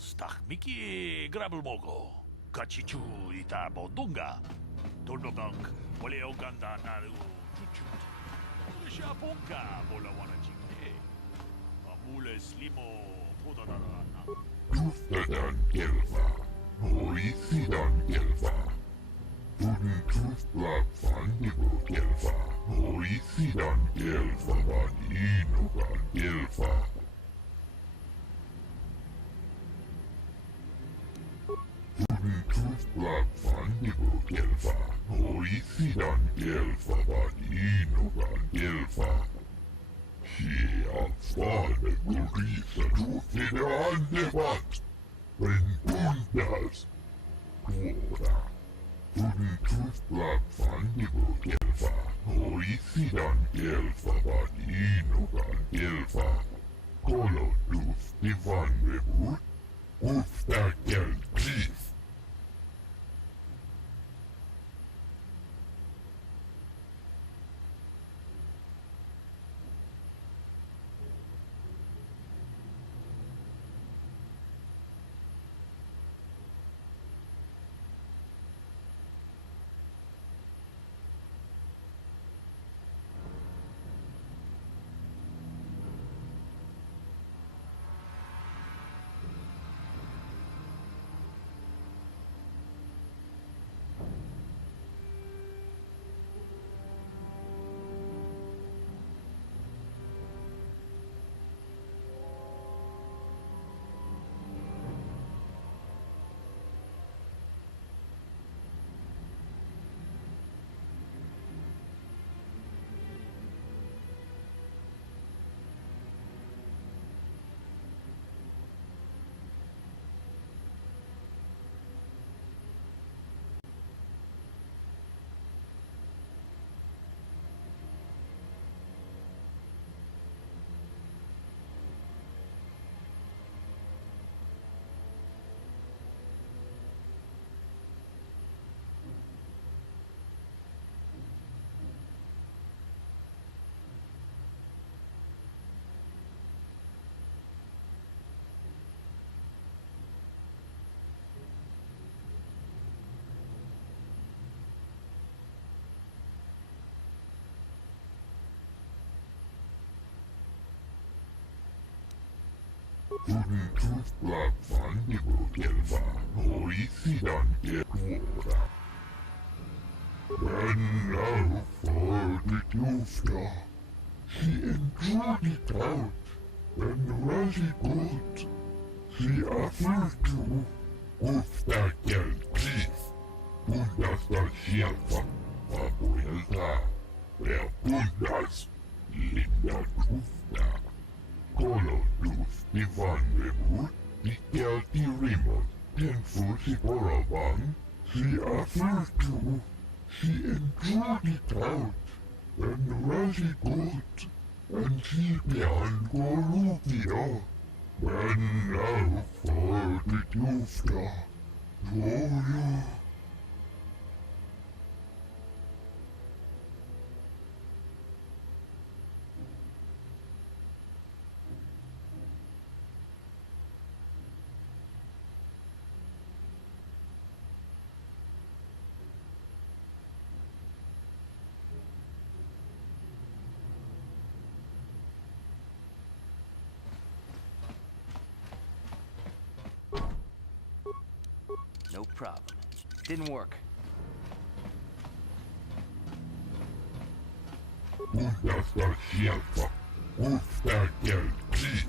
Tos takmiki grabelmogo. Kachichu ita bodunga. Tolnogang waleo ganda naru chuchut. Tulisha ponka bola wana chike. Amule slimo podadana. Tuftadan gelfa. Hoisidan gelfa. Tuden tufblad fandigo gelfa. Hoisidan gelfa vaninogan gelfa. Tuden tufblad fandigo gelfa. Hoisidan gelfa vaninogan gelfa. Anfallen Gurisa tufide andevat. Rengundas. Tuora. Tuden tufblad fandigo gelfa. Hoisidan gelfa vaninogan gelfa. Kolo tuf divan rebut. Ufta gel klif. Tuden tufblad fandigo gelfa. Hoisidan gelfa. When now for the tufta. She enjoyed it out. And really good. She offered to. Ufta gel klif. Bundas da shelfa. Abuelta. Wer bundas. Linda tufta. Kolo tuf divan rebut. Dikel di remote. Tenfu si borabang. She offered to. She enjoyed it out. And really good. And she began Gorubia. When now for the tufta. Gloria. No problem. Didn't work. Bundas da shelfa. Ufta gel klif.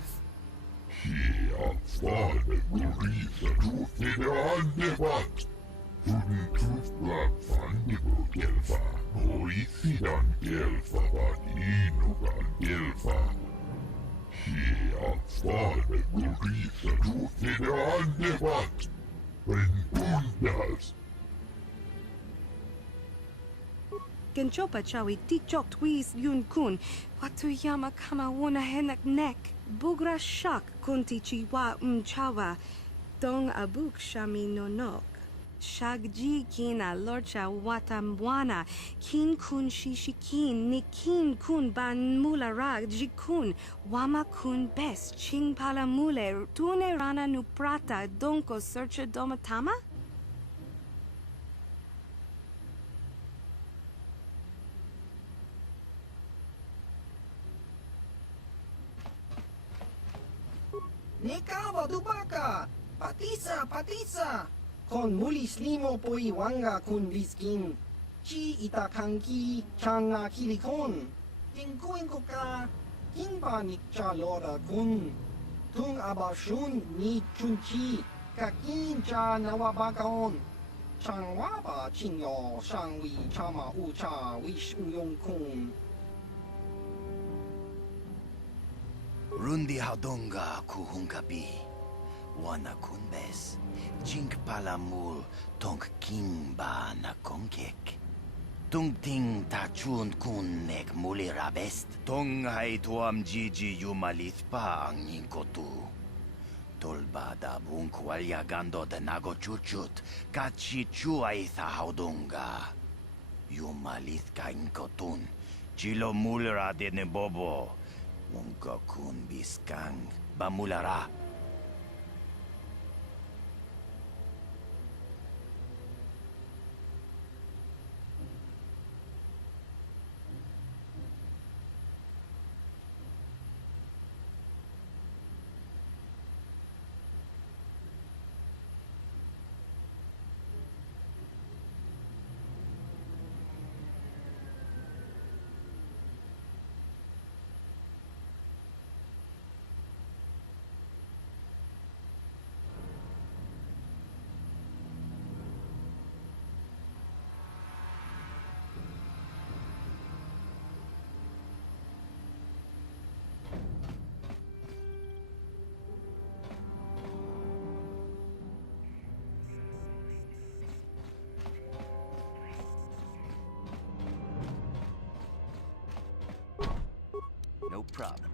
She anfallen Gurisa tufide andevat. Tuden tufblad fandigo gelfa. Hoisidan gelfa vaninogan gelfa. She anfallen Gurisa tufide andevat. Rengundas. Genchopa chawi tichok twis yun kun. Watuyama kama wona henak nek. Bugra shak kunti chiwa chawa. Dong abuk shami nonok. Shagji kina lorcha watamwana, kin kun shishikin, nikin kun ban mularag jikun, wama kun bes, ching palamule, tune rana nuprata, donko searcha domatama? Neka wadubaka, patisa, kon mulis limo poi wanga kun viskin, chi itakanki changa kilikon, tingkuin ko ka, kingba nikcha lora kun, tung abashun ni chunchi, kakin cha nawabakaon, chang waba chinyo, shang wi chama ucha wish uyong kun. Rundi Hadonga Kuhungabi. Wana Kunbes. Jink Palamul Tonk King Ba Nakonkek. Tung Ting Tachun Kun Nek Muli Rabest. Tong Hai Tuam Gigi Yumalith Pa Ang Ninkotu. Tolba da Bunkwalya Gando de Nago Chuchut. Kachi Chuaitha Hadonga. Yumalith Ka Inkotun. Chilo Mulra de Nebobo. Wonka kun biskang bamulara. No problem.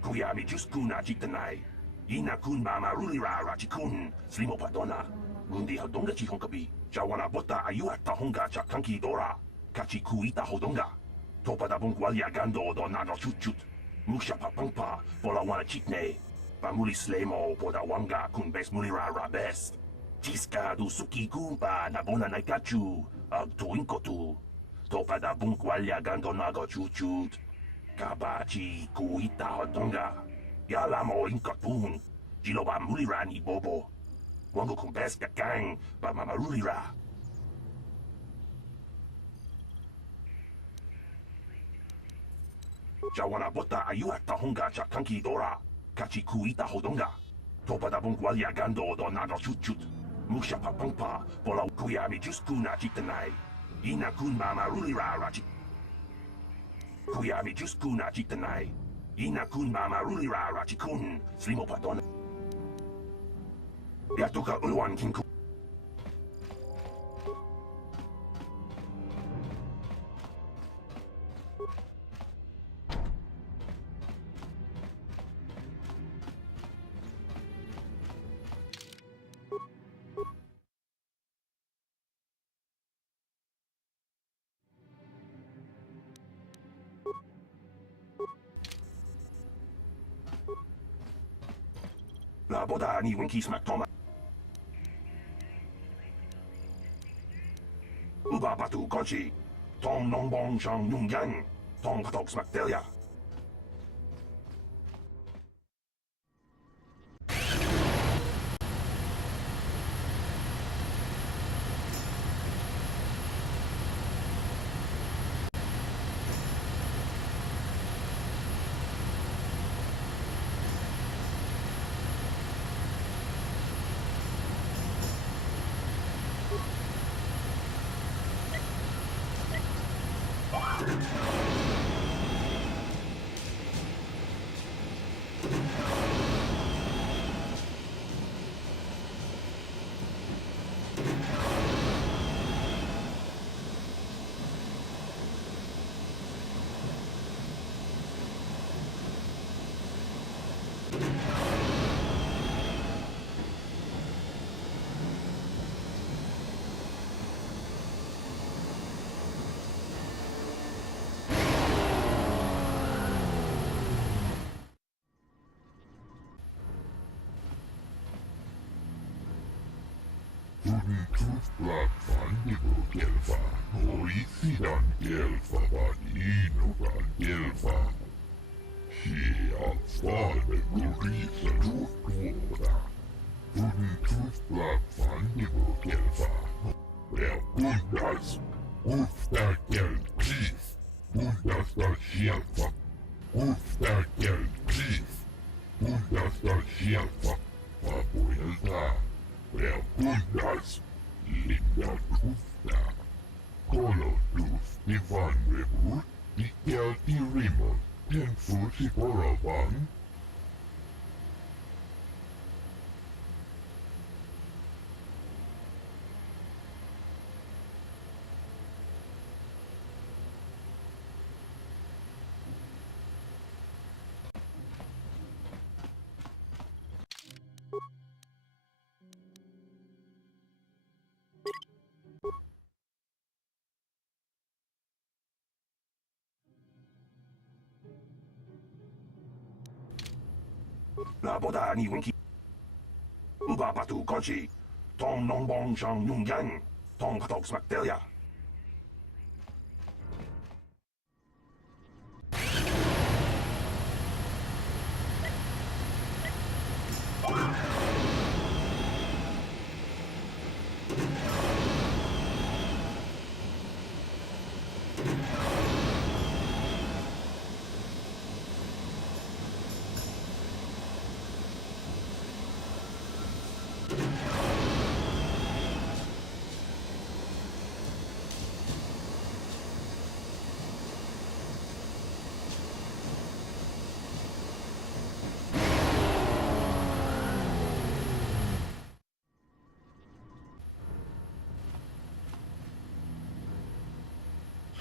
Kuyami just kuna jitanai. Ina kun mama rulira rachikun. Slimo padona. Rundi hodonga chi honkabi. Jawana bota ayua tahonga cha kanki dora. Kachi kuita hodonga. Topa da bungwalia gando do nano chuchut. Musha papangpa. Bola wana chitne. Pamuli slemo poda wanga kun bes mulira rabest. Chiska du suki kumpa na bona naikachu. Ag tuinkotu. Topa da bungwalia gando nago chuchut. Kabachi kuita hodonga. Yalamo inkotun. Jiloba mulira ni bobo. Wango kumbes kakang ba mamarulira. Jawana bota ayua tahonga cha kanki dora. Kachi kuita hodonga. Topa da bungwalia gando do nano chuchut. Musha papangpa. Bola kuyami juskuna jitanai. Ina kun mamarulira rachi. Kuyami juskuna jitanai. Ina kun mamarulira rachikun. Slimo padona. Yatoka ulwan kinku. La boda ni winky smack toma. Uba batu konchi. Tong nong bong shang nung yang. Tong katok smack delia. Tuntusplak vandigo gelfa, oisidan gelfa vaninogan gelfa. Hiat svane gurisa tuttuoda. Tuntusplak vandigo gelfa. Wer bundas, ufta gel please. Bundas da gelfa. Ufta gel please. Bundas da gelfa. Papuelta. Wer bundas, linda tufta. Kolo tuf, divan rebut, dikel di rimot, ten fusi porabang. 나보다 니 운기 우바바두 건시 동농봉성 용연 동파독 스막델야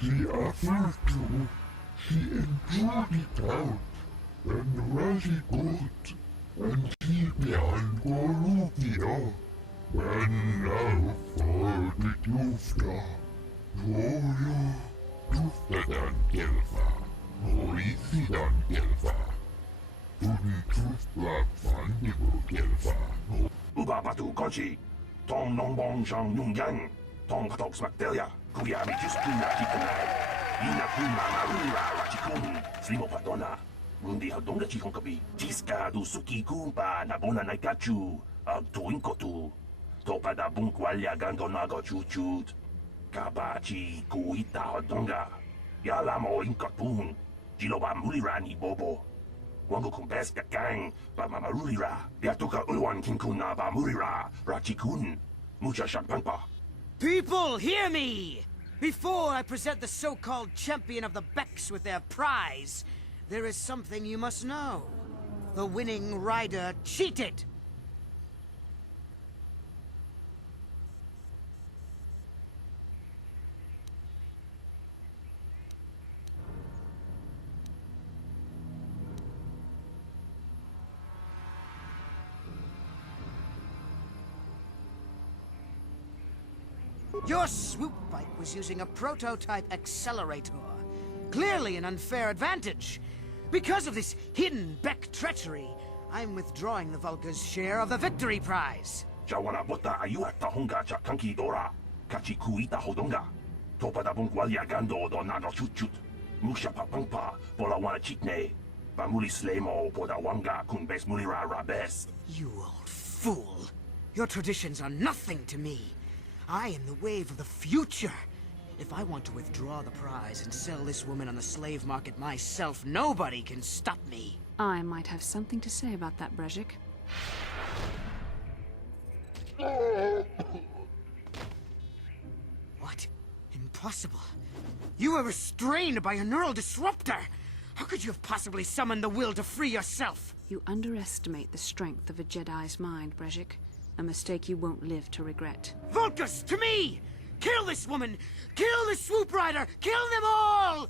She offers to, she enjoyed it out, and really good, and she behind Goruvia, when now for the Tufta, Joyo, Tufta dan Gelfa, Oisi dan Gelfa, Tudin Tufta Vandigo Gelfa, 우바바두 건시 동농봉성 용연 동파독 스막델야 구야미 주스쿠나 지크나이 이나쿠마나 루라 라치쿤 슬리모파도나 문디 하동가 지콩카비 지스카두 수키쿠파 나보나 나이카추 악투인코투 토파다 bunqualya gandonago chuchut kabachi kuita ha동가 야라모 인카툰 지로바 무리라니 보보 wango kumbes kakang ba mamarulira yatoka ulwan kinkuna ba murira rachikun mucha shakpangpa. People, hear me! Before I present the so-called champion of the Becks with their prize, there is something you must know. The winning rider cheated! Your swoop bike was using a prototype accelerator. Clearly an unfair advantage. Because of this hidden Beck treachery, I'm withdrawing the Vulca's share of the victory prize. Jawana bota ayuata honga cha kanki dora kachi kuita hodonga topada bunqualya gando do nado chuchut musha papangpa bola wana chitne bamuli slemo poda wanga kunbes mulira rabes. You old fool. Your traditions are nothing to me. I am the wave of the future. If I want to withdraw the prize and sell this woman on the slave market myself, nobody can stop me. I might have something to say about that, Brejik. What? Impossible. You were restrained by a neural disruptor. How could you have possibly summoned the will to free yourself? You underestimate the strength of a Jedi's mind, Brejik. A mistake you won't live to regret. Vulcus, to me! Kill this woman! Kill the swoop rider! Kill them all!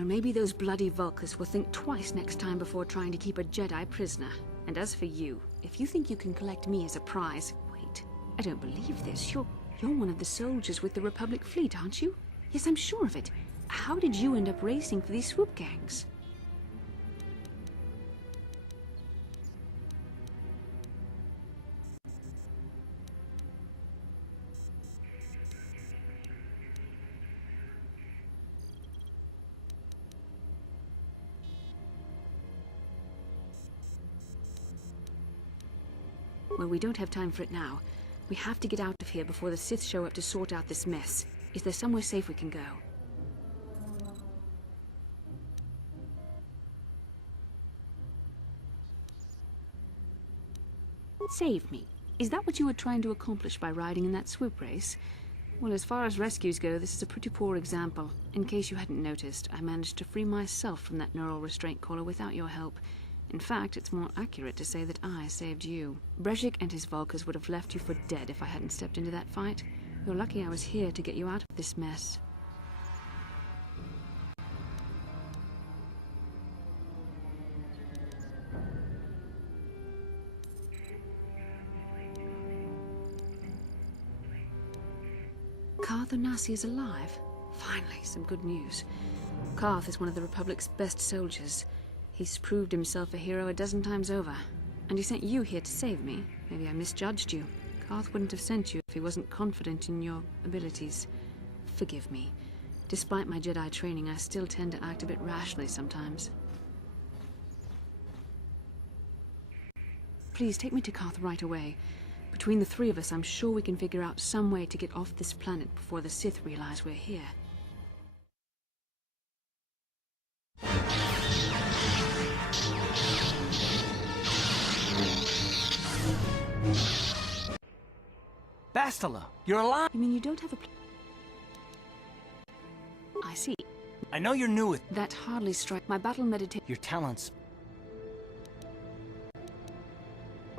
Well, maybe those bloody Vulkars will think twice next time before trying to keep a Jedi prisoner. And as for you, if you think you can collect me as a prize... Wait, I don't believe this. You're one of the soldiers with the Republic fleet, aren't you? Yes, I'm sure of it. How did you end up racing for these swoop gangs? Well, we don't have time for it now. We have to get out of here before the Sith show up to sort out this mess. Is there somewhere safe we can go? Save me. Is that what you were trying to accomplish by riding in that swoop race? Well, as far as rescues go, this is a pretty poor example. In case you hadn't noticed, I managed to free myself from that neural restraint collar without your help. In fact, it's more accurate to say that I saved you. Brejik and his Vulkars would have left you for dead if I hadn't stepped into that fight. You're lucky I was here to get you out of this mess. Karth Onasi is alive. Finally, some good news. Karth is one of the Republic's best soldiers. He's proved himself a hero a dozen times over. And he sent you here to save me. Maybe I misjudged you. Karth wouldn't have sent you if he wasn't confident in your abilities. Forgive me. Despite my Jedi training, I still tend to act a bit rashly sometimes. Please take me to Karth right away. Between the three of us, I'm sure we can figure out some way to get off this planet before the Sith realize we're here. Bastila, you're alive! You mean you don't have a I see. I know you're new with That hardly strike my battle meditation. your talents.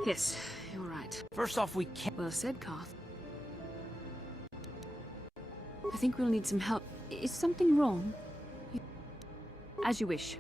Yes, you're right. First off, we can't... Well said, Karth. I think we'll need some help. Is something wrong? As you wish.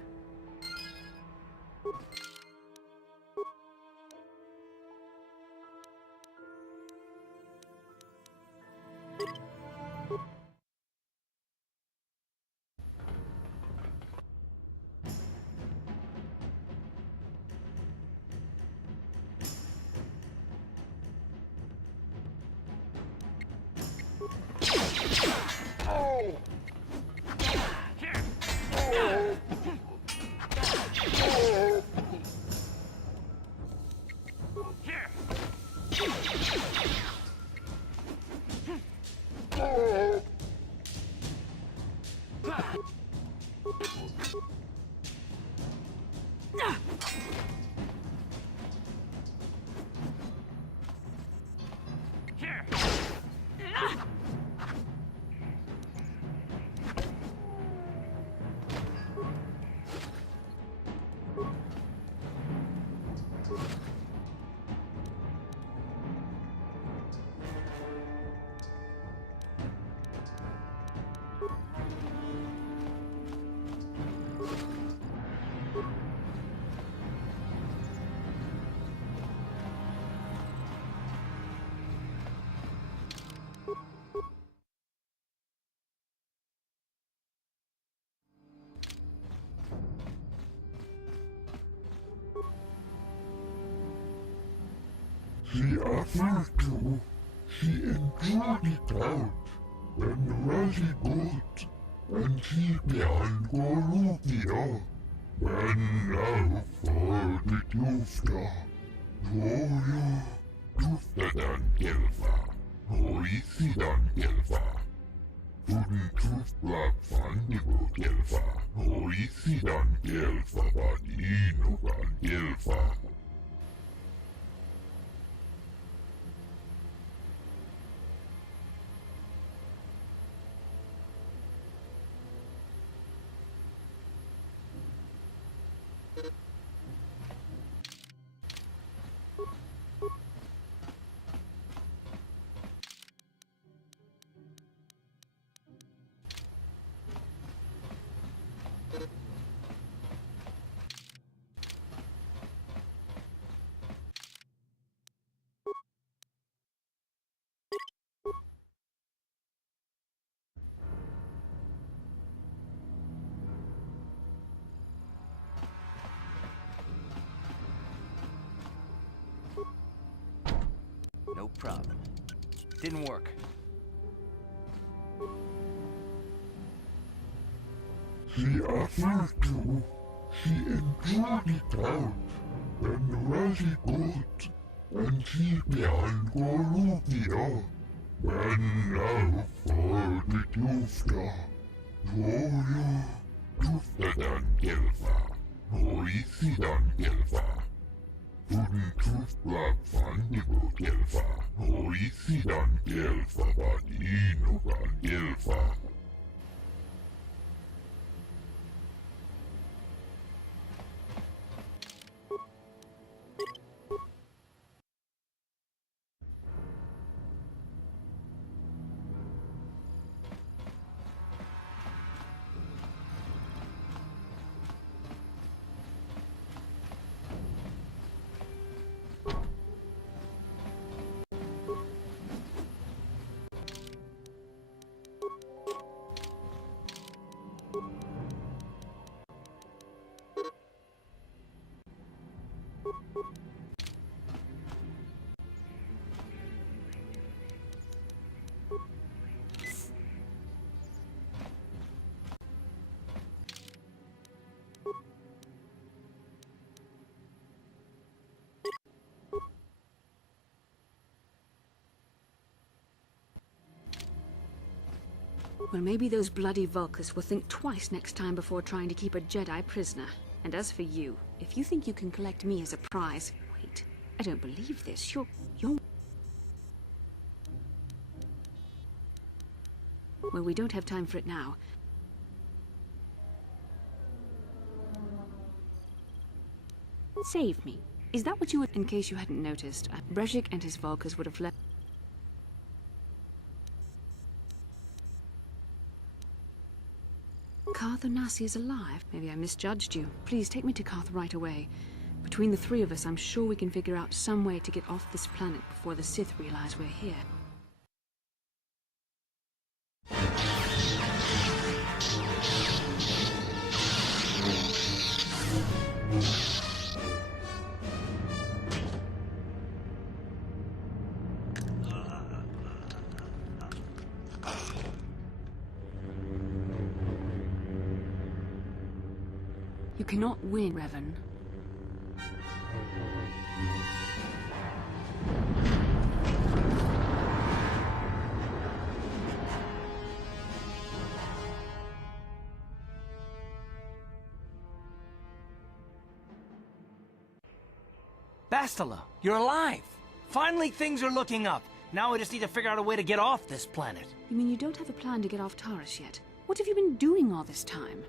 She offered to. She endured it out. And Razi good. And she behind Gorubia. And now for the Tufta. Toyo. Tufta dan Gelfa. Hoisi dan Gelfa. Turin Tufta Fandibo Gelfa. Hoisi dan Gelfa. Badino dan Gelfa. No problem. Didn't work. She offered to. She endured it out. And Razi good. And she behind Gorubia. And now for the Tufta. Toyo. Tufta dan Gelfa. Hoisi dan Gelfa. Turin Tufta Fandibo Gelfa. Hoisi dan Gelfa. Badino dan Gelfa. Well, maybe those bloody Vulkars will think twice next time before trying to keep a Jedi prisoner. And as for you, if you think you can collect me as a prize... Wait, I don't believe this. You're... Well, we don't have time for it now. Save me. Is that what you would... In case you hadn't noticed, Brejik and his Vulkars would have left... Karth Onasi is alive. Maybe I misjudged you. Please take me to Karth right away. Between the three of us, I'm sure we can figure out some way to get off this planet before the Sith realize we're here. You cannot win, Revan. Bastila, you're alive! Finally, things are looking up. Now I just need to figure out a way to get off this planet. You mean you don't have a plan to get off Taris yet? What have you been doing all this time?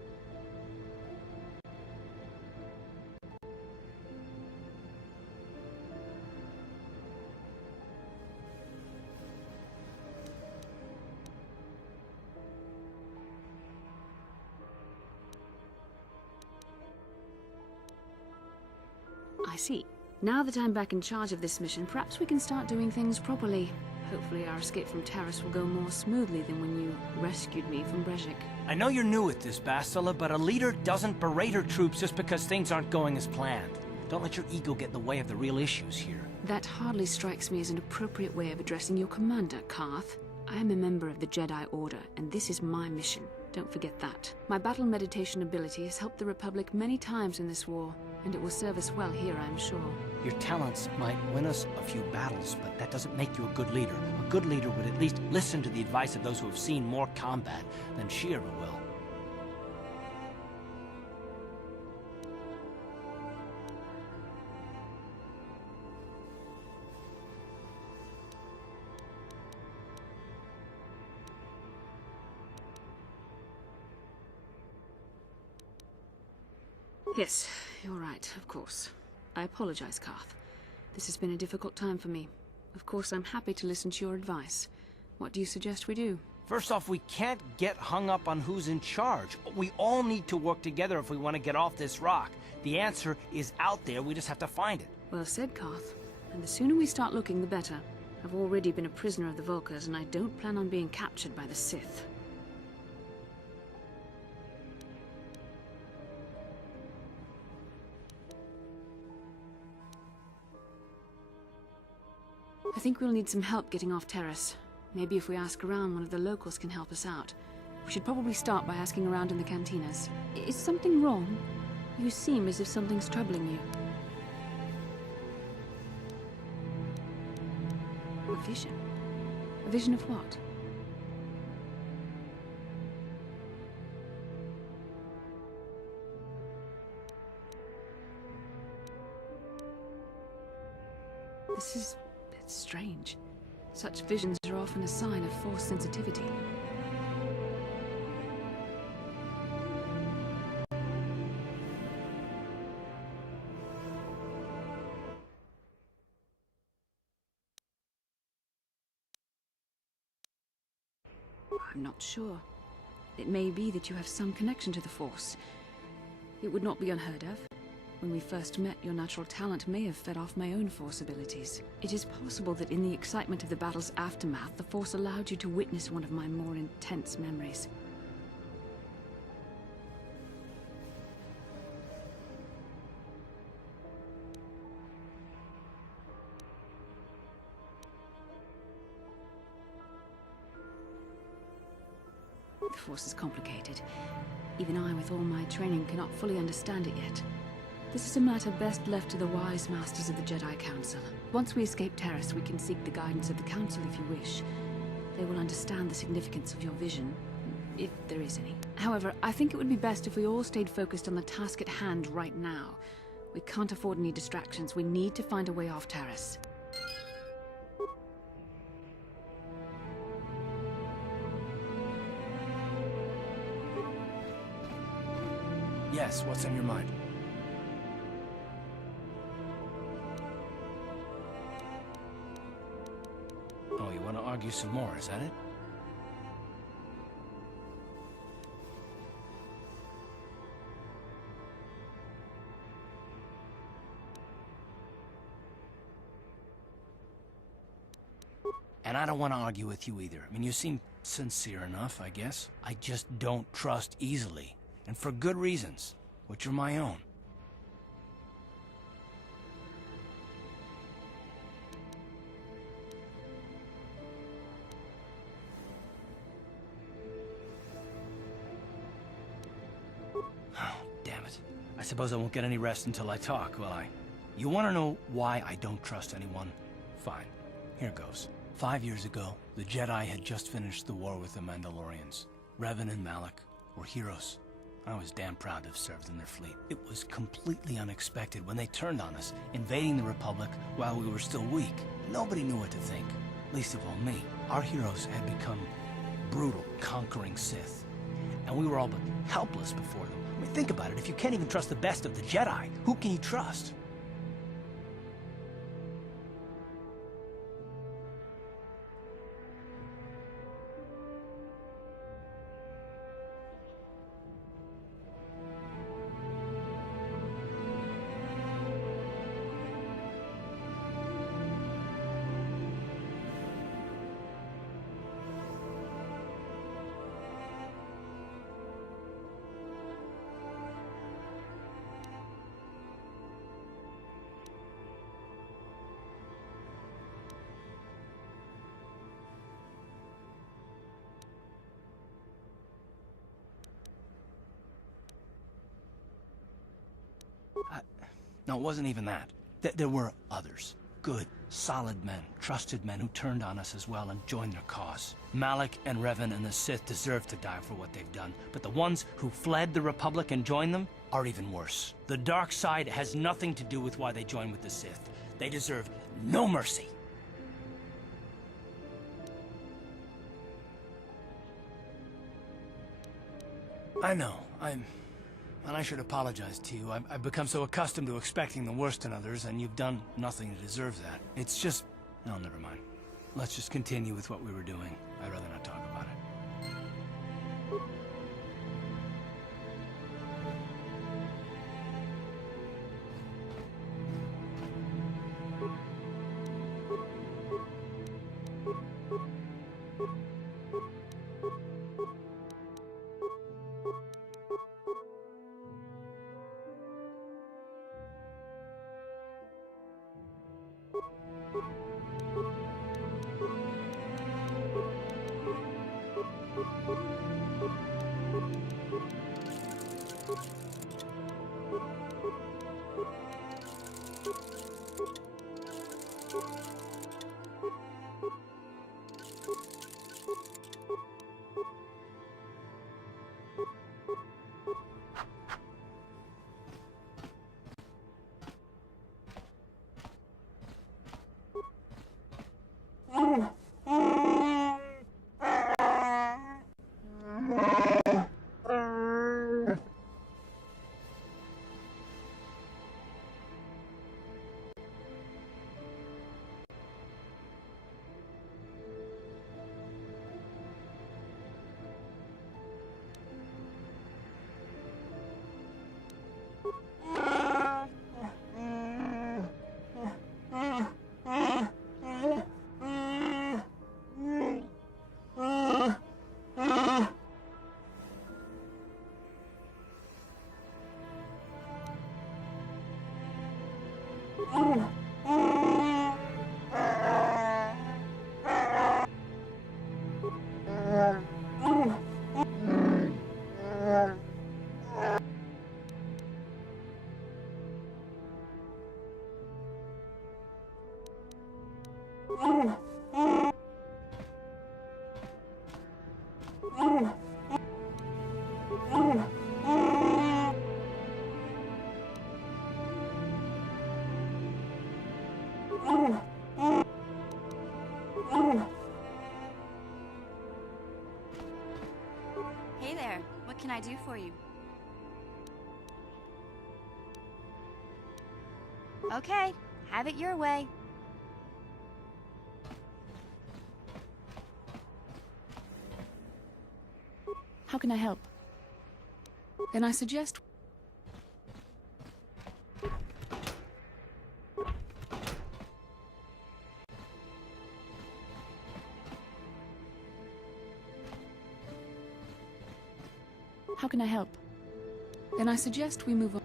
I see. Now that I'm back in charge of this mission, perhaps we can start doing things properly. Hopefully our escape from Taris will go more smoothly than when you rescued me from Brejik. I know you're new at this, Bastila, but a leader doesn't berate her troops just because things aren't going as planned. Don't let your ego get in the way of the real issues here. That hardly strikes me as an appropriate way of addressing your commander, Karth. I am a member of the Jedi Order, and this is my mission. Don't forget that. My battle meditation ability has helped the Republic many times in this war, and it will serve us well here, I'm sure. Your talents might win us a few battles, but that doesn't make you a good leader. A good leader would at least listen to the advice of those who have seen more combat than Shira will. Yes, you're right, of course. I apologize, Karth. This has been a difficult time for me. Of course, I'm happy to listen to your advice. What do you suggest we do? First off, we can't get hung up on who's in charge. We all need to work together if we want to get off this rock. The answer is out there, we just have to find it. Well said, Karth. And the sooner we start looking, the better. I've already been a prisoner of the Vulkars, and I don't plan on being captured by the Sith. I think we'll need some help getting off Taris. Maybe if we ask around, one of the locals can help us out. We should probably start by asking around in the cantinas. Is something wrong? You seem as if something's troubling you. A vision? A vision of what? This is strange. Such visions are often a sign of Force sensitivity. I'm not sure. It may be that you have some connection to the Force. It would not be unheard of. When we first met, your natural talent may have fed off my own Force abilities. It is possible that in the excitement of the battle's aftermath, the Force allowed you to witness one of my more intense memories. The Force is complicated. Even I, with all my training, cannot fully understand it yet. This is a matter best left to the wise masters of the Jedi Council. Once we escape Taris, we can seek the guidance of the Council if you wish. They will understand the significance of your vision, if there is any. However, I think it would be best if we all stayed focused on the task at hand right now. We can't afford any distractions. We need to find a way off Taris. Yes, what's on your mind? Oh, you want to argue some more, is that it? And I don't want to argue with you either. I mean, you seem sincere enough, I guess. I just don't trust easily. And for good reasons, which are my own. Oh, damn it. I suppose I won't get any rest until I talk, will I? You want to know why I don't trust anyone? Fine. Here goes. 5 years ago, the Jedi had just finished the war with the Mandalorians. Revan and Malak were heroes. I was damn proud to have served in their fleet. It was completely unexpected when they turned on us, invading the Republic while we were still weak. Nobody knew what to think, least of all me. Our heroes had become brutal, conquering Sith, and we were all but helpless before them. I mean, think about it. If you can't even trust the best of the Jedi, who can you trust? No, it wasn't even that. There were others. Good, solid men, trusted men who turned on us as well and joined their cause. Malik and Revan and the Sith deserve to die for what they've done, but the ones who fled the Republic and joined them are even worse. The dark side has nothing to do with why they joined with the Sith. They deserve no mercy. I know, and I should apologize to you. I've become so accustomed to expecting the worst in others, and you've done nothing to deserve that. It's just... No, never mind. Let's just continue with what we were doing. I'd rather not talk about it. Hey there, what can I do for you? Okay, have it your way. How can I help? Then I suggest... How can I help? Then I suggest we move on.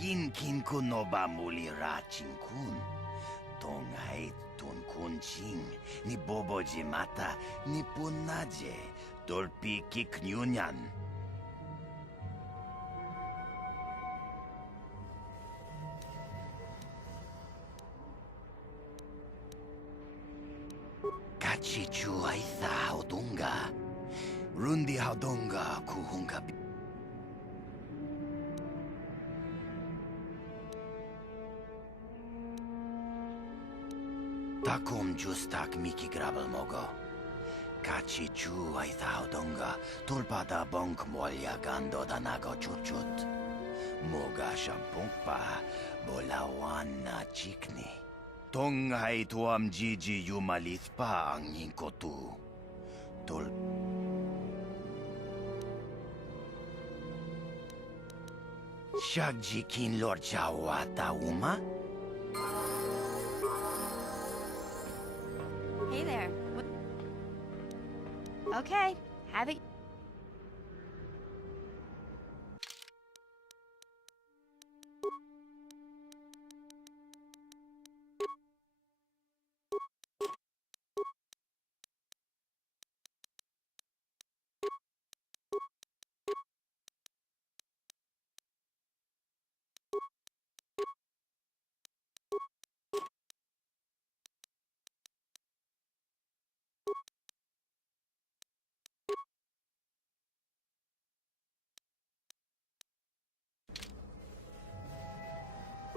Yin kin kun no ba muli ra chin kun. Tong hai tun kun ching. Ni bobo jimata ni punaje. Dolpi kik nyunyan. Kachi chu aitha haudunga. Rundi haudunga kuhunga. Takum justak miki grabel mogo. Kachi chu aitha haudunga. Tulpada bonk molya gando danago chuchut. Moga shampungpa bolawana chikni. Tong hai tuam jiji yumalithpa ang inkotu. Tul... Shagji kin lord chawata uma? Hey there. Okay, have it.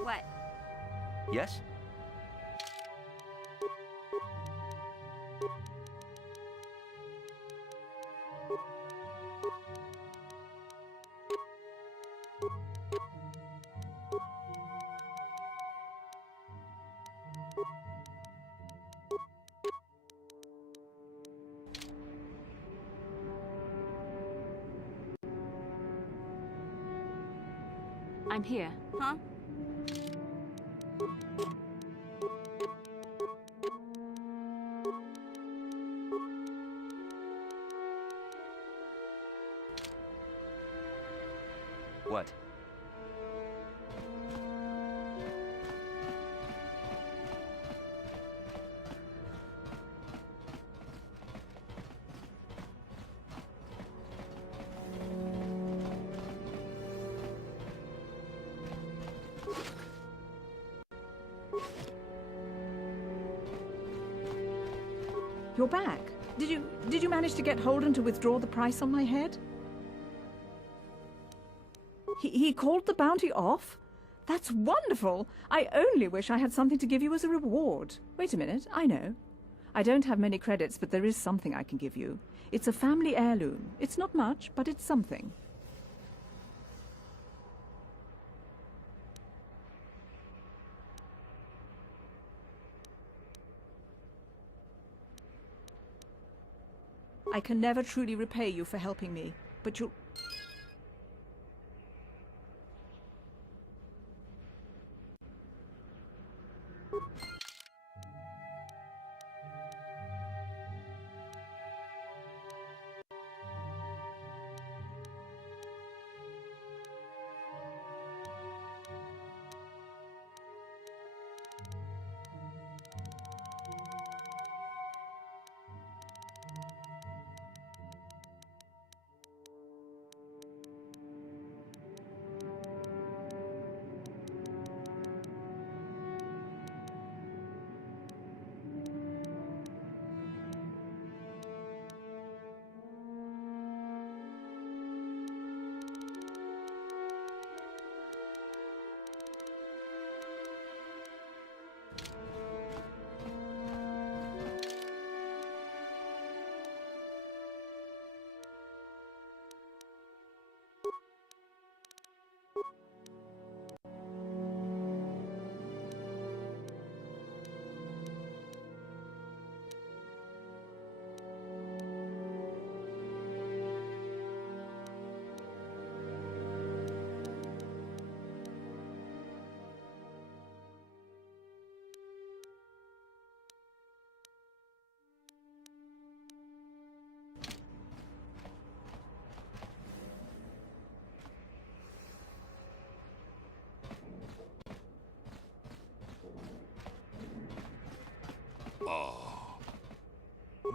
What? Yes? I'm here. Huh? What? You're back. Did you manage to get Holden to withdraw the price on my head? He called the bounty off? That's wonderful! I only wish I had something to give you as a reward. Wait a minute, I know. I don't have many credits, but there is something I can give you. It's a family heirloom. It's not much, but it's something. I can never truly repay you for helping me, but you'll...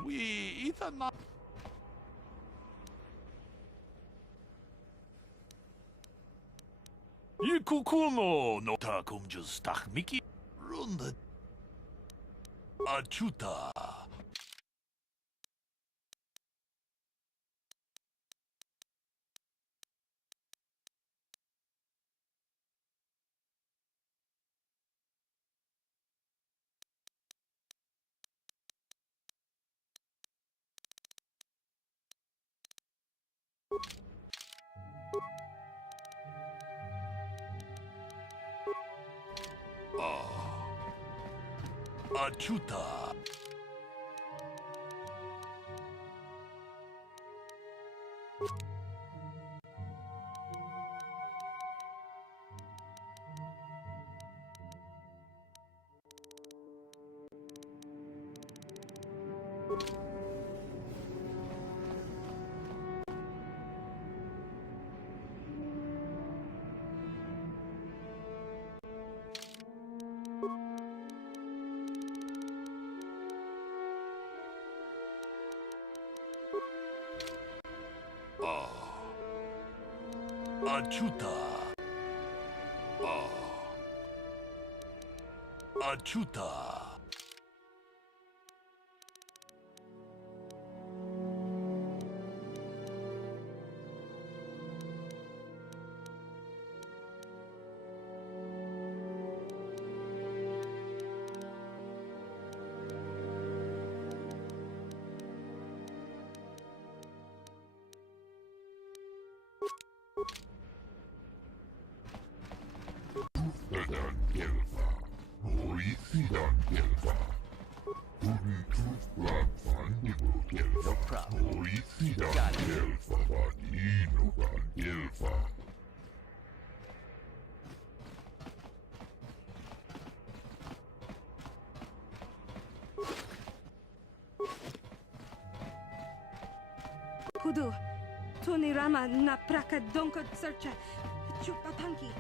We Ethan not. 이 쿠쿠노 노타 kumjus tak Mickey runda achuta. Achuta. Achuta. Achuta. Vedan gelva, Oisidan gelva, Untuflan Fandibo gelva, Oisidan gelva, Vaninogan gelva. Pudu, Tunirama na praka donko searcha, chupapanki.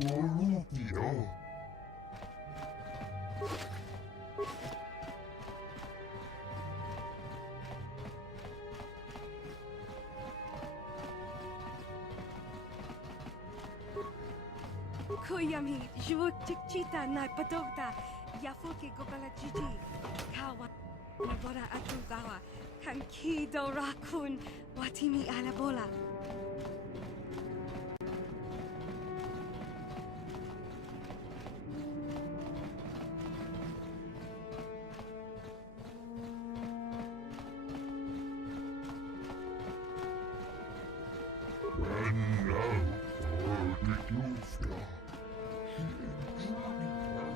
Golubio. Kuyami, juuk chikchita na patogta, yafuki gobala jiji, kawa, nabora atugawa, kankido rakun, watimi alabola. And now for the Jufta. She enjoyed her.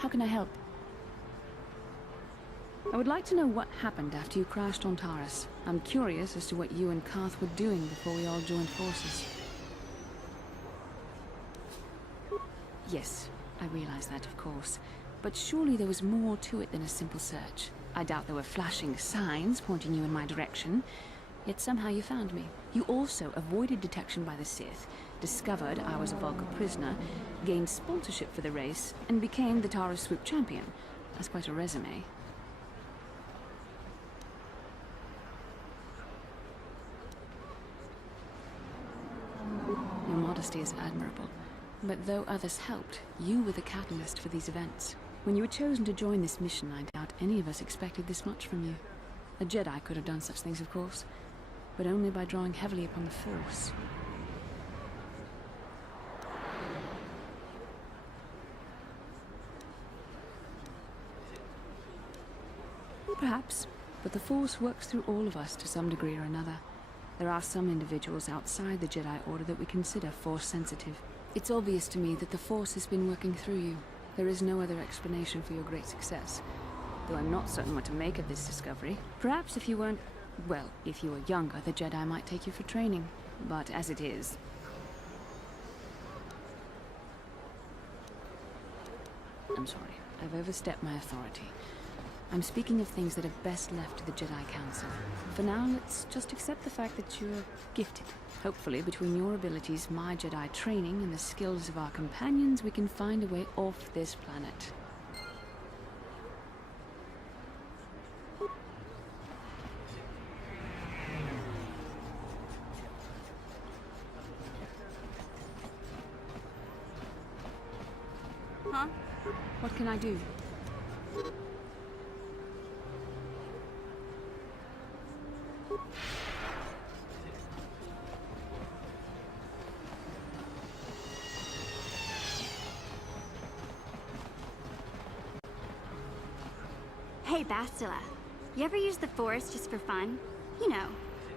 How can I help? I would like to know what happened after you crashed on Taris. I'm curious as to what you and Karth were doing before we all joined forces. Yes, I realize that, of course. But surely there was more to it than a simple search. I doubt there were flashing signs pointing you in my direction. Yet somehow you found me. You also avoided detection by the Sith, discovered I was a Vulcan prisoner, gained sponsorship for the race, and became the Taris Swoop champion. That's quite a resume. Your modesty is admirable. But though others helped, you were the catalyst for these events. When you were chosen to join this mission, I doubt any of us expected this much from you. A Jedi could have done such things, of course, but only by drawing heavily upon the Force. Perhaps, but the Force works through all of us to some degree or another. There are some individuals outside the Jedi Order that we consider Force-sensitive. It's obvious to me that the Force has been working through you. There is no other explanation for your great success. Though I'm not certain what to make of this discovery. Perhaps if you weren't... well, if you were younger, the Jedi might take you for training. But as it is... I'm sorry. I've overstepped my authority. I'm speaking of things that are best left to the Jedi Council. For now, let's just accept the fact that you're gifted. Hopefully, between your abilities, my Jedi training, and the skills of our companions, we can find a way off this planet. Huh? What can I do? Hey, Bastila. You ever use the Force just for fun? You know,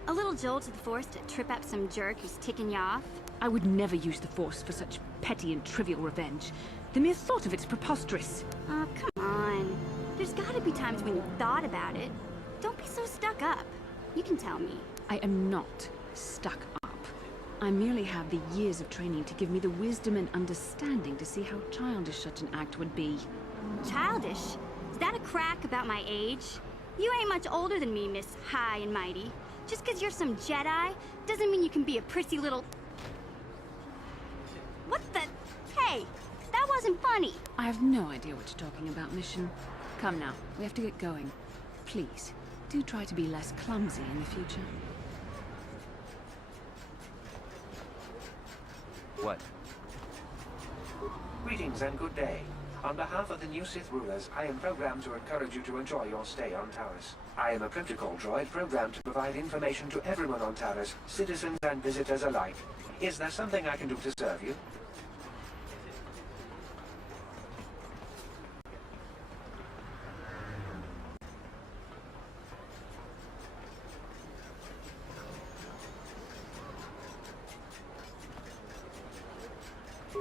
a little jolt of the Force to trip up some jerk who's ticking you off? I would never use the Force for such petty and trivial revenge. The mere thought of it's preposterous. Oh, come on. There's gotta be times when you've thought about it. Don't be so stuck up. You can tell me. I am not stuck up. I merely have the years of training to give me the wisdom and understanding to see how childish such an act would be. Childish? Is that a crack about my age? You ain't much older than me, Miss High and Mighty. Just 'cause you're some Jedi doesn't mean you can be a prissy little... What the... Hey, that wasn't funny. I have no idea what you're talking about, Mission. Come now, we have to get going. Please, do try to be less clumsy in the future. What? Greetings and good day. On behalf of the new Sith rulers, I am programmed to encourage you to enjoy your stay on Taris. I am a protocol droid programmed to provide information to everyone on Taris, citizens and visitors alike. Is there something I can do to serve you?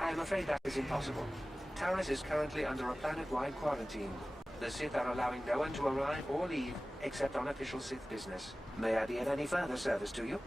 I'm afraid that is impossible. Taris is currently under a planet-wide quarantine. The Sith are allowing no one to arrive or leave, except on official Sith business. May I be of any further service to you?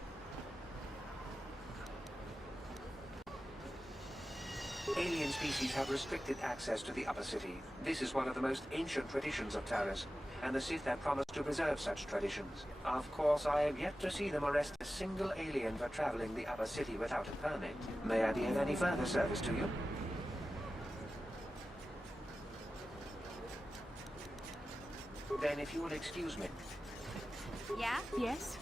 Alien species have restricted access to the upper city. This is one of the most ancient traditions of Taris, and the Sith have promised to preserve such traditions. Of course, I have yet to see them arrest a single alien for traveling the upper city without a permit. May I be of any further service to you? Then if you will excuse me. Yeah? Yes?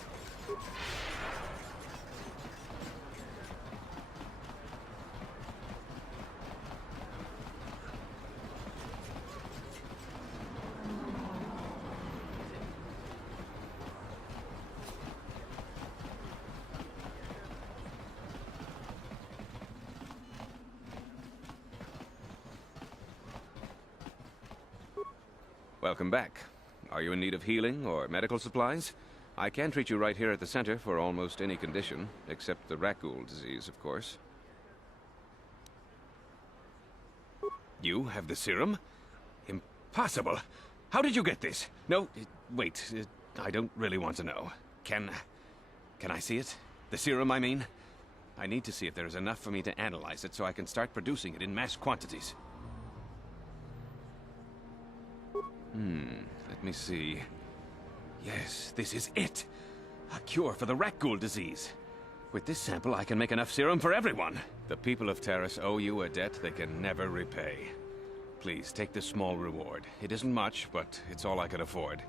Welcome back. Are you in need of healing or medical supplies? I can treat you right here at the center for almost any condition, except the Rakghoul disease, of course. You have the serum? Impossible! How did you get this? No, wait, I don't really want to know. Can I see it? The serum, I mean? I need to see if there is enough for me to analyze it so I can start producing it in mass quantities. Let me see. Yes, this is it. A cure for the rat ghoul disease. With this sample, I can make enough serum for everyone. The people of Taris owe you a debt they can never repay. Please, take this small reward. It isn't much, but it's all I can afford.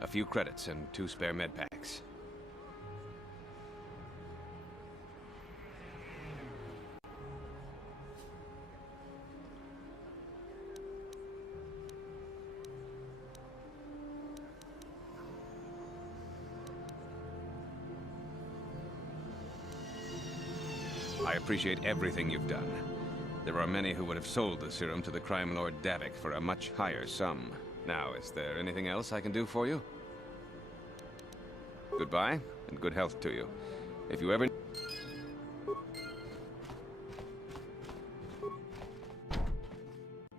A few credits and 2 spare med packs. I appreciate everything you've done. There are many who would have sold the serum to the crime lord Davik for a much higher sum. Now, is there anything else I can do for you? Goodbye, and good health to you. If you ever...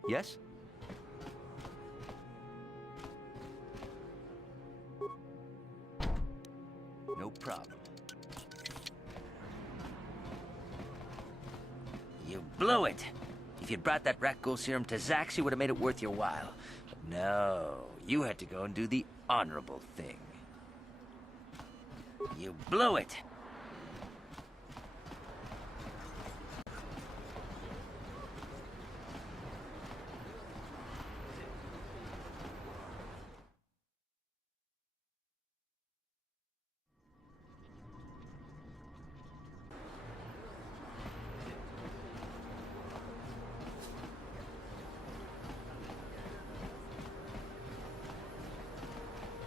Yes? No problem. You blew it! If you'd brought that rat ghoul serum to Zax, you would have made it worth your while. But no, you had to go and do the honorable thing. You blew it!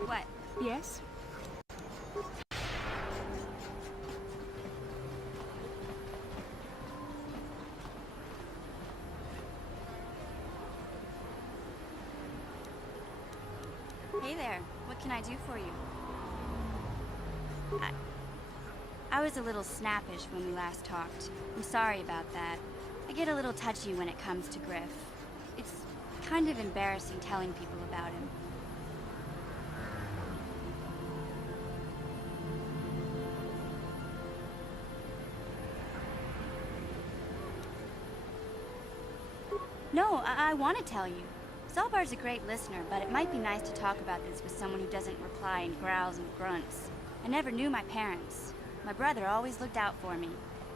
What? Yes? Hey there. What can I do for you? I was a little snappish when we last talked. I'm sorry about that. I get a little touchy when it comes to Griff. It's kind of embarrassing telling people about him. No, I want to tell you. Zalbar's a great listener, but it might be nice to talk about this with someone who doesn't reply in growls and grunts. I never knew my parents. My brother always looked out for me.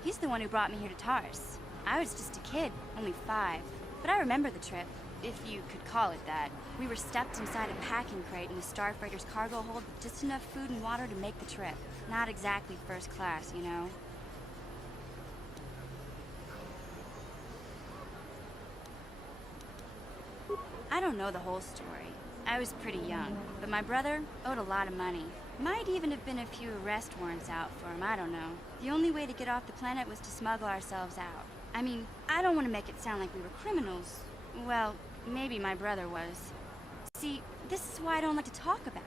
He's the one who brought me here to Taris. I was just a kid, only 5. But I remember the trip, if you could call it that. We were stuffed inside a packing crate in the Starfighter's cargo hold with just enough food and water to make the trip. Not exactly first class, you know? I don't know the whole story. I was pretty young, but my brother owed a lot of money. Might even have been a few arrest warrants out for him, I don't know. The only way to get off the planet was to smuggle ourselves out. I mean, I don't want to make it sound like we were criminals. Well, maybe my brother was. See, this is why I don't like to talk about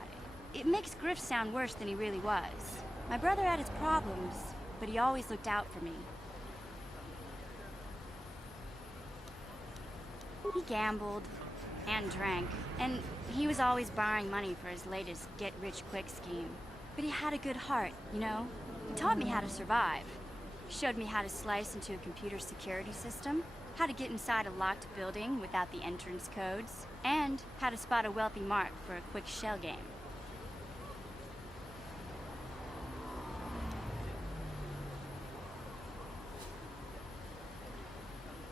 it. It makes Griff sound worse than he really was. My brother had his problems, but he always looked out for me. He gambled and drank, and he was always borrowing money for his latest get-rich-quick scheme. But he had a good heart, you know? He taught me how to survive. Showed me how to slice into a computer security system, how to get inside a locked building without the entrance codes, and how to spot a wealthy mark for a quick shell game.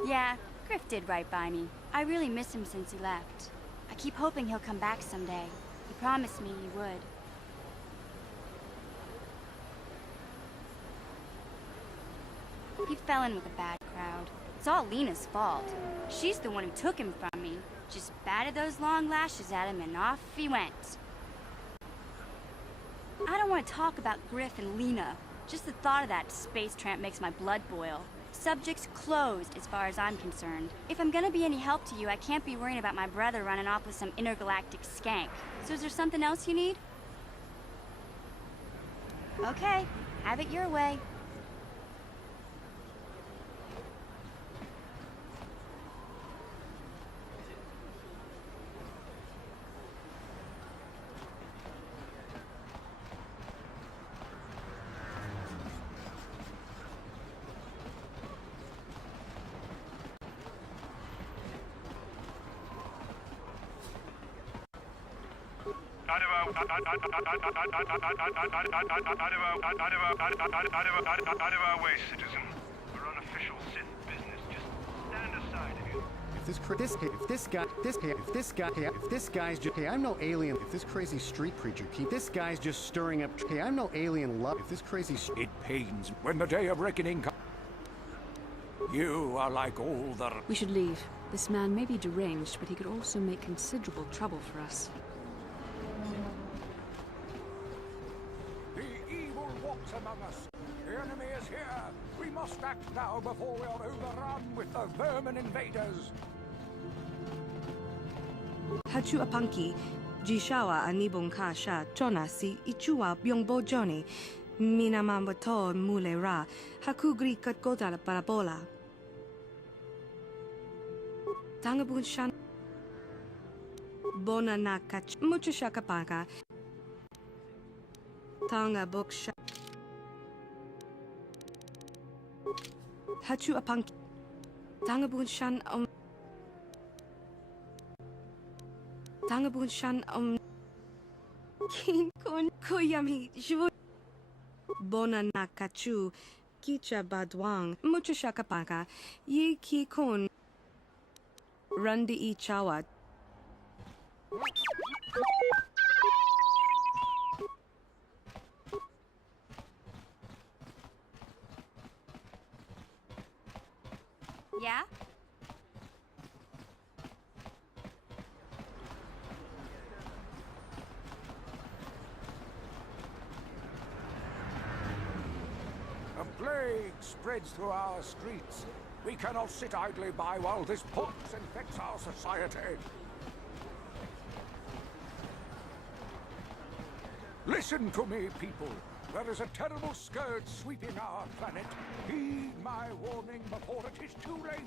Yeah, Griff did right by me. I really miss him since he left. I keep hoping he'll come back someday. He promised me he would. He fell in with a bad crowd. It's all Lena's fault. She's the one who took him from me. Just batted those long lashes at him and off he went. I don't want to talk about Griff and Lena. Just the thought of that space tramp makes my blood boil. Subject's closed as far as I'm concerned. If I'm gonna be any help to you, I can't be worrying about my brother running off with some intergalactic skank. So is there something else you need? Okay, have it your way. Out of our way, citizen. We're on official Sith business. Just stand aside if you... If this guy's just, hey, I'm no alien. If this crazy street preacher this guy's just stirring up, hey, I'm no alien love. If this crazy, it pains when the day of reckoning comes. You are like all the... We should leave. This man may be deranged, but he could also make considerable trouble for us. The evil walks among us. The enemy is here. We must act now before we are overrun with the vermin invaders. Hachu apanki, jishawa anibong kasha, chona si ichua byongbo joni, minamambato mule ra, hakugri katkota la parabola. Tangabun shan bona nakach mucha shakapaka. Tanga boksha. Hachu apanki. Tangabun shan Tangabun shan King kun kuyami jvu. Bona nakachu. Kicha badwang. Mucha shakapaka. Yi ki kun. Rundi I chawa. Yeah? A plague spreads through our streets. We cannot sit idly by while this pox infects our society. Listen to me, people. There is a terrible scourge sweeping our planet. Heed my warning before it is too late.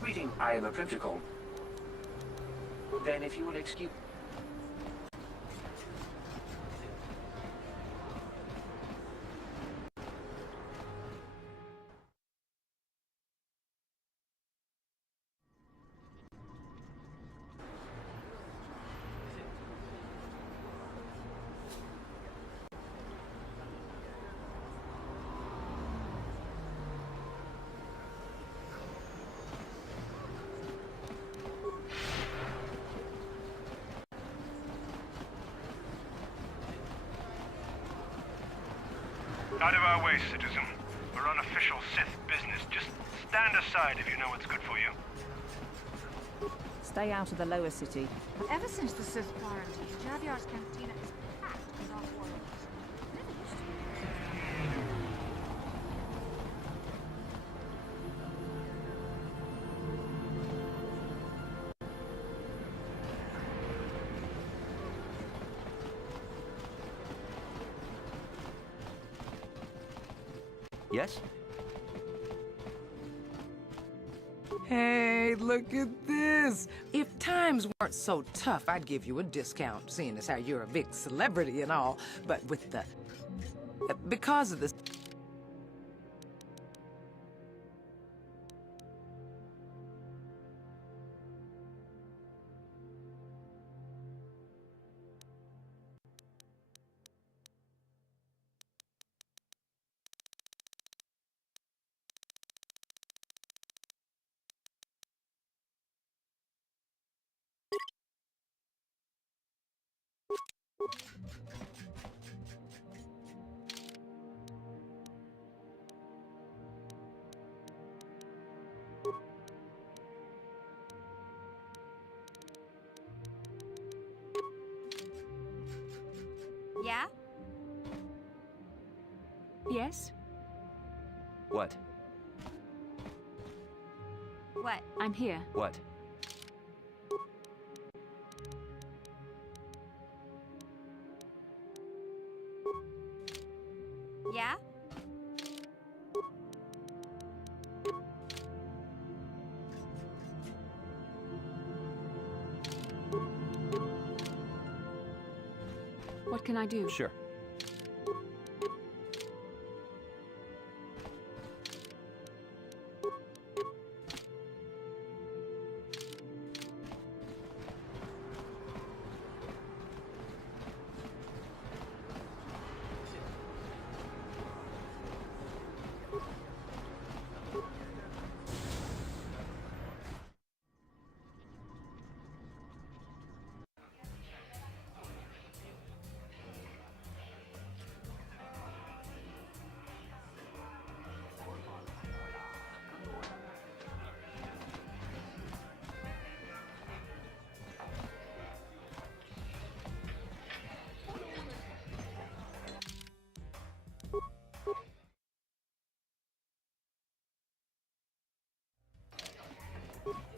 Greeting, I am a protocol. Then if you will excuse... Out of our way, citizen. We're on official Sith business. Just stand aside if you know what's good for you. Stay out of the lower city. Ever since the Sith quarantine, Javiar's cantina is packed with off-worlders. Never used to be. Yes? Hey, look at this. If times weren't so tough, I'd give you a discount, seeing as how you're a big celebrity and all. But with the... because of this... Yes? What? What? I'm here. What? Yeah? What can I do? Sure.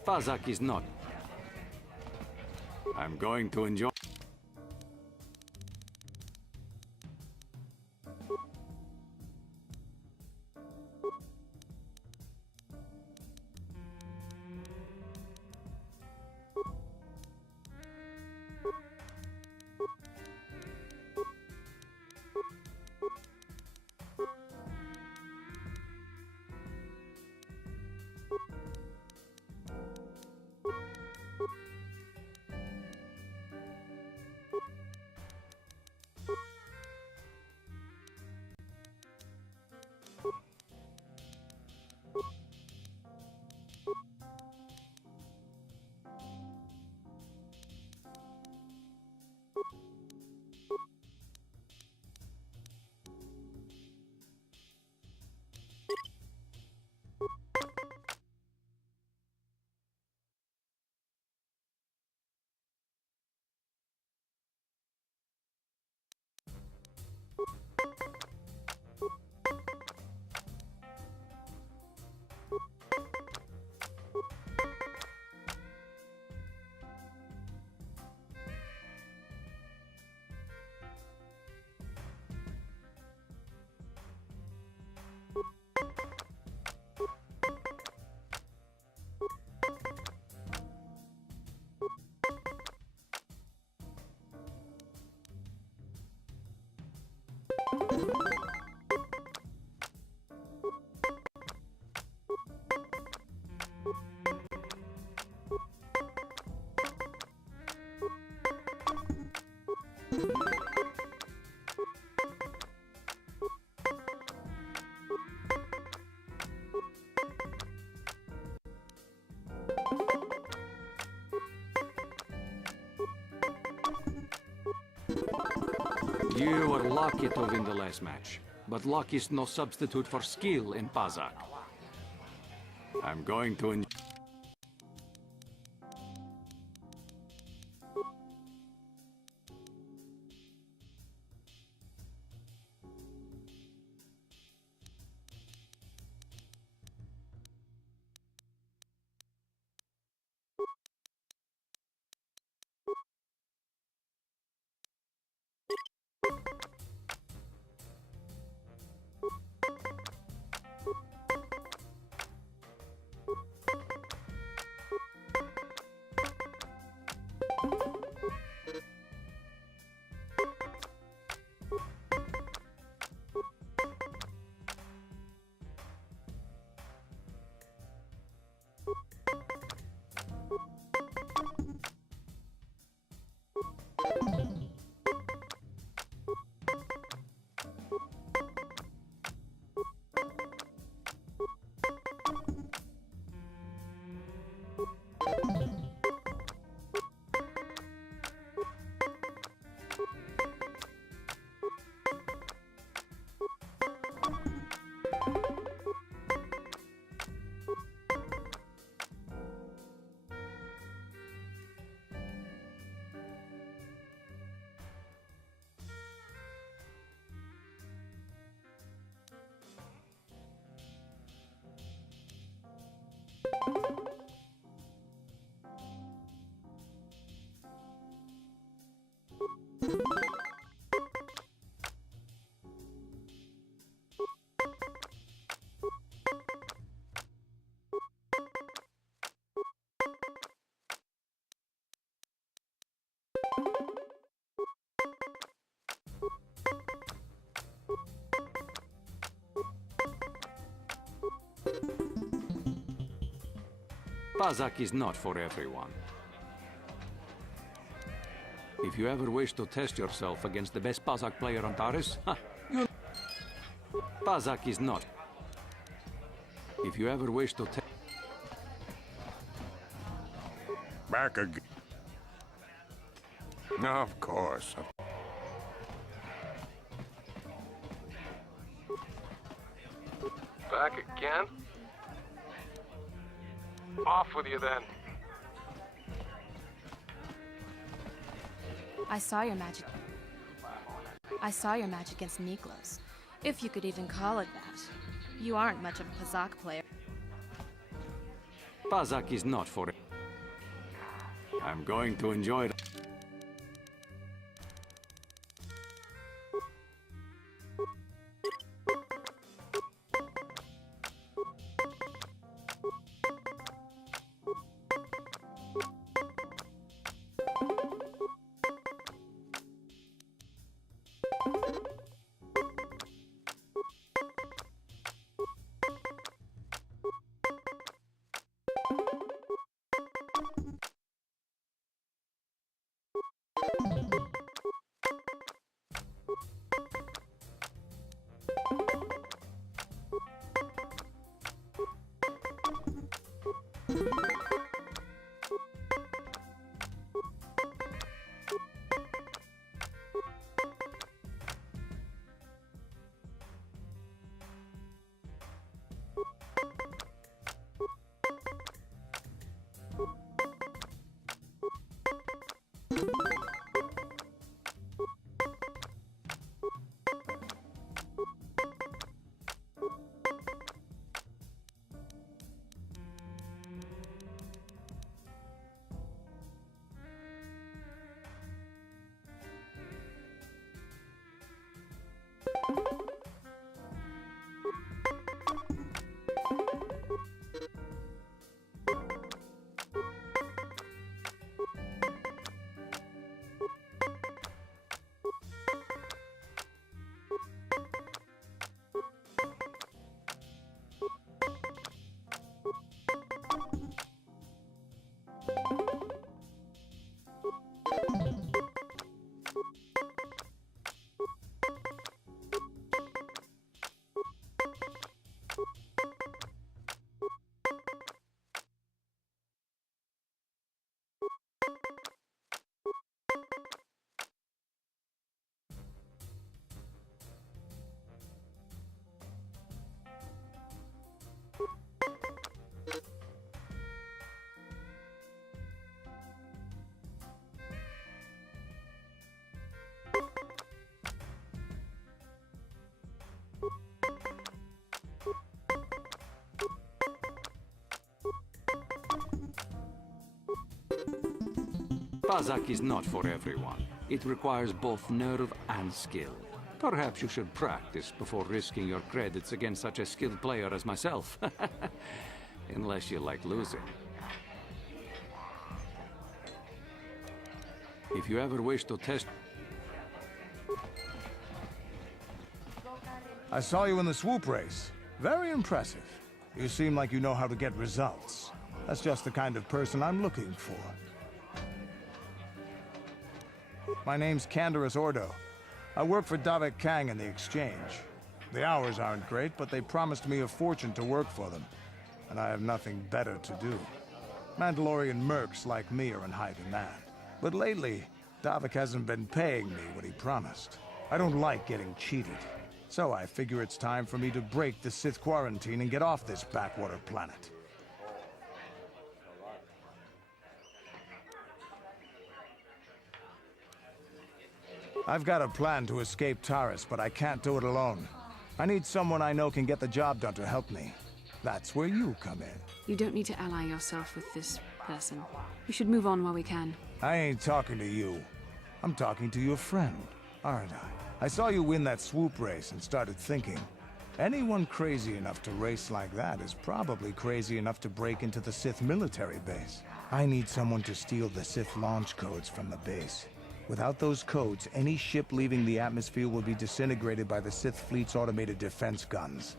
Pazak is not. I'm going to enjoy. You were lucky to win the last match, but luck is no substitute for skill in Pazak. I'm going to enjoy. Pazak is not for everyone. If you ever wish to test yourself against the best Pazak player on Taris, Pazak is not. If you ever wish to test... Back again. Of course. Back again? Off with you then. I saw your magic. I saw your match against Niklos, if you could even call it that. You aren't much of a Pazak player. Pazak is not for it. I'm going to enjoy it. Pazak is not for everyone. It requires both nerve and skill. Perhaps you should practice before risking your credits against such a skilled player as myself. Unless you like losing. If you ever wish to test... I saw you in the swoop race. Very impressive. You seem like you know how to get results. That's just the kind of person I'm looking for. My name's Canderous Ordo. I work for Davik Kang in the Exchange. The hours aren't great, but they promised me a fortune to work for them. And I have nothing better to do. Mandalorian mercs like me are in high demand. But lately, Davik hasn't been paying me what he promised. I don't like getting cheated. So I figure it's time for me to break the Sith quarantine and get off this backwater planet. I've got a plan to escape Taris, but I can't do it alone. I need someone I know can get the job done to help me. That's where you come in. You don't need to ally yourself with this person. We should move on while we can. I ain't talking to you. I'm talking to your friend, aren't I? I saw you win that swoop race and started thinking, anyone crazy enough to race like that is probably crazy enough to break into the Sith military base. I need someone to steal the Sith launch codes from the base. Without those codes, any ship leaving the atmosphere will be disintegrated by the Sith fleet's automated defense guns.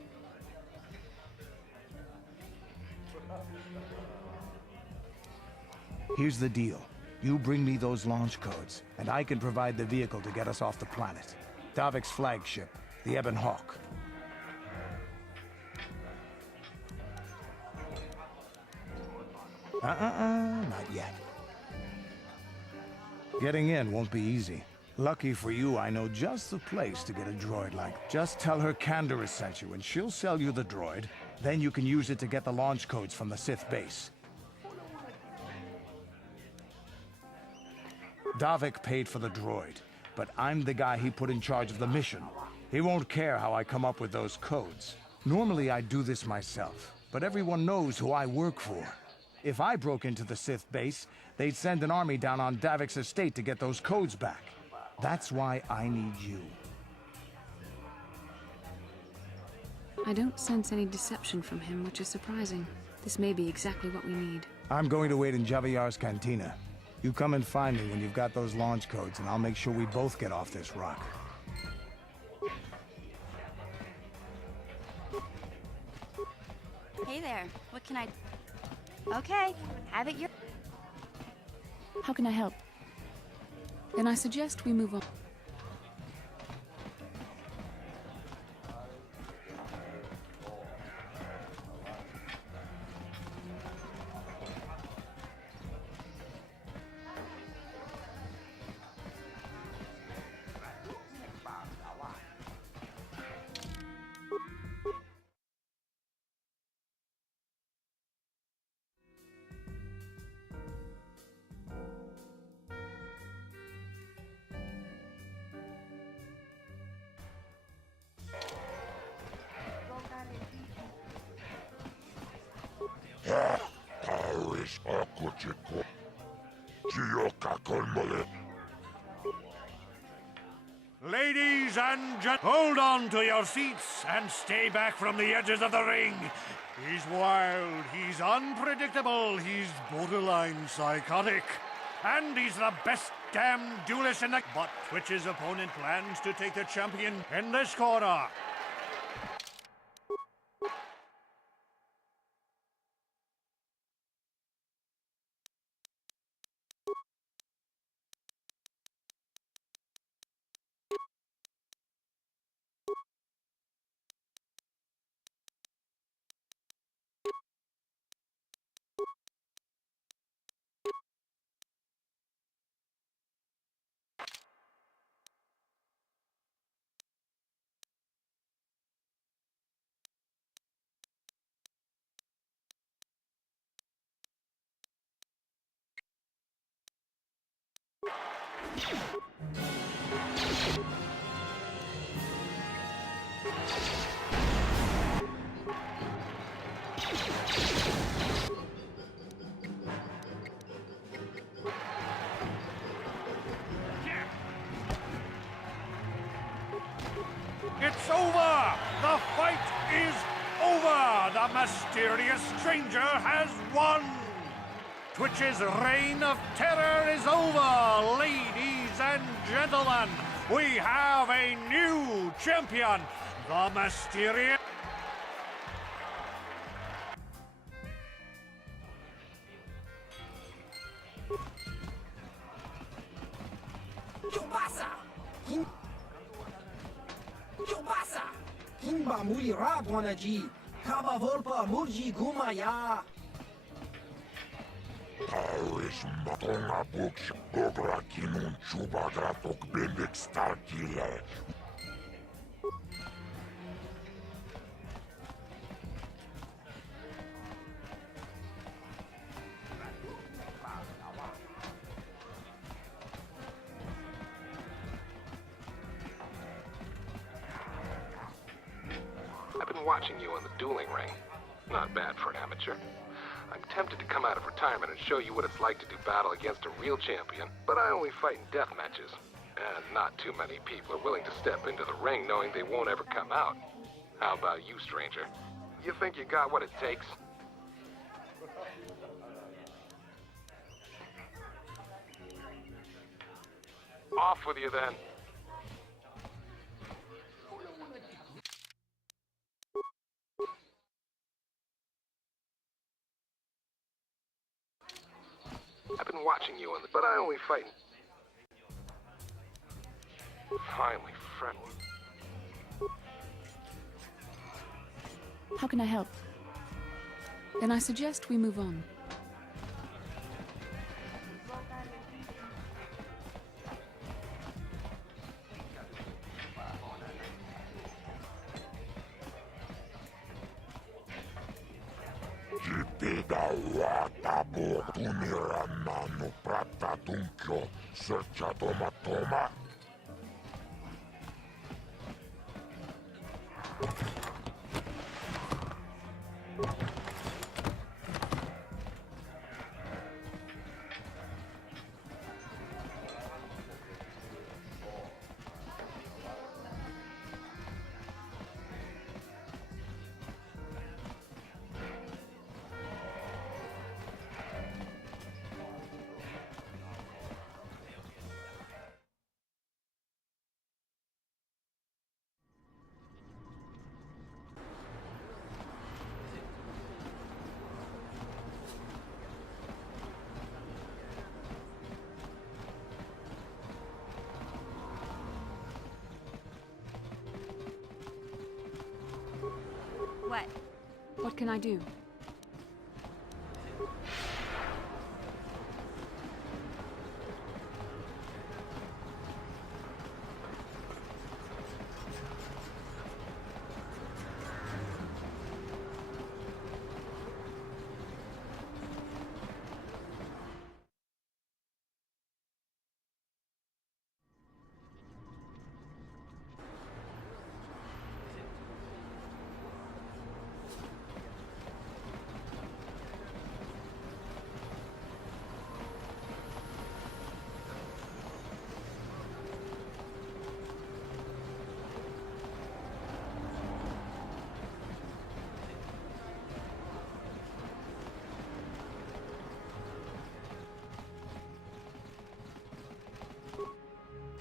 Here's the deal. You bring me those launch codes, and I can provide the vehicle to get us off the planet. Davik's flagship, the Ebon Hawk. Not yet. Getting in won't be easy. Lucky for you, I know just the place to get a droid like. Just tell her Taris sent you, and she'll sell you the droid. Then you can use it to get the launch codes from the Sith base. Davik paid for the droid, but I'm the guy he put in charge of the mission. He won't care how I come up with those codes. Normally I'd do this myself, but everyone knows who I work for. If I broke into the Sith base, they'd send an army down on Davik's estate to get those codes back. That's why I need you. I don't sense any deception from him, which is surprising. This may be exactly what we need. I'm going to wait in Javiar's cantina. You come and find me when you've got those launch codes, and I'll make sure we both get off this rock. Hey there, what can I... Okay, have it your... How can I help? Then I suggest we move on. Taris, Akutiko. Ladies and gentlemen, hold on to your seats and stay back from the edges of the ring. He's wild, he's unpredictable, he's borderline psychotic. And he's the best damn duelist in the... But Twitch's opponent plans to take the champion in this corner. It's over! The fight is over! The mysterious stranger has won! Twitch's reign of terror is over! Ladies and gentlemen, we have a new champion! The mysterious... Kimba muli radwanaji, kaba volpa murji gumaya. Taris matonga buksh gogra kinun chuba gratok bembek starkiller. I've been watching you on the dueling ring. Not bad for an amateur. I'm tempted to come out of retirement and show you what it's like to do battle against a real champion, but I only fight in death matches. And not too many people are willing to step into the ring knowing they won't ever come out. How about you, stranger? You think you got what it takes? Off with you then. I've been watching you but I only fight. Finally, friend. How can I help? Then I suggest we move on. Toma. What? What can I do?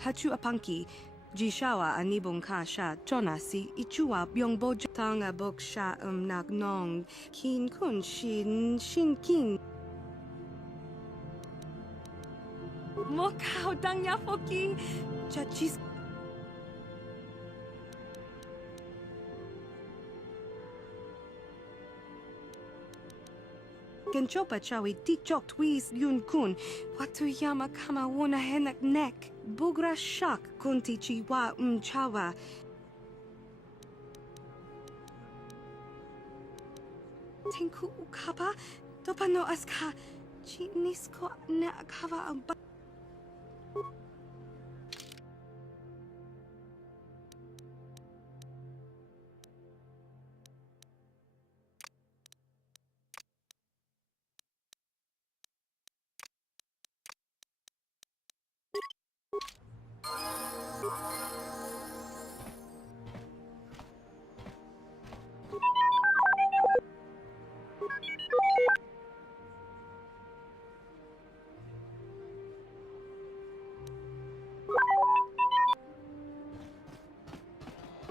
Hachu apanki, jishawa anibong ka sha chona si ichua byongbo tanga bok sha nak nong kin kun shin kin mokao dang yafoki chachis Genchopa chawi tikchok twis yun kun watu yama kama wona henak nek bugra shak kunti chiwa chawa Tinku ukapa dopano aska chinisko na akava amba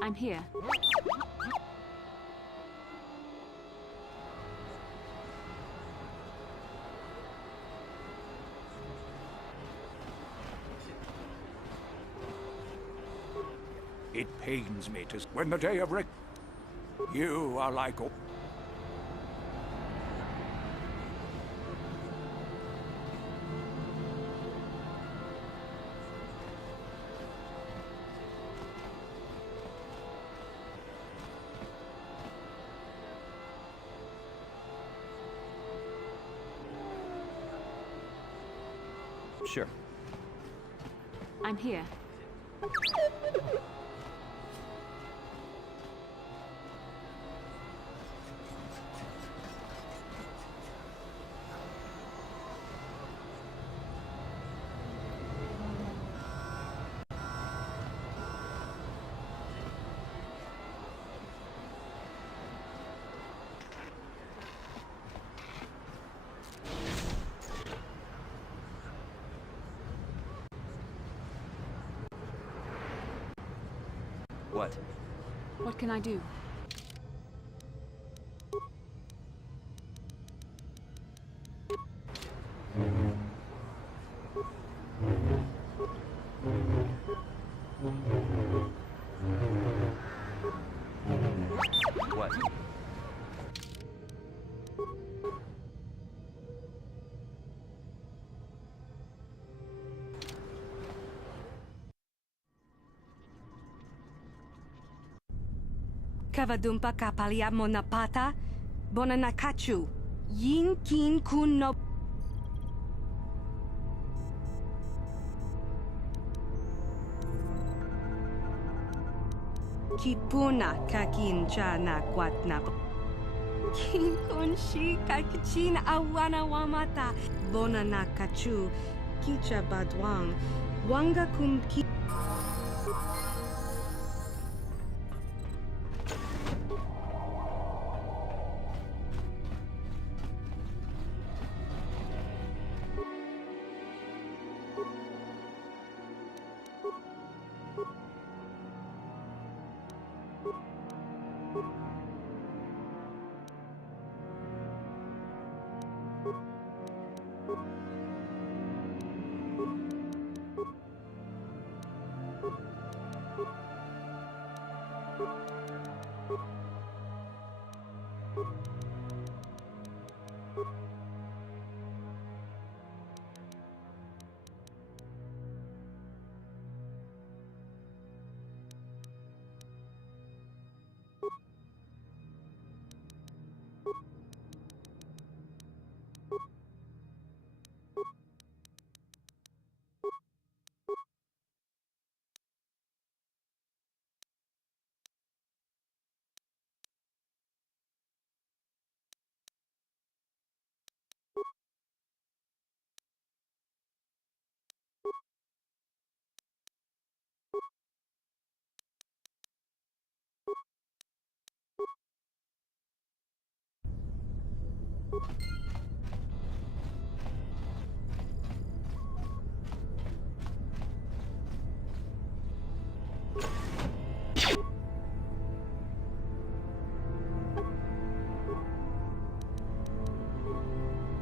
I'm here. It pains me to... When the day of you are like... Sure. I'm here. What? What can I do? Kavadumpa kapalia monapata. Bonanakachu. Yin kin kun no. Kipuna kakin cha na kwatna. Kin kun shi kakichin awana wamata. Bonanakachu. Kicha badwang. Wanga kum ki.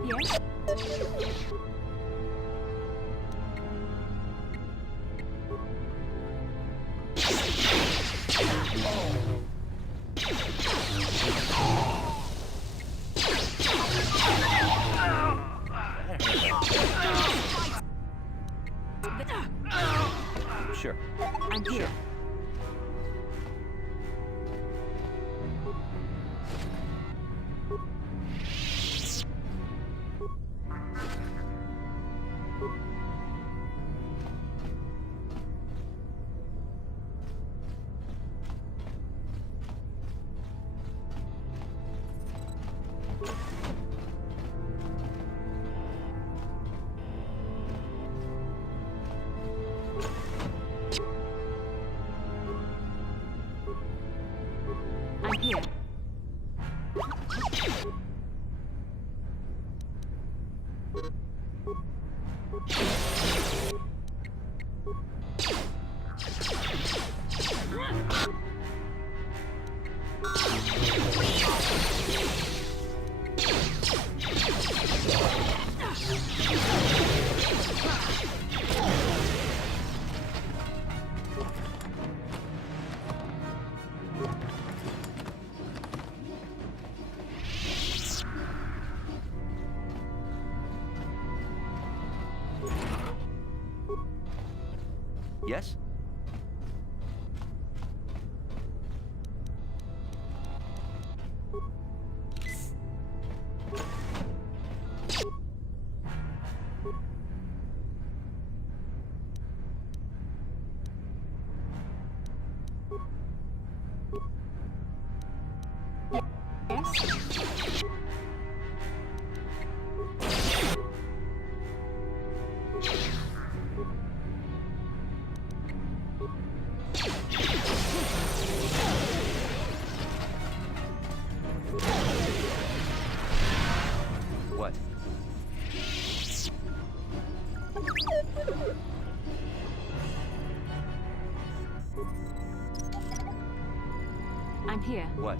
Yes? Sure. I'm here. I'm here. Yes? What? I'm here. What?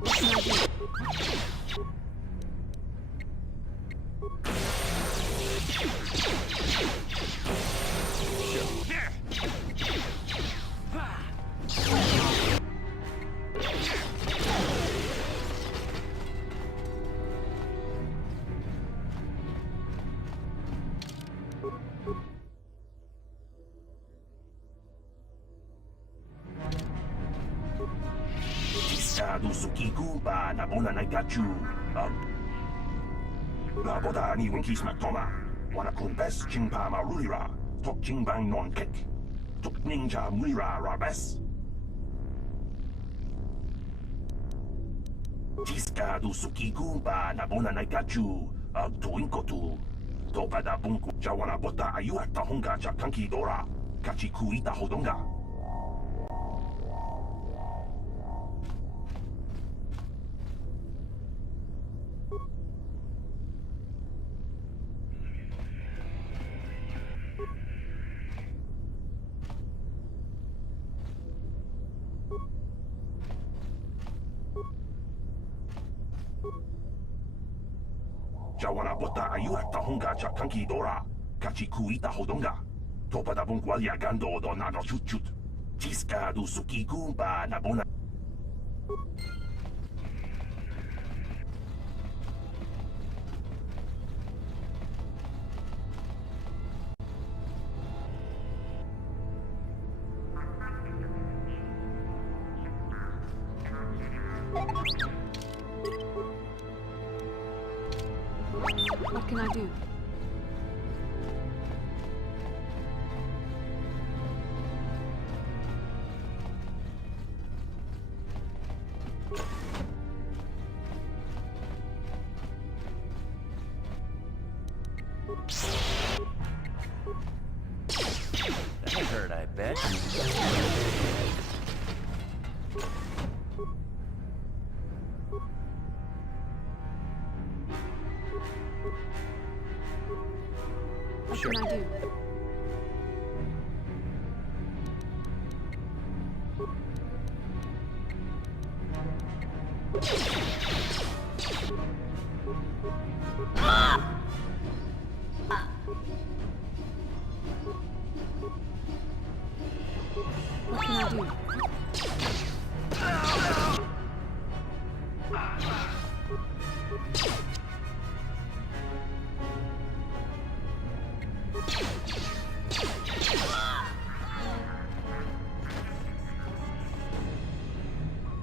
What can I do? Sukiku ba nabona na gachu. Naboda ni winkis matoma. Wana kun bes chingpa marulira. Tok chingbang non kek. Tok ninja mulira rabes. Tiska du sukiku ba nabona na gachu. Tuinkotu. Topa da bunku jawana bota ayu at tahunga chakanki dora. Kachiku ita hodonga. Jawana bota ayu at tahunga chakanki dora. Kachiku ita hodonga. Topa da bunku alia gando do nano chut chut. Tiska du sukiku ba nabona. What can I do? That hurt, I bet. What can I do? What can I do?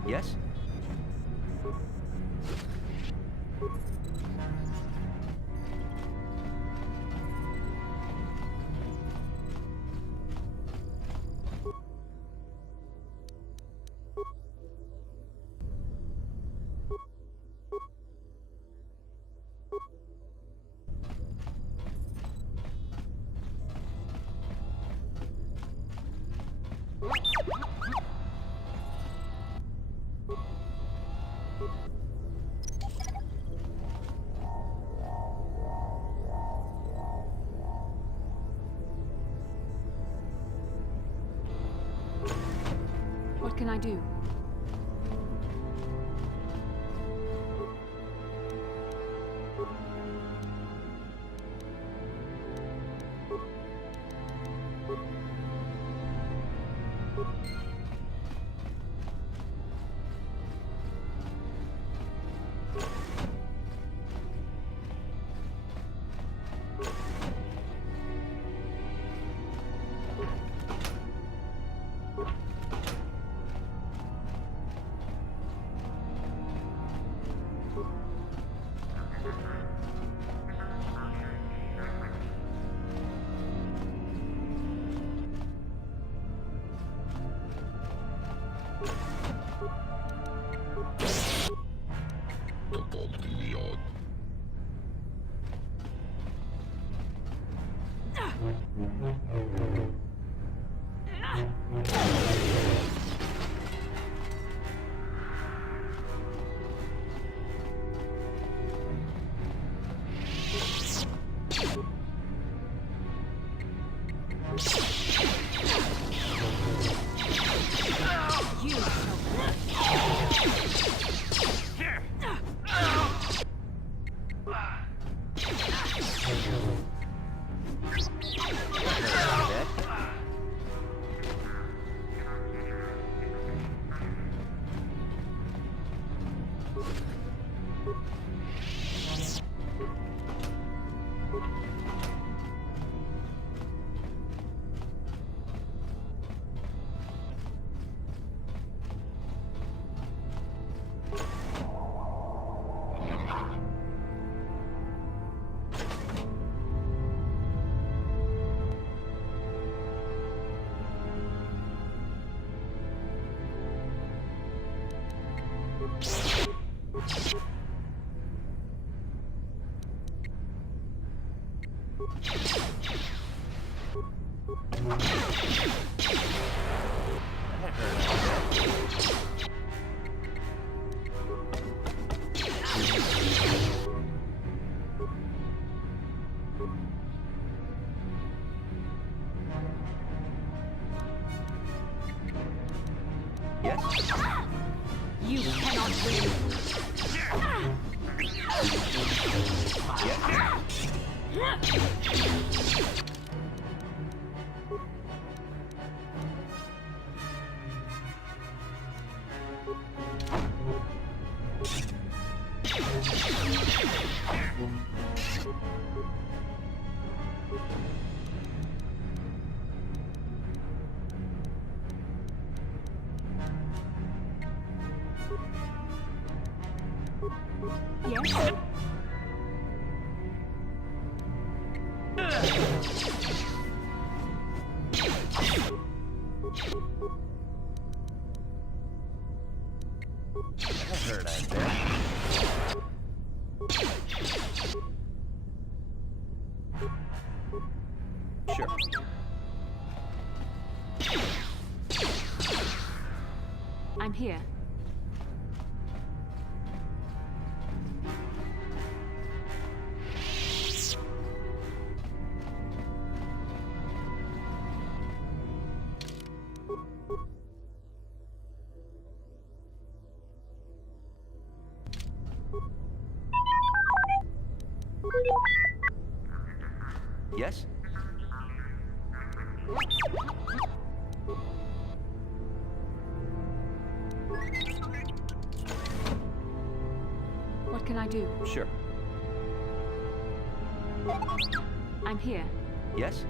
Yes? What can I do? You cannot win. Yes. That hurt, I bet. Sure. I'm here. Yes? What can I do? Sure. I'm here. Yes?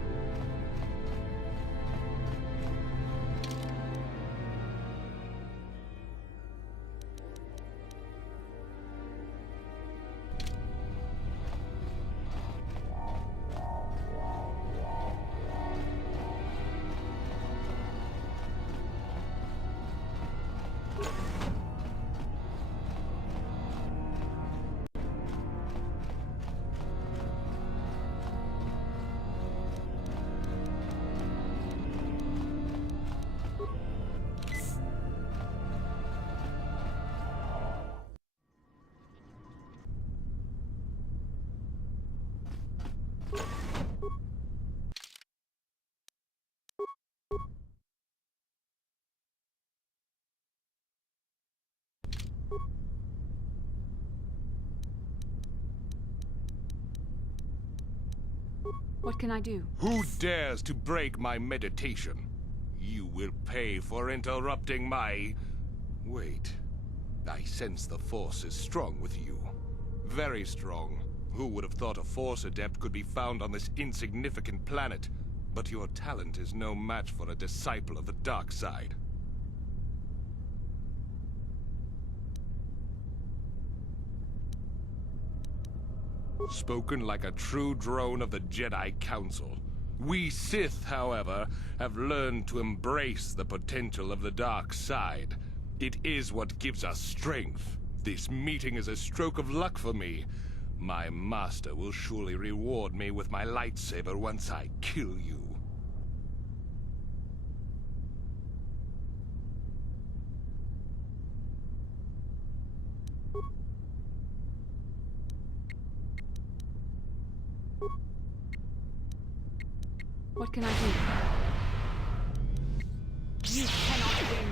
What can I do? Who dares to break my meditation? You will pay for interrupting my... Wait. I sense the Force is strong with you. Very strong. Who would have thought a Force Adept could be found on this insignificant planet? But your talent is no match for a disciple of the dark side. Spoken like a true drone of the Jedi Council. We Sith, however, have learned to embrace the potential of the dark side. It is what gives us strength. This meeting is a stroke of luck for me. My master will surely reward me with my lightsaber once I kill you. What can I do? You cannot win.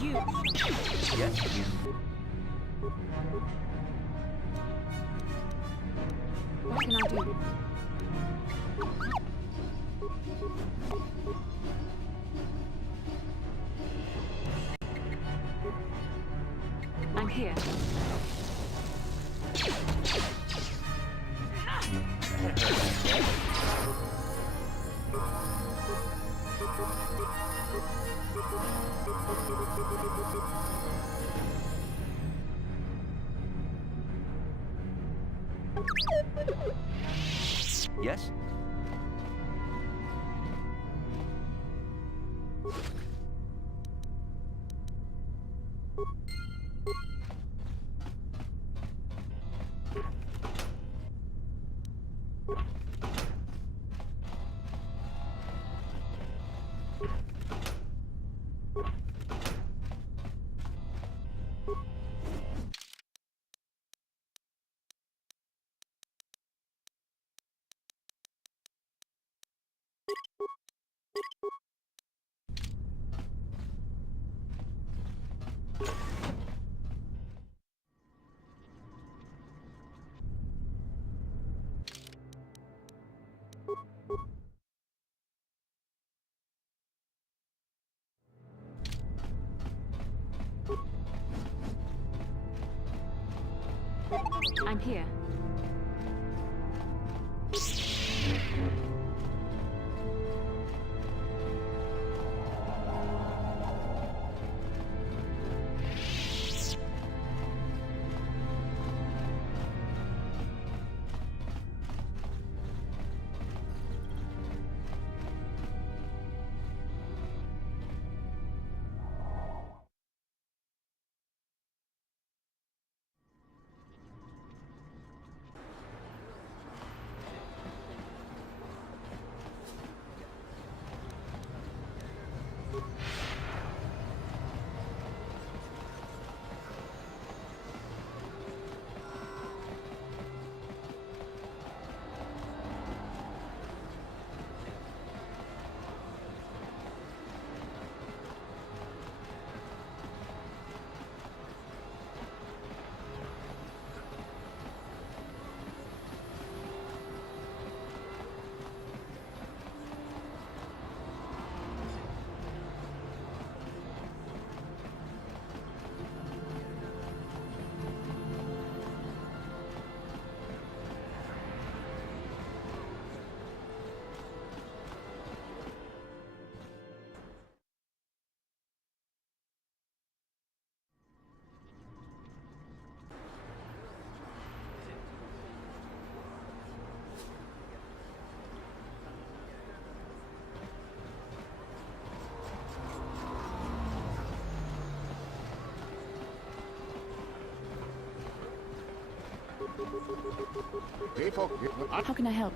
You. Yes? What can I do? I'm here. Yes? I'm here. How can I help?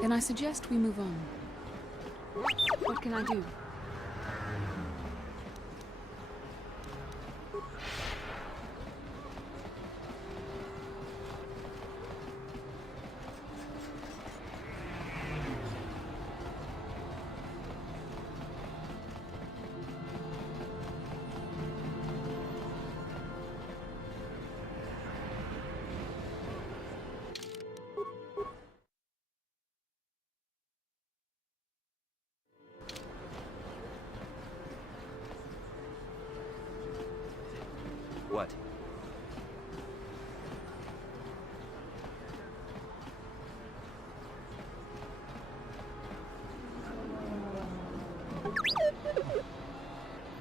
Then I suggest we move on. What can I do? What?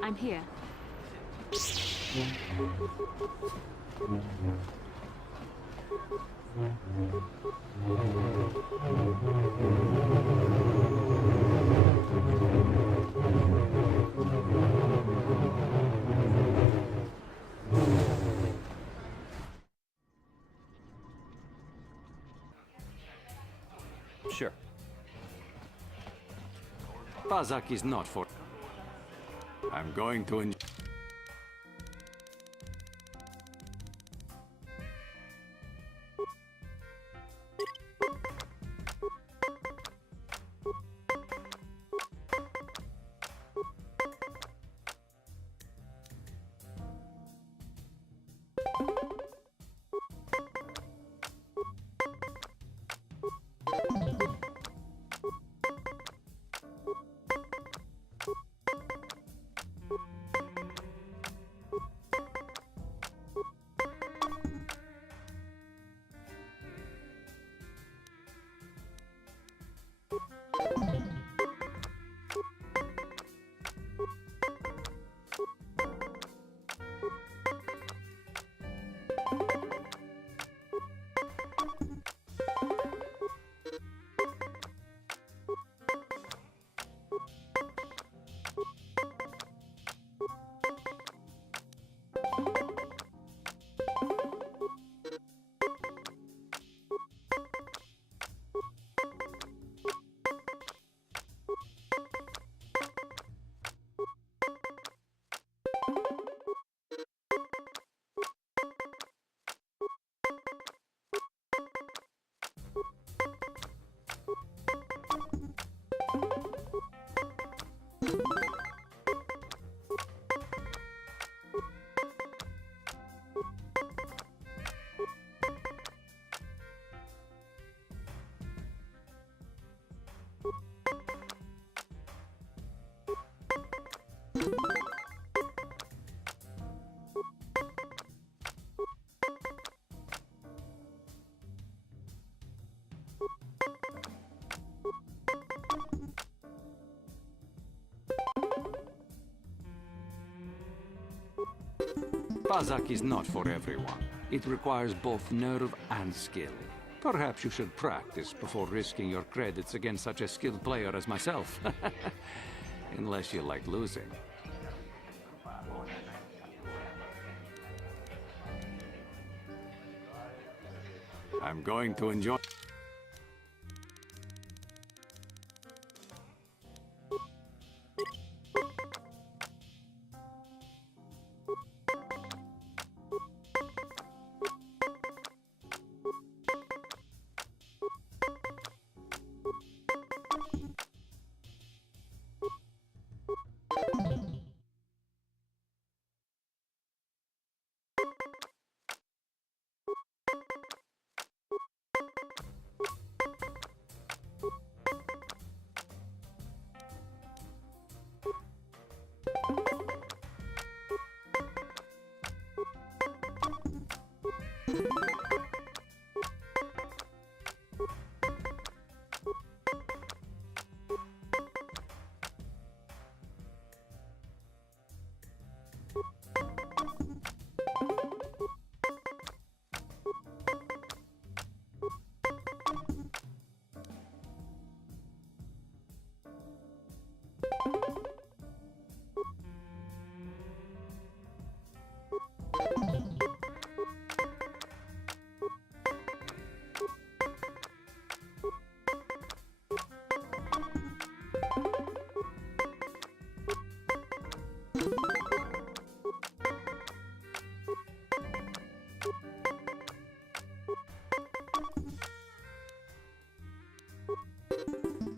I'm here. Sure. Pazak is not for... I'm going to enjoy... Pazak is not for everyone. It requires both nerve and skill. Perhaps you should practice before risking your credits against such a skilled player as myself. Unless you like losing. I'm going to enjoy...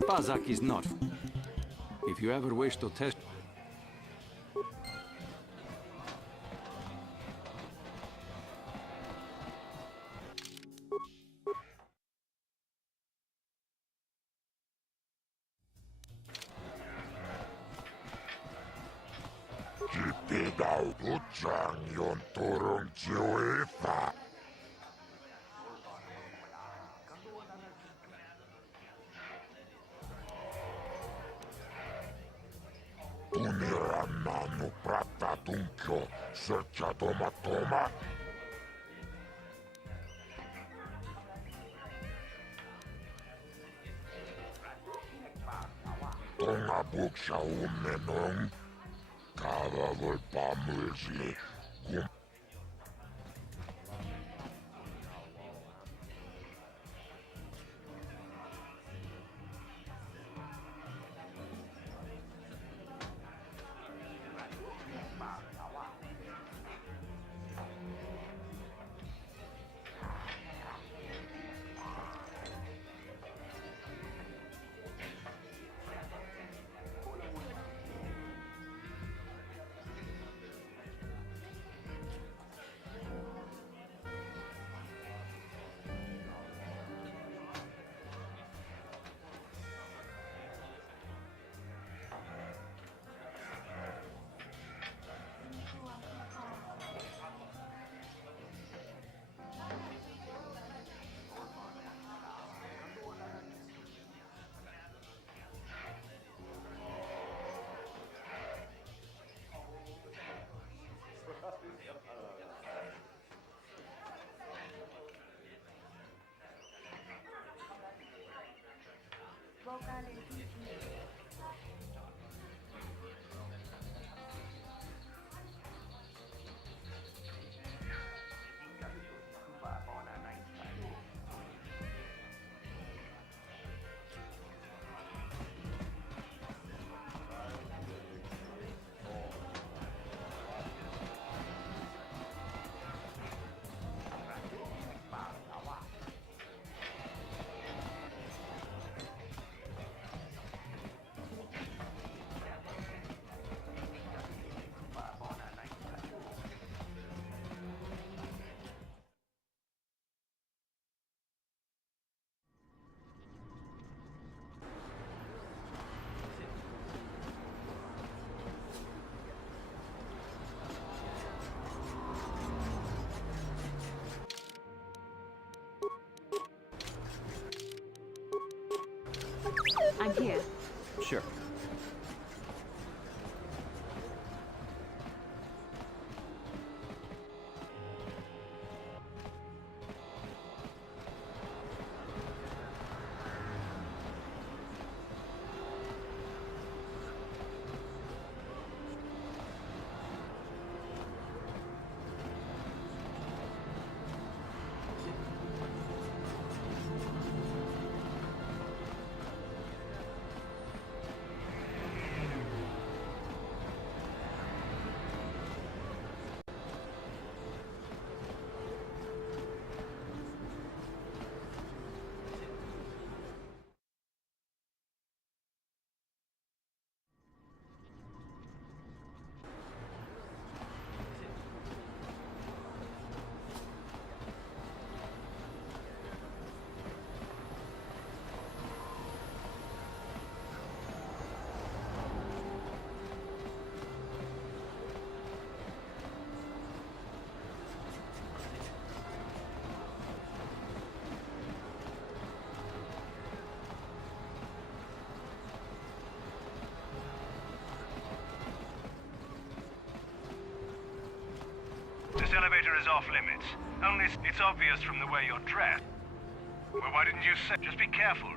Pazak is not... If you ever wish to test... Te dau tu Changyon Torong Chioefa. Uniramanu prata tunkyo sercha toma toma. Tonga buksha umenong. Kava volpa mulsi. I'm here. Sure. elevator is off limits. Only it's obvious from the way you're dressed. Well, why didn't you say? Just be careful.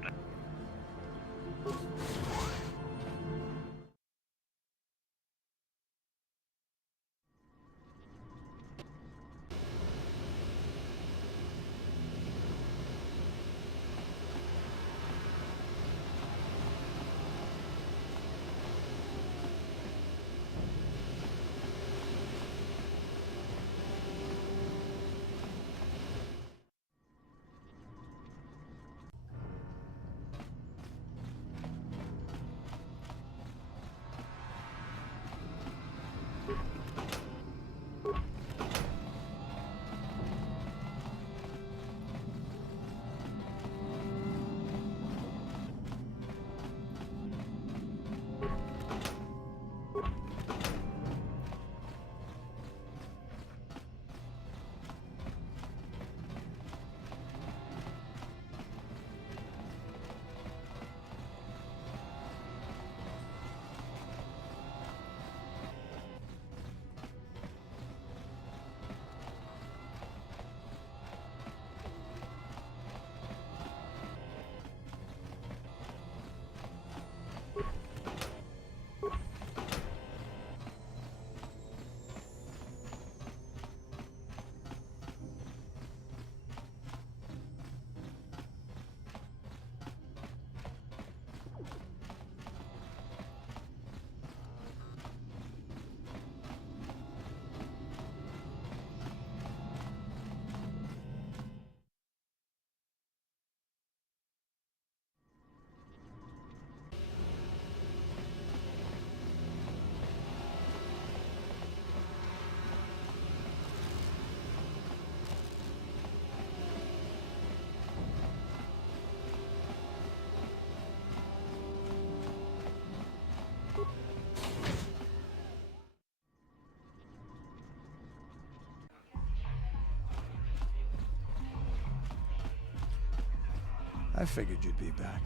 I figured you'd be back.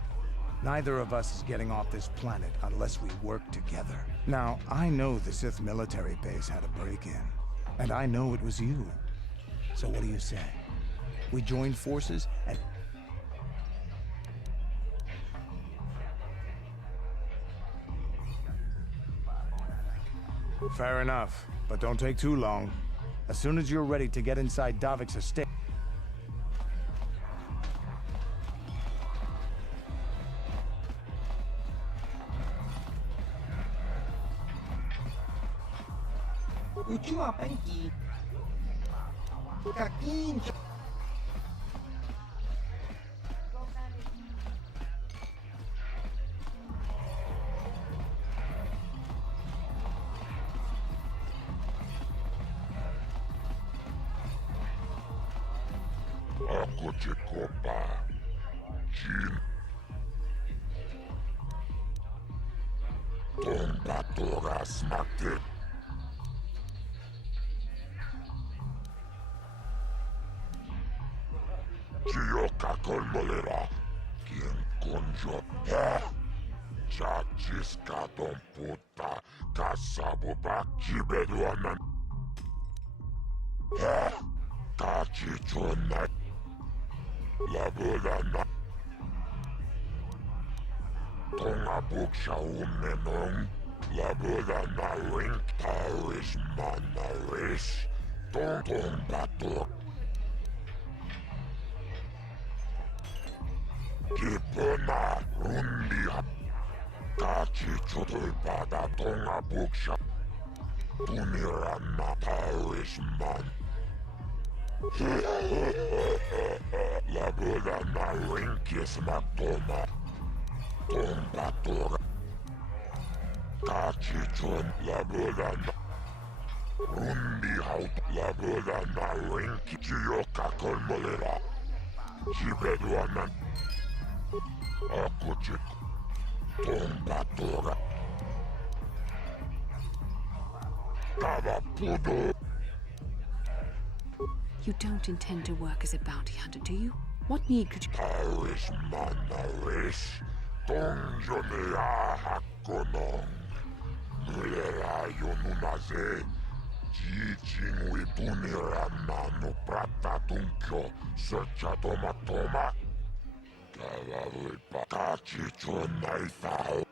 Neither of us is getting off this planet unless we work together. Now, I know the Sith military base had a break-in, and I know it was you. So what do you say? We join forces and... Fair enough, but don't take too long. As soon as you're ready to get inside Davik's estate... Uchua Penki. Kakin. Ako Jacoba. Jin. Tomba Toras Mate. Gioca colmolera. Quien conjo. Chachiska don puta. Kasabuba kibeduanan. Kachichona. Labulana. Tonga buksha umenong. Labulana ring Taris manaris. Tong batok. Kipona rundia. Kachichotul pada tonga buksha. Tumirana Taris man. Labulana rinkis matoma. Tomba tora. Kachichon labulana. Rundi haut labulana rinki chiyoka kolmolera. Chibeduanan. Akuchik. Tomba tora. Kavapudo. You don't intend to work as a bounty hunter, do you? What need could you... Taris manaris. Tongjonea hakonong. Mulera yonunaze. Ji Jingui Bunirana no Prata Tunkyo, Searcha Toma Toma. Kalalui Patachi Chunaithao.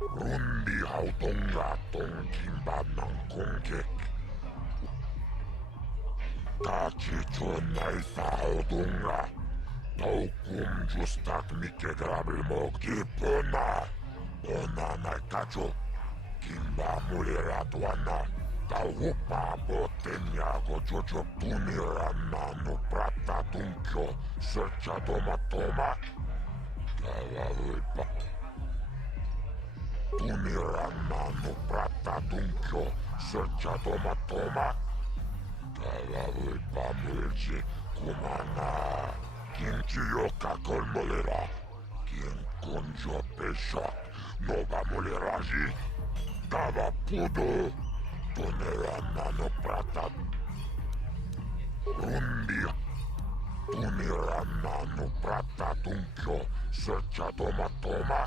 Rundi Hautonga Tongkimba Nankongek. Tachi Chunaithao Dunga. Taukum Justak Mike Grabilmo Kipuna. Bonana Kacho. Kimba Mulera Duana. Taupa Boteniago Jojo Tunirana no Prata Tunkyo. Searcha Toma Toma. Kalalui Tunirana no Prata Tunkyo. Searcha Toma Toma. Kalalui Pamulji Kumana. Kinchiyoka Kolmolera. Kinkunjo Peshak. Nova Moleraji. Tava Pudo. Tunirana no Prata. Rundi. Tunirana no Prata Tunkyo. Searcha Toma Toma.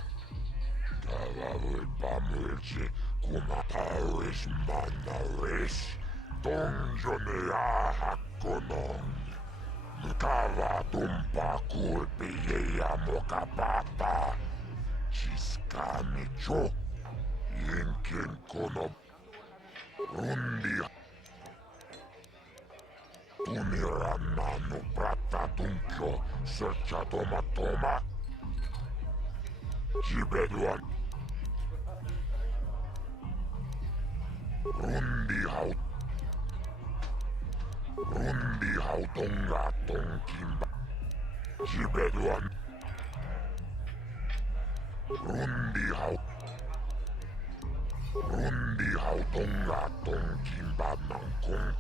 Kalalui Pamulji Kuma Taris Manaris. Tongjonea Hakonong. Kava Tumpa Kulpiya Mokapapa. Chiskani Cho. Yinkin Kono. Rundi. Tunirana no Prata Tunkyo. Searcha Toma Toma. Jibeduan. Rundi Hautonga Tongkimba. Jibeduan. Rundi Hautonga Tongkimba Nankong.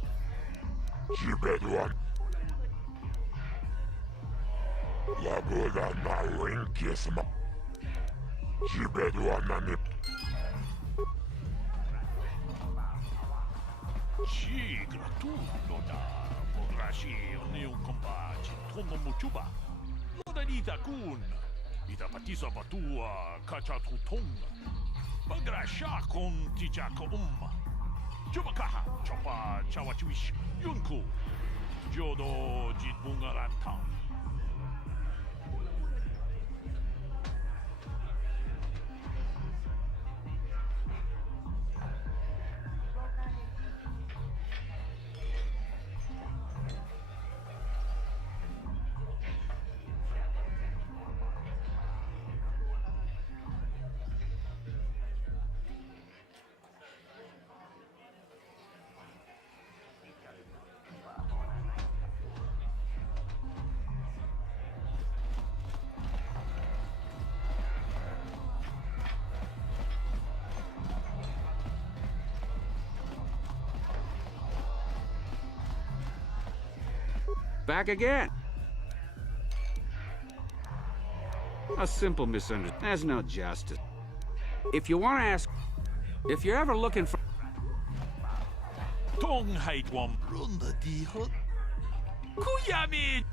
Jibeduan. Lagoda na Winkisma. Jibeduan nani. Sì, gratuito da Podrashi Neon Combate, Tomo Muchuba. Loda Dita Kun, Ita Patisa Batua, Kacha Tutonga. Bagrasha con Tijaka Chubakaha, Chapa Chawachuish, Yunku, Jodo Jitbungaranta. Back again. A simple misunderstanding. There's no justice. If you want to ask, if you're ever looking for... Tong Haitwam Runda Dihot Kuyami.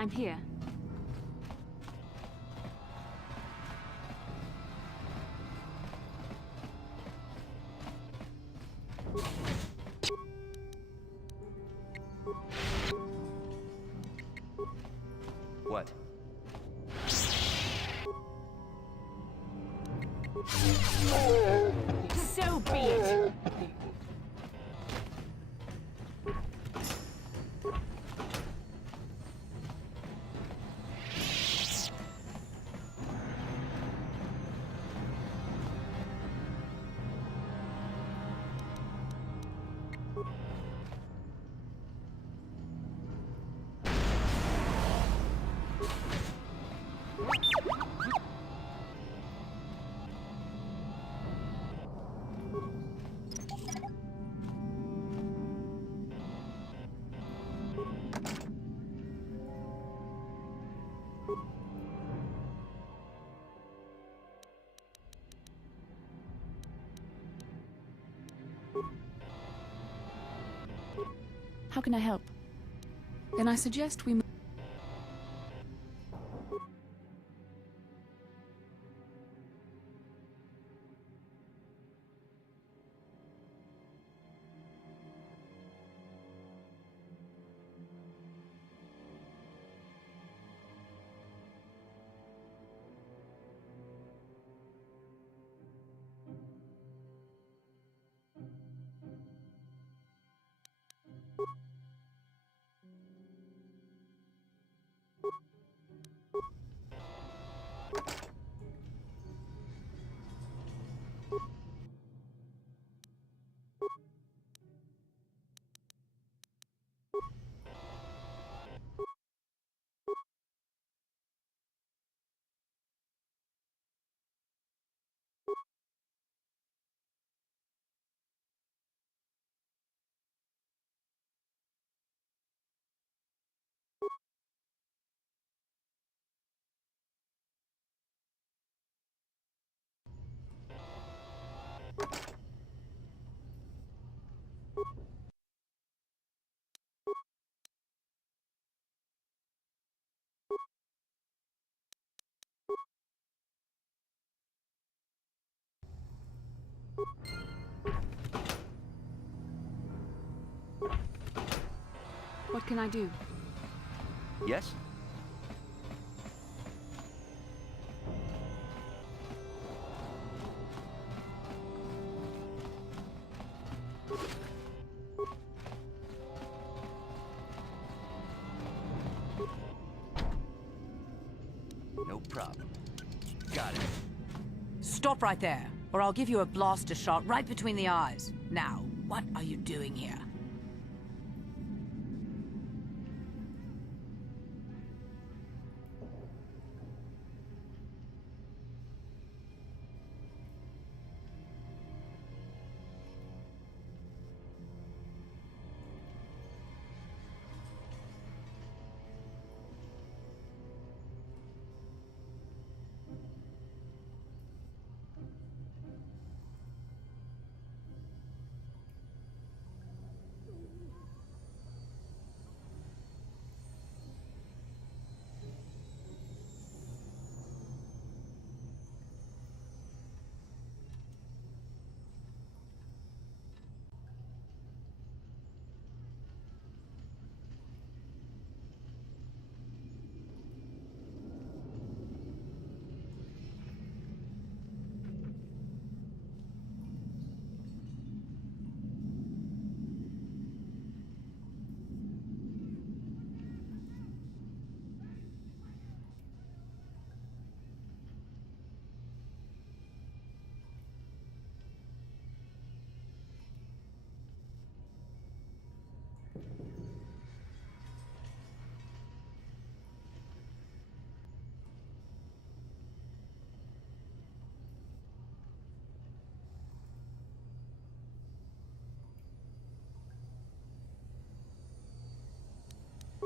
I'm here. What? So be it. How can I help? Then I suggest we move. What can I do? Yes? No problem. Got it. Stop right there, or I'll give you a blaster shot right between the eyes. Now, what are you doing here?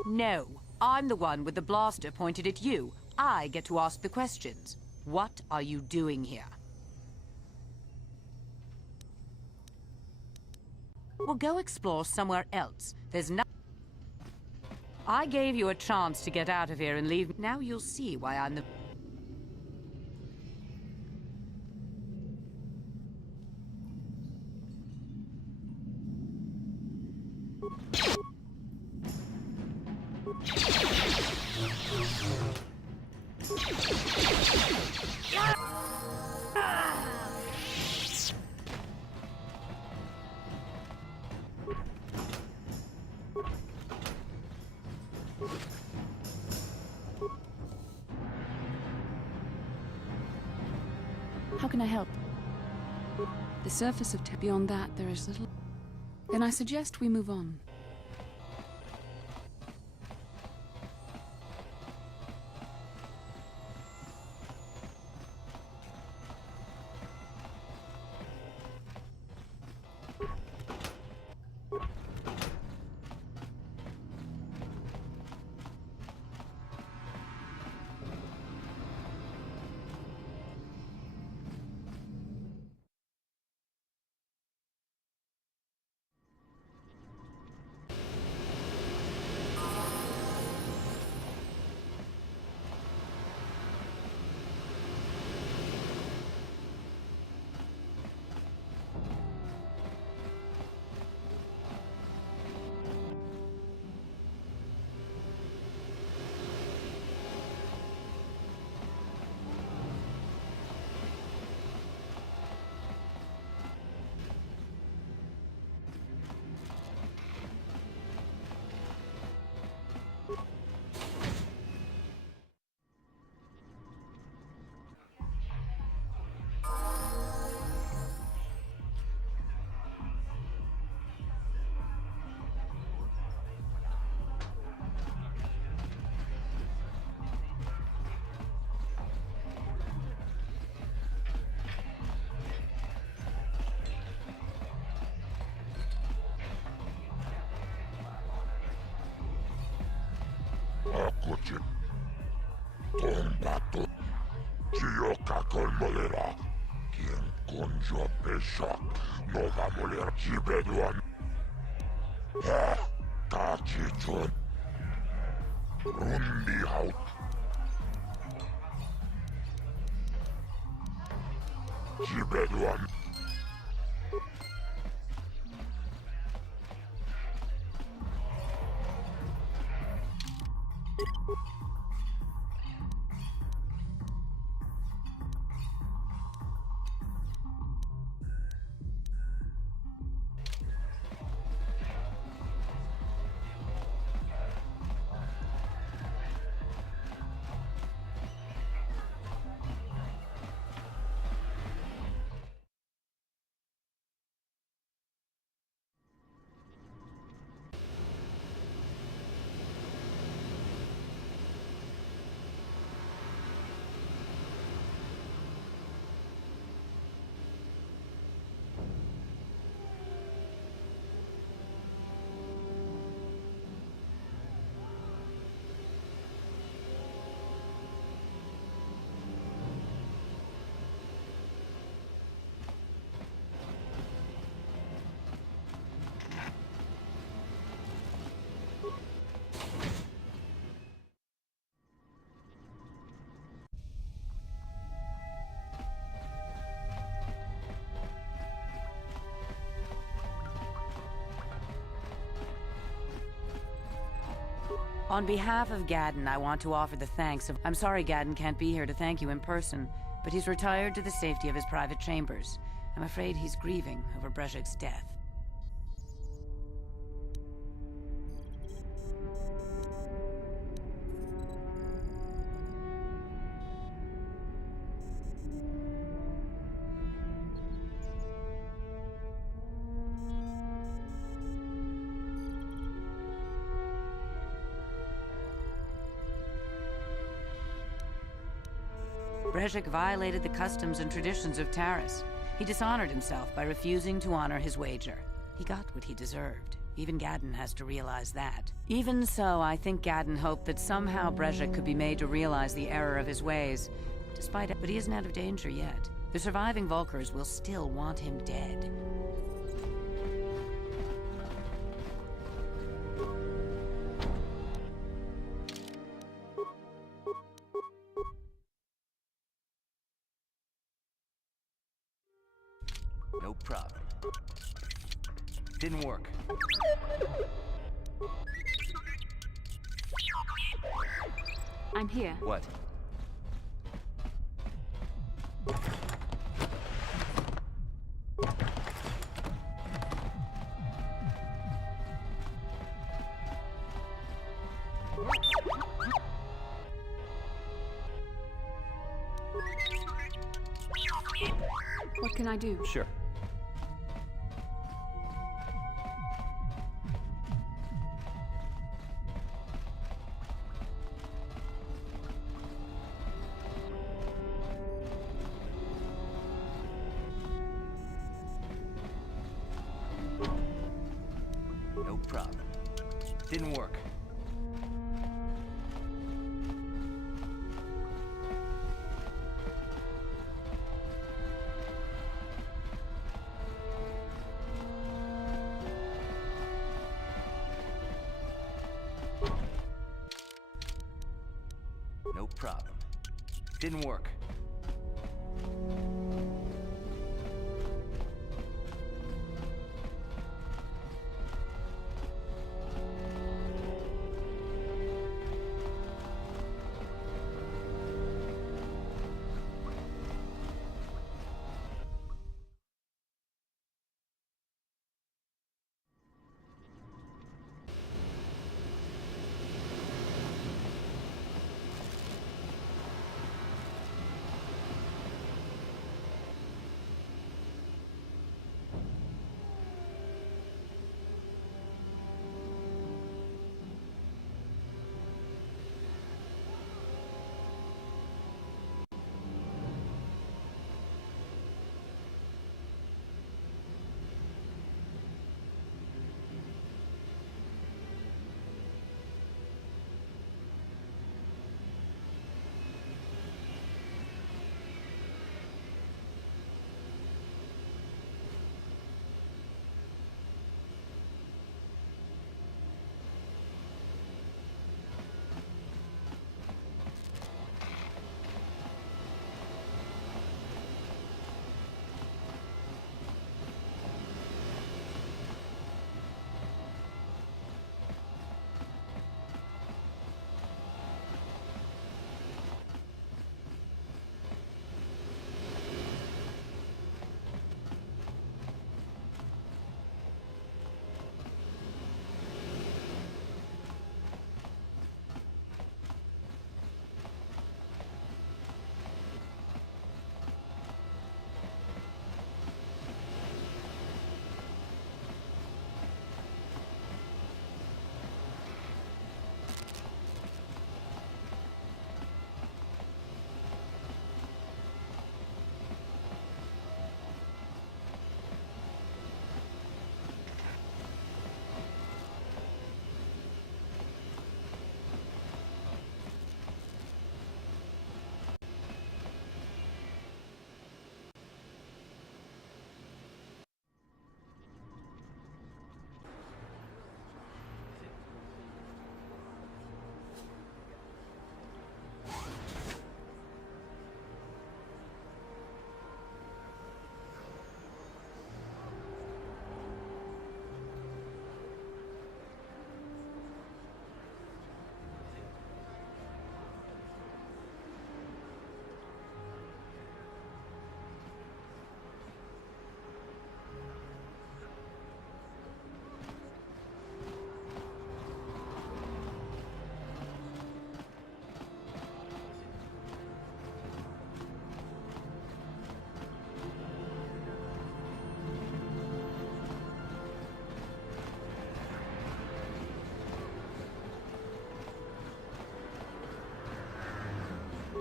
No, I'm the one with the blaster pointed at you. I get to ask the questions. What are you doing here? Well, go explore somewhere else. There's no... I gave you a chance to get out of here and leave. Now you'll see why I'm the... How can I help? The surface of beyond that, there is little... Then I suggest we move on. Eccoci. Combatto. Gioca col molera. Quien conjo pesha. No va a moler. Cibeduan. Tachichun. Rundi out. Cibeduan. On behalf of Gadden, I want to offer the thanks of... I'm sorry Gadden can't be here to thank you in person, but he's retired to the safety of his private chambers. I'm afraid he's grieving over Brezhik's death. Brezhik violated the customs and traditions of Taris. He dishonored himself by refusing to honor his wager. He got what he deserved. Even Gadden has to realize that. Even so, I think Gadden hoped that somehow Brezhik could be made to realize the error of his ways. Despite it, but he isn't out of danger yet. The surviving Volkers will still want him dead. No problem. Didn't work. I'm here. What? What can I do? Sure. No problem. Didn't work. No problem. Didn't work.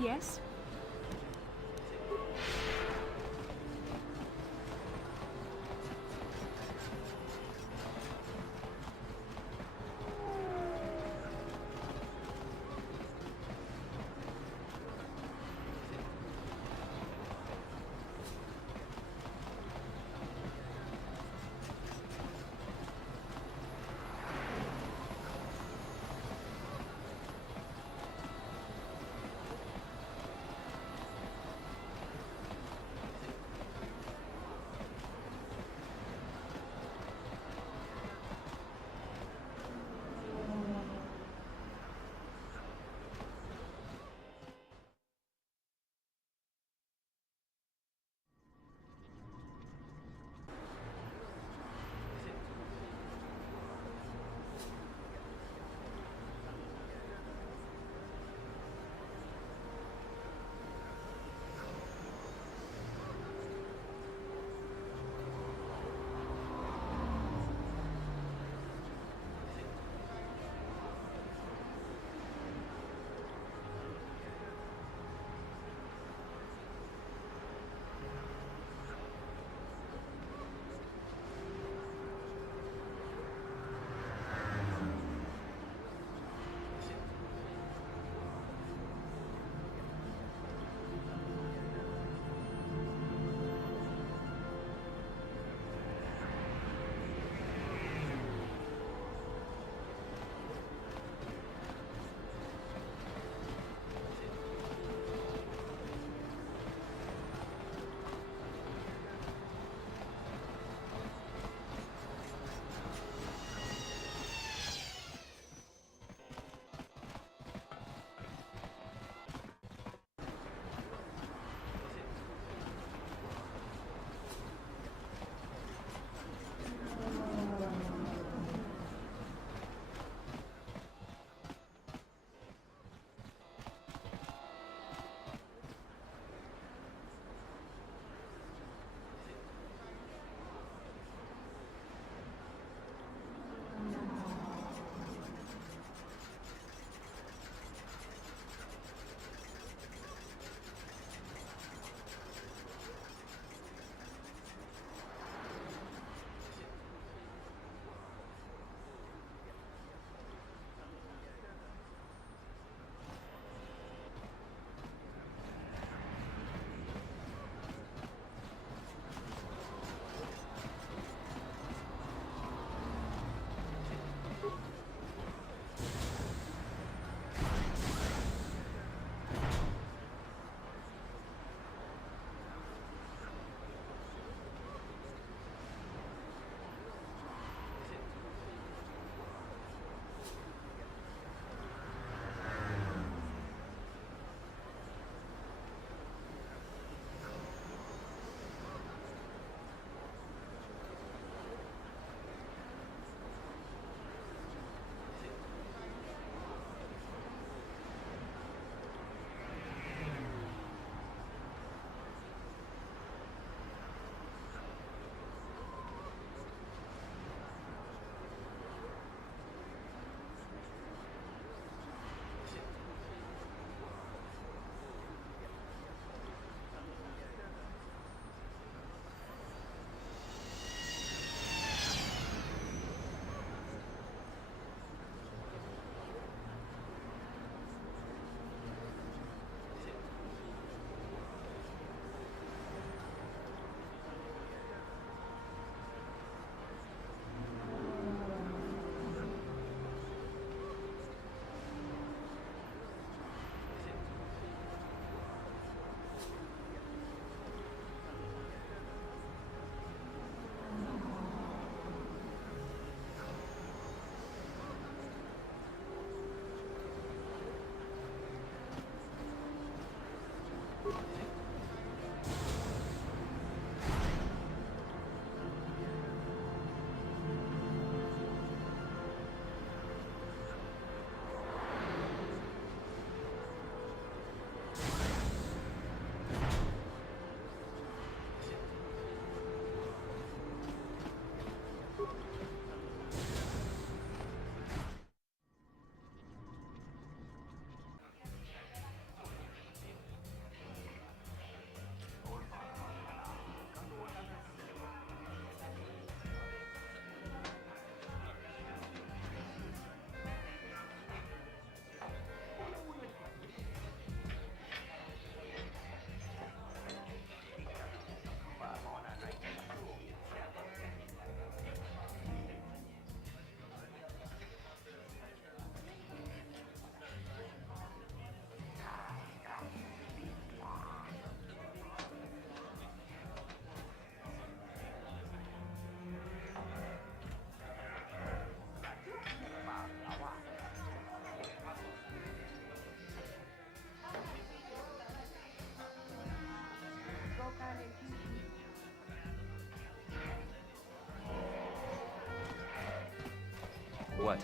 Yes? What?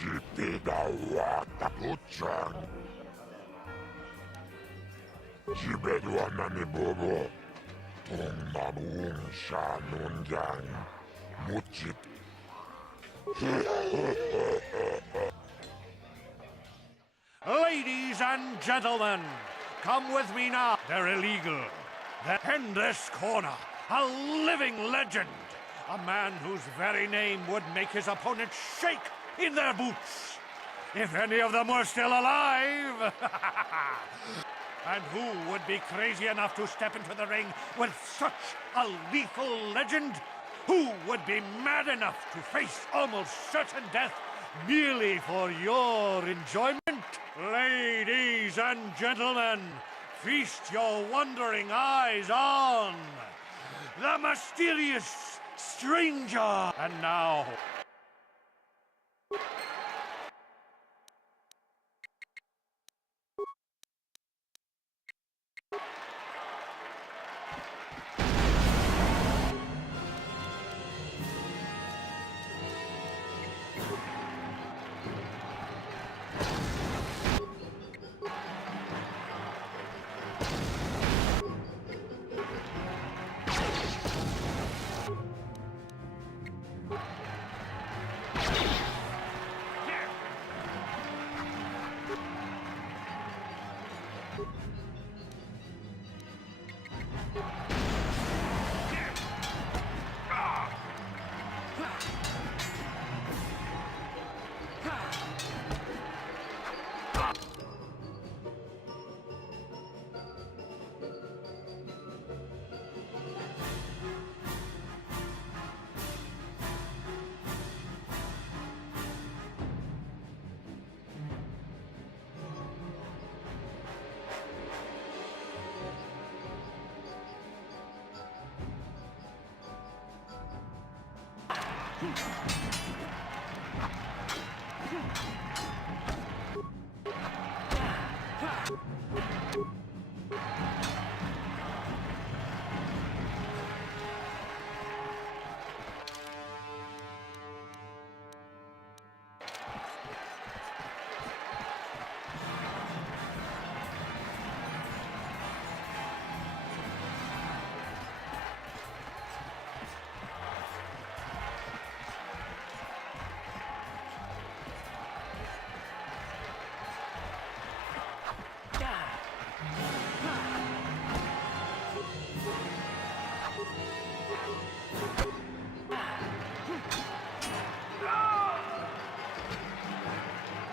Jipidawata Puchan. Jibeduanani Bobo. Tongmabung Shanunjang. Muchit. Ladies and gentlemen, come with me now. They're illegal. They're in this corner. A living legend. A man whose very name would make his opponents shake in their boots. If any of them were still alive. And who would be crazy enough to step into the ring with such a lethal legend? Who would be mad enough to face almost certain death merely for your enjoyment? Ladies and gentlemen, feast your wondering eyes on the mysterious stranger. And now...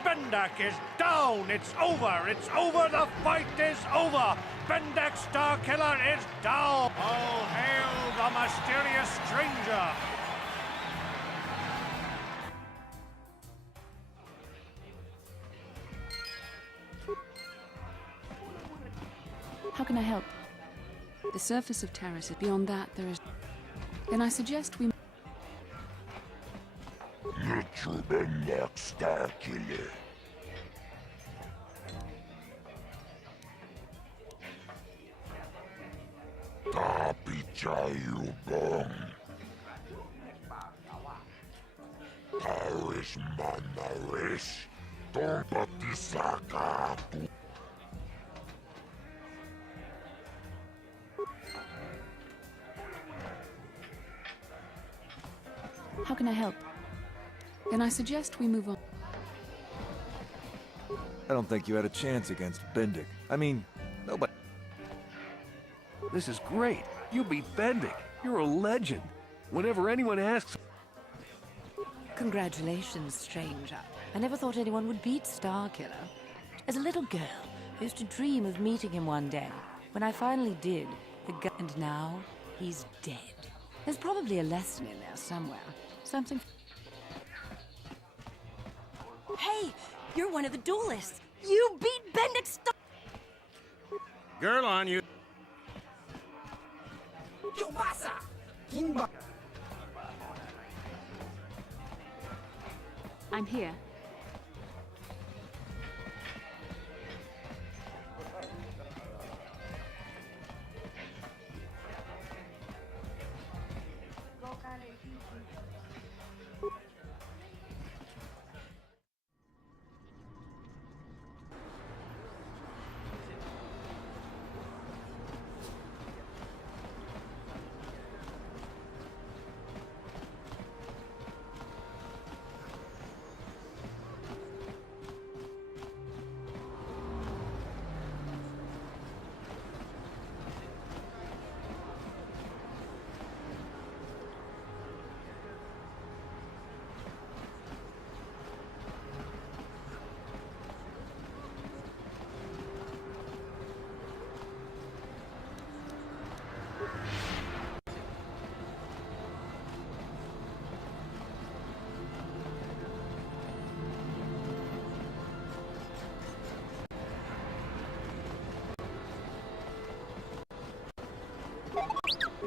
Bendak is down! It's over! It's over! The fight is over! Bendak Starkiller is down! All hail the mysterious stranger! How can I help? The surface of Taris is beyond that. There is... Then I suggest we... Nichuben luck, Star Killer. Tapi cayu bong. Taris manaris. Tombat disakatu. How can I help? Then I suggest we move on. I don't think you had a chance against Bendik. I mean, nobody... This is great. You beat Bendik. You're a legend. Whenever anyone asks... Congratulations, stranger. I never thought anyone would beat Starkiller. As a little girl, I used to dream of meeting him one day. When I finally did, and now, he's dead. There's probably a lesson in there somewhere. Something... Hey, you're one of the duelists. You beat Bendix. Girl on you. I'm here.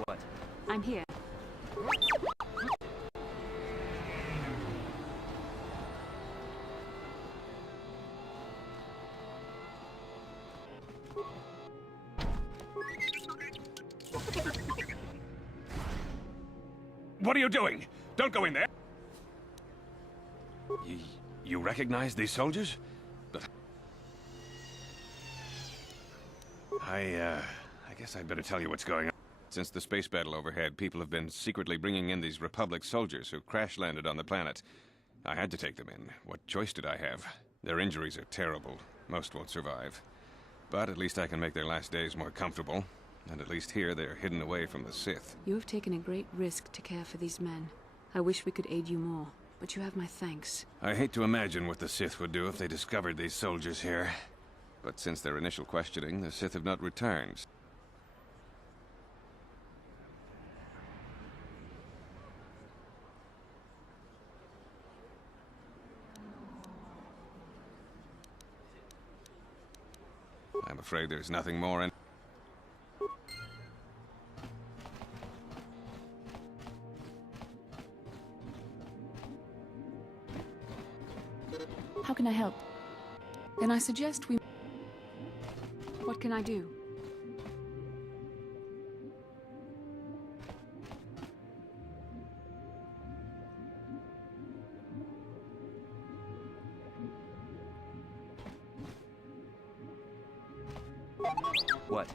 What? I'm here. What are you doing? Don't go in there! You recognize these soldiers? But... I guess I'd better tell you what's going on. Since the space battle overhead, people have been secretly bringing in these Republic soldiers who crash-landed on the planet. I had to take them in. What choice did I have? Their injuries are terrible. Most won't survive. But at least I can make their last days more comfortable. And at least here, they're hidden away from the Sith. You have taken a great risk to care for these men. I wish we could aid you more, but you have my thanks. I hate to imagine what the Sith would do if they discovered these soldiers here. But since their initial questioning, the Sith have not returned. I'm afraid there's nothing more in... How can I help? Then I suggest we... What can I do? What?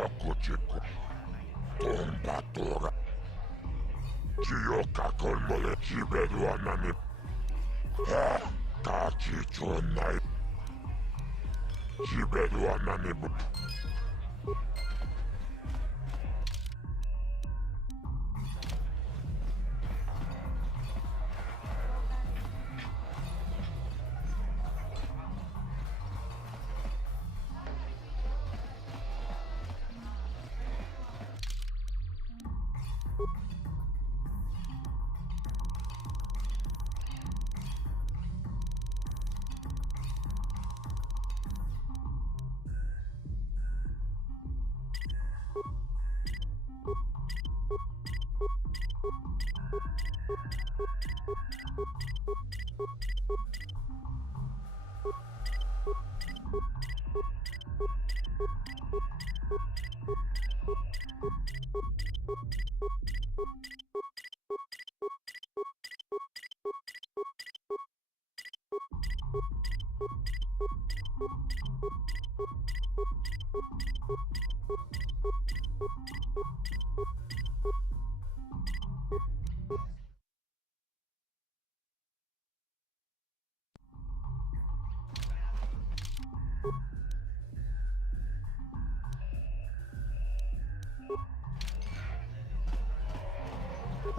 Tokuchiku. Tombatora. Chiyoka kolmole chibeduanani. Ha! Kachichonai. Chibeduanani.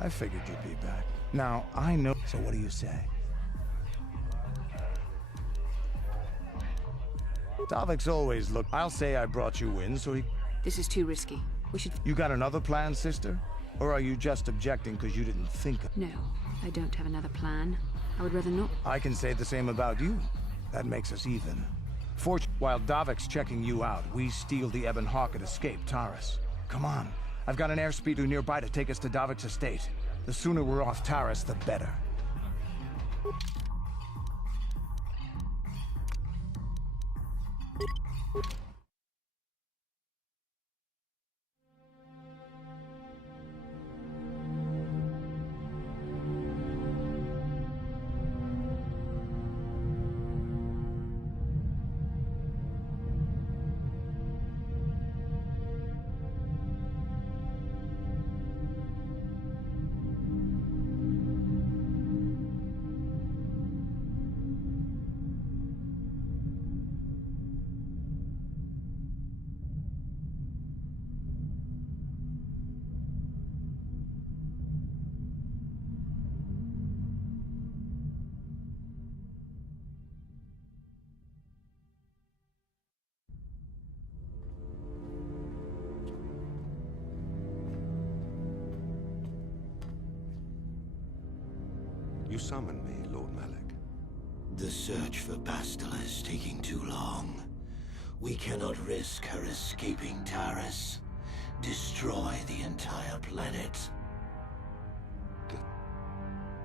I figured you'd be back. Now, I know... So what do you say? Davik's always look... I'll say I brought you in so he... This is too risky. We should... You got another plan, sister? Or are you just objecting because you didn't think of... No, I don't have another plan. I would rather not... I can say the same about you. That makes us even. While Davik's checking you out, we steal the Ebon Hawk and escape Taris. Come on. I've got an airspeeder nearby to take us to Davik's estate. The sooner we're off Taris, the better. You summoned me, Lord Malak. The search for Bastila is taking too long. We cannot risk her escaping Taris. Destroy the entire planet.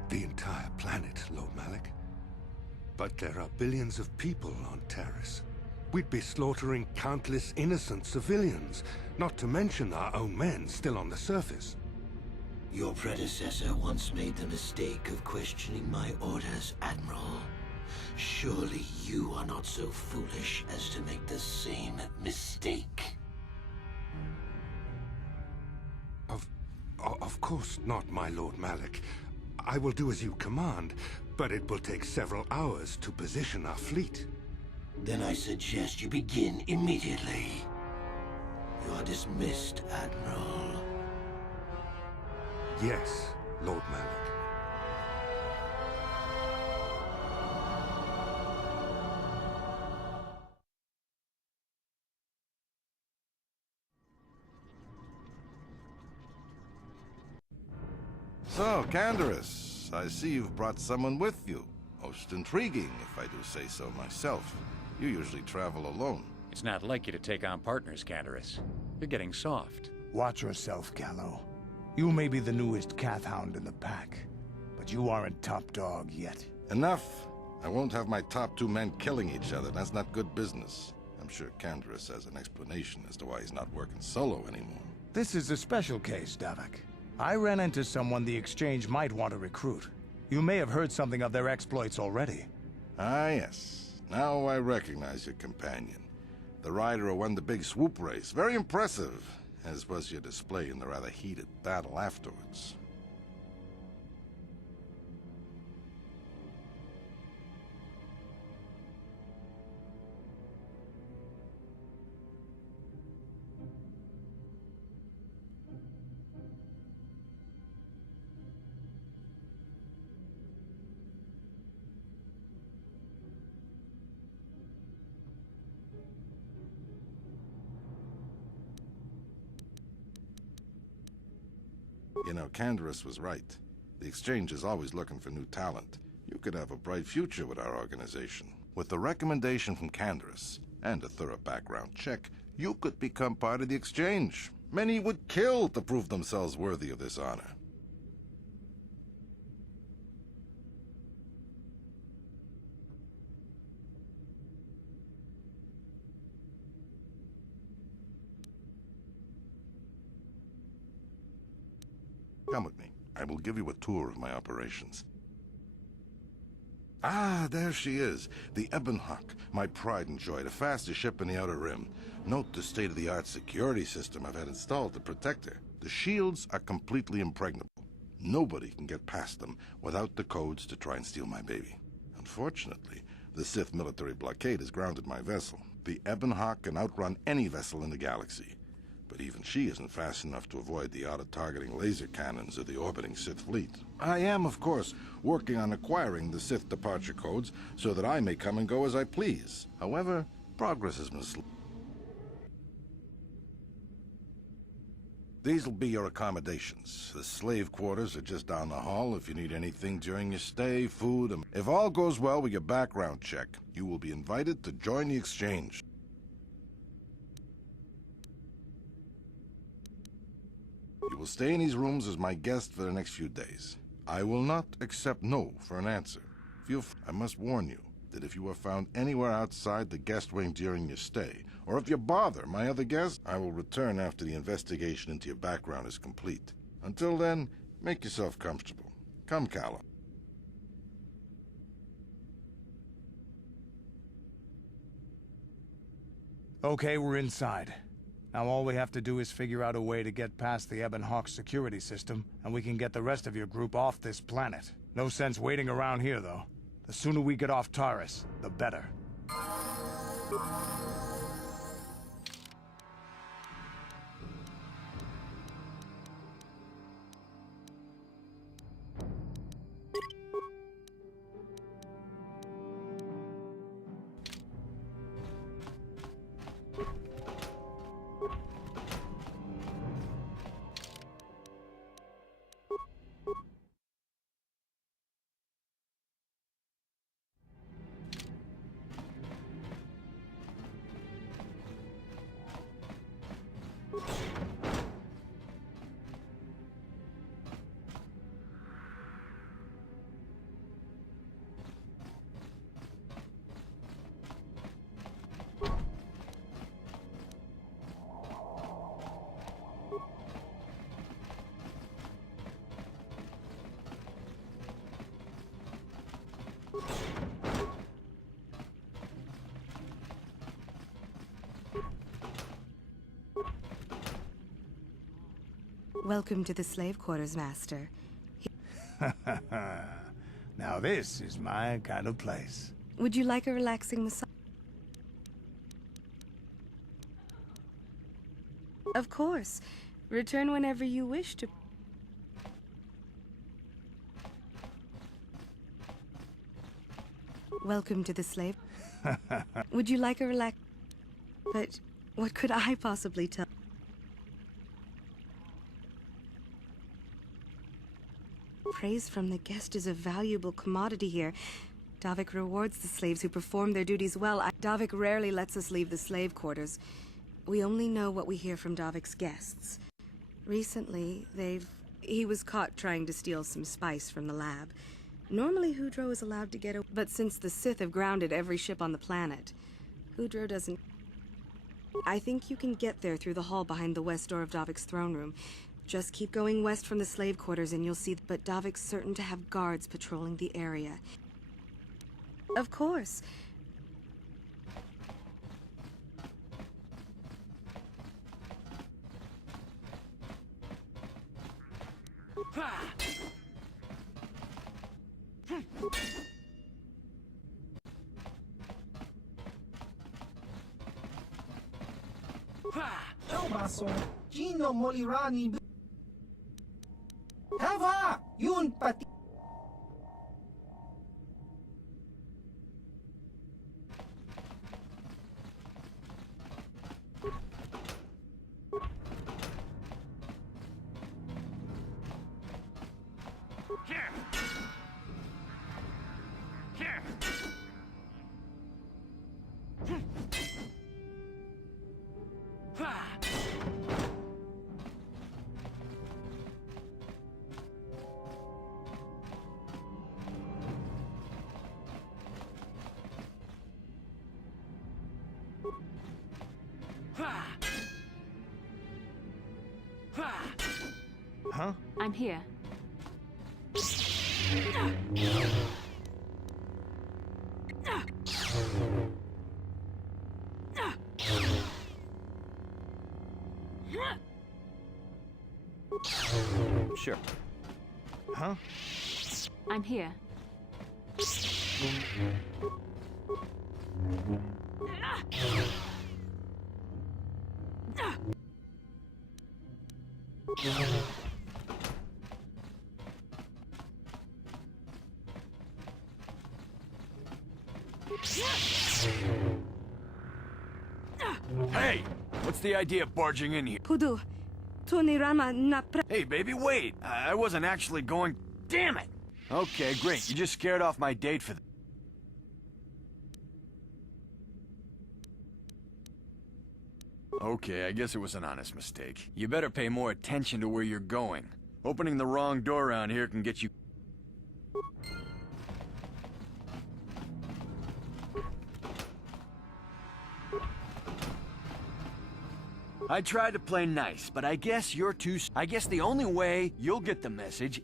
The entire planet, Lord Malak? But there are billions of people on Taris. We'd be slaughtering countless innocent civilians, not to mention our own men still on the surface. Your predecessor once made the mistake of questioning my orders, Admiral. Surely you are not so foolish as to make the same mistake. Of course not, my Lord Malak. I will do as you command, but it will take several hours to position our fleet. Then I suggest you begin immediately. You are dismissed, Admiral. Yes, Lord Malak. So, Candaris, I see you've brought someone with you. Most intriguing, if I do say so myself. You usually travel alone. It's not like you to take on partners, Candaris. You're getting soft. Watch yourself, Callow. You may be the newest Cathhound in the pack, but you aren't top dog yet. Enough. I won't have my top two men killing each other. That's not good business. I'm sure Candaris has an explanation as to why he's not working solo anymore. This is a special case, Davik. I ran into someone the Exchange might want to recruit. You may have heard something of their exploits already. Ah, yes. Now I recognize your companion. The rider who won the big swoop race. Very impressive, as was your display in the rather heated battle afterwards. You know, Candaris was right. The Exchange is always looking for new talent. You could have a bright future with our organization. With the recommendation from Candaris and a thorough background check, you could become part of the Exchange. Many would kill to prove themselves worthy of this honor. Come with me. I will give you a tour of my operations. Ah, there she is. The Ebonhawk, my pride and joy, the fastest ship in the Outer Rim. Note the state-of-the-art security system I've had installed to protect her. The shields are completely impregnable. Nobody can get past them without the codes to try and steal my baby. Unfortunately, the Sith military blockade has grounded my vessel. The Ebonhawk can outrun any vessel in the galaxy. But even she isn't fast enough to avoid the auto-targeting laser cannons of the orbiting Sith fleet. I am, of course, working on acquiring the Sith departure codes so that I may come and go as I please. However, progress has been slow. These'll be your accommodations. The slave quarters are just down the hall if you need anything during your stay, food, and if all goes well with your background check, you will be invited to join the Exchange. You will stay in these rooms as my guest for the next few days. I will not accept no for an answer. I must warn you that if you are found anywhere outside the guest wing during your stay, or if you bother my other guests, I will return after the investigation into your background is complete. Until then, make yourself comfortable. Come, Callum. Okay, we're inside. Now all we have to do is figure out a way to get past the Ebonhawk security system, and we can get the rest of your group off this planet. No sense waiting around here, though. The sooner we get off Taris, the better. Welcome to the slave quarters, Master. Now this is my kind of place. Would you like a relaxing massage? Of course. Return whenever you wish to. Welcome to the slave. Would you like a relax? But what could I possibly tell? Praise from the guest is a valuable commodity here. Davik rewards the slaves who perform their duties well. Davik rarely lets us leave the slave quarters. We only know what we hear from Davik's guests. Recently, he was caught trying to steal some spice from the lab. Normally, Hudro is allowed to get away, but since the Sith have grounded every ship on the planet, Hudro doesn't. I think you can get there through the hall behind the west door of Davik's throne room. Just keep going west from the slave quarters and you'll see, but Davik's certain to have guards patrolling the area. Of course. Elbason, Gino Molirani. Hava, yun pati. Huh? I'm here. Sure. Huh? I'm here. Hey! What's the idea of barging in here? Pudu, Tunirama na Hey, baby, wait! I wasn't actually going... Damn it! Okay, great. You just scared off my date for... Okay, I guess it was an honest mistake. You better pay more attention to where you're going. Opening the wrong door around here can get you... I tried to play nice, but I guess you're too... I guess the only way you'll get the message...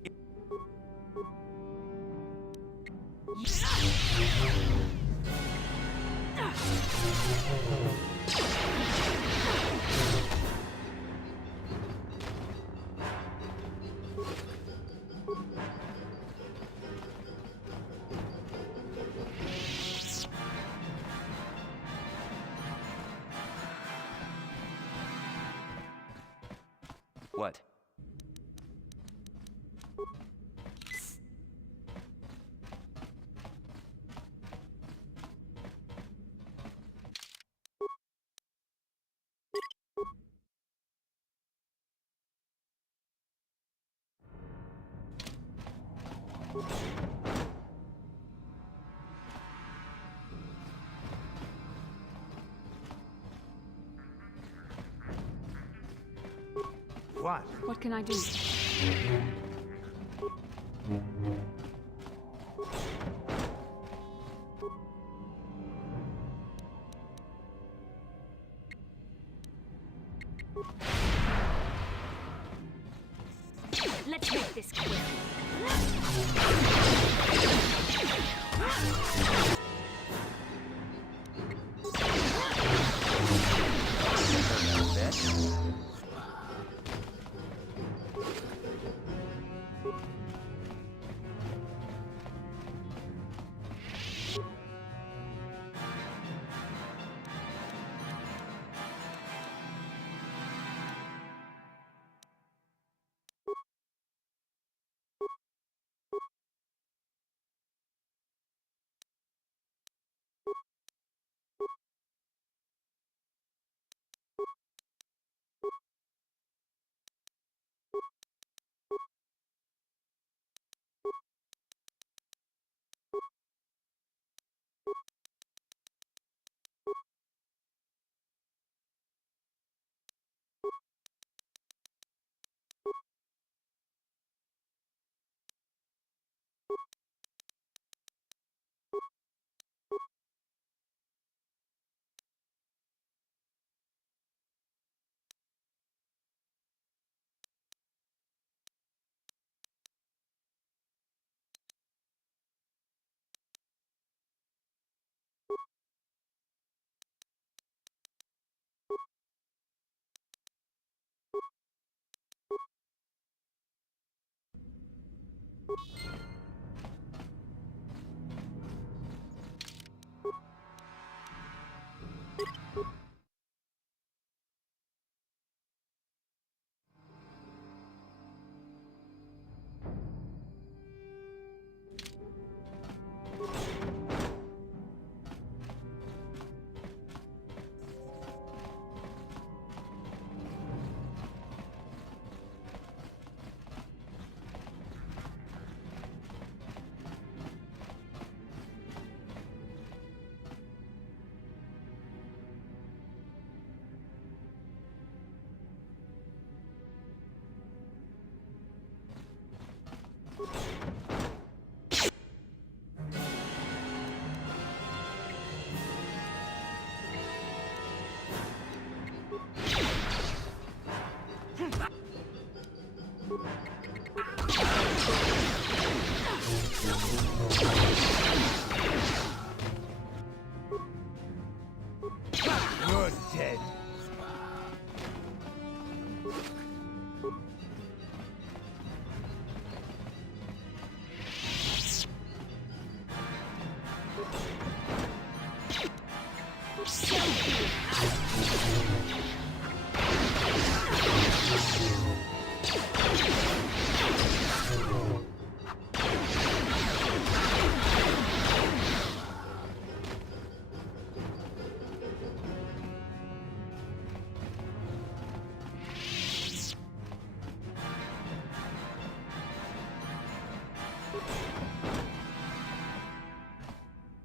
What? What? What can I do? Let's make this quick.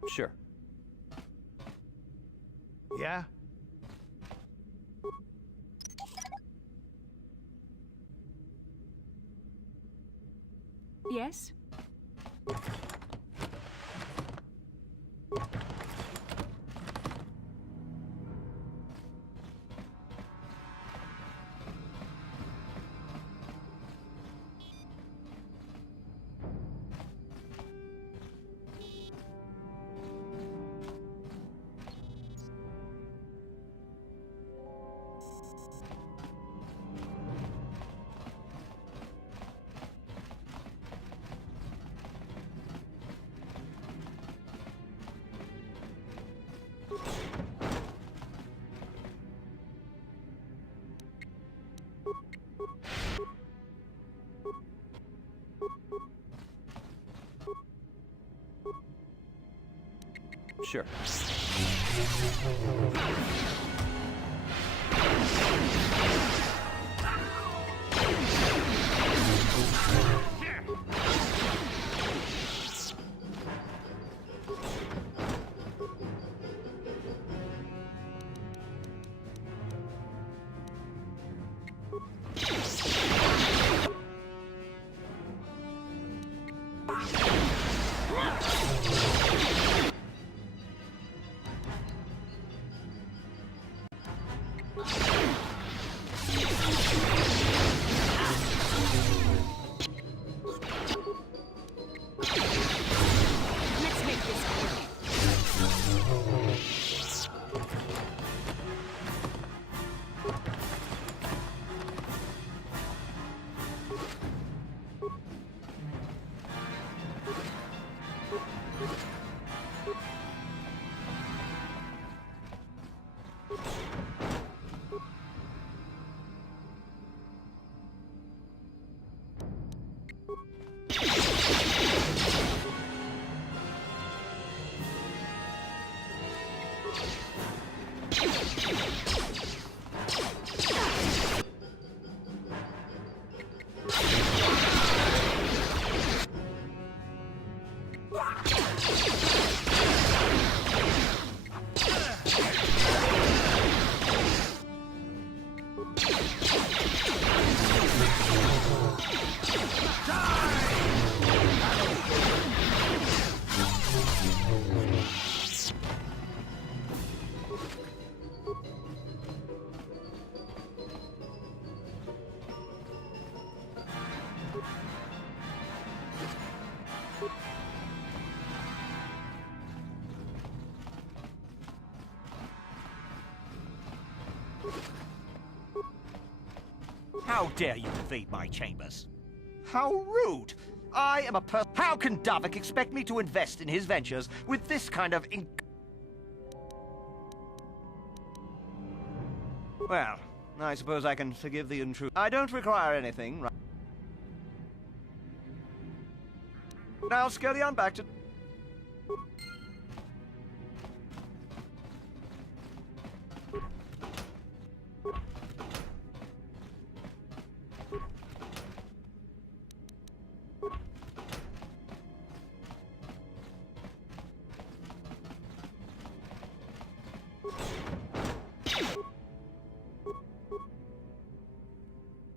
Sure. Yeah? Yes? Sure. How dare you invade my chambers? How rude! I am a person. How can Davik expect me to invest in his ventures with this kind of Well, I suppose I can forgive the intrusion. I don't require anything, right? Now scurry on back to...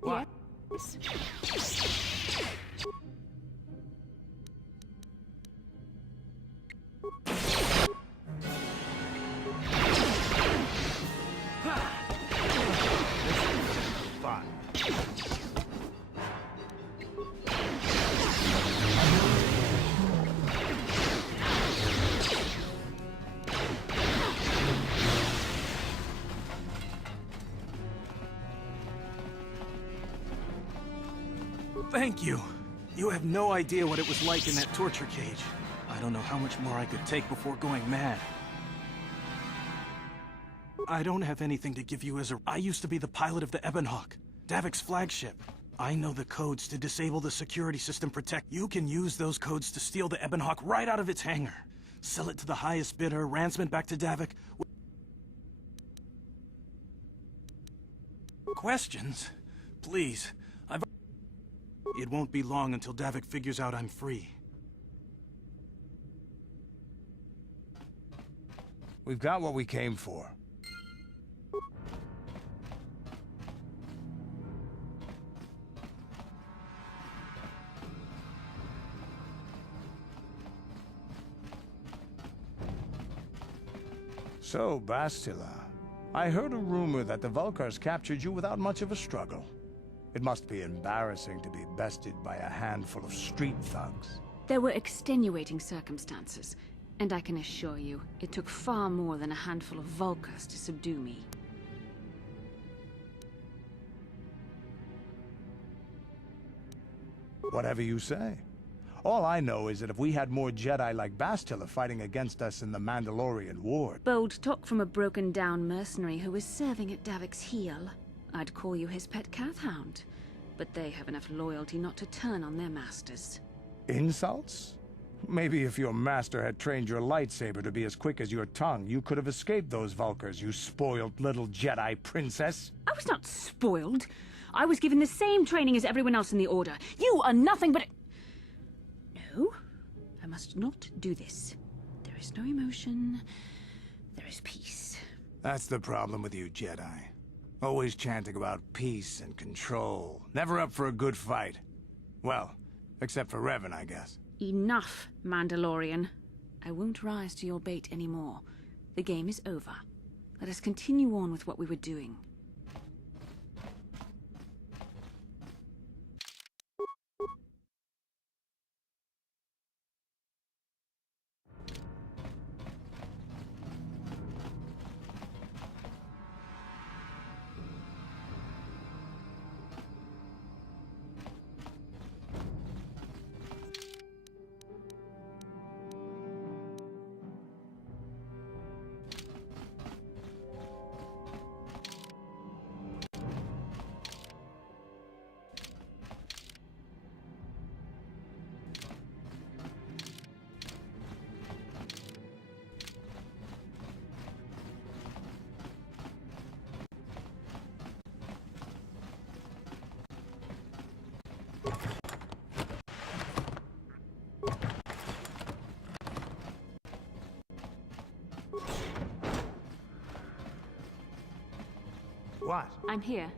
What? Fine. Thank you. You have no idea what it was like in that torture cage. I don't know how much more I could take before going mad. I don't have anything to give you as a... I used to be the pilot of the Ebonhawk, Davik's flagship. I know the codes to disable the security system protect. You can use those codes to steal the Ebonhawk right out of its hangar. Sell it to the highest bidder, ransom it back to Davik. Questions? Please. It won't be long until Davik figures out I'm free. We've got what we came for. So, Bastila, I heard a rumor that the Vulkars captured you without much of a struggle. It must be embarrassing to be bested by a handful of street thugs. There were extenuating circumstances, and I can assure you, it took far more than a handful of Vulkars to subdue me. Whatever you say. All I know is that if we had more Jedi like Bastila fighting against us in the Mandalorian Ward... Bold talk from a broken-down mercenary who is serving at Davik's heel. I'd call you his pet cat-hound. But they have enough loyalty not to turn on their masters. Insults? Maybe if your master had trained your lightsaber to be as quick as your tongue, you could have escaped those Vulkars, you spoiled little Jedi princess. I was not spoiled. I was given the same training as everyone else in the Order. You are nothing but... No, I must not do this. There is no emotion. There is peace. That's the problem with you Jedi. Always chanting about peace and control. Never up for a good fight. Well, except for Revan, I guess. Enough, Mandalorian. I won't rise to your bait anymore. The game is over. Let us continue on with what we were doing. What? I'm here.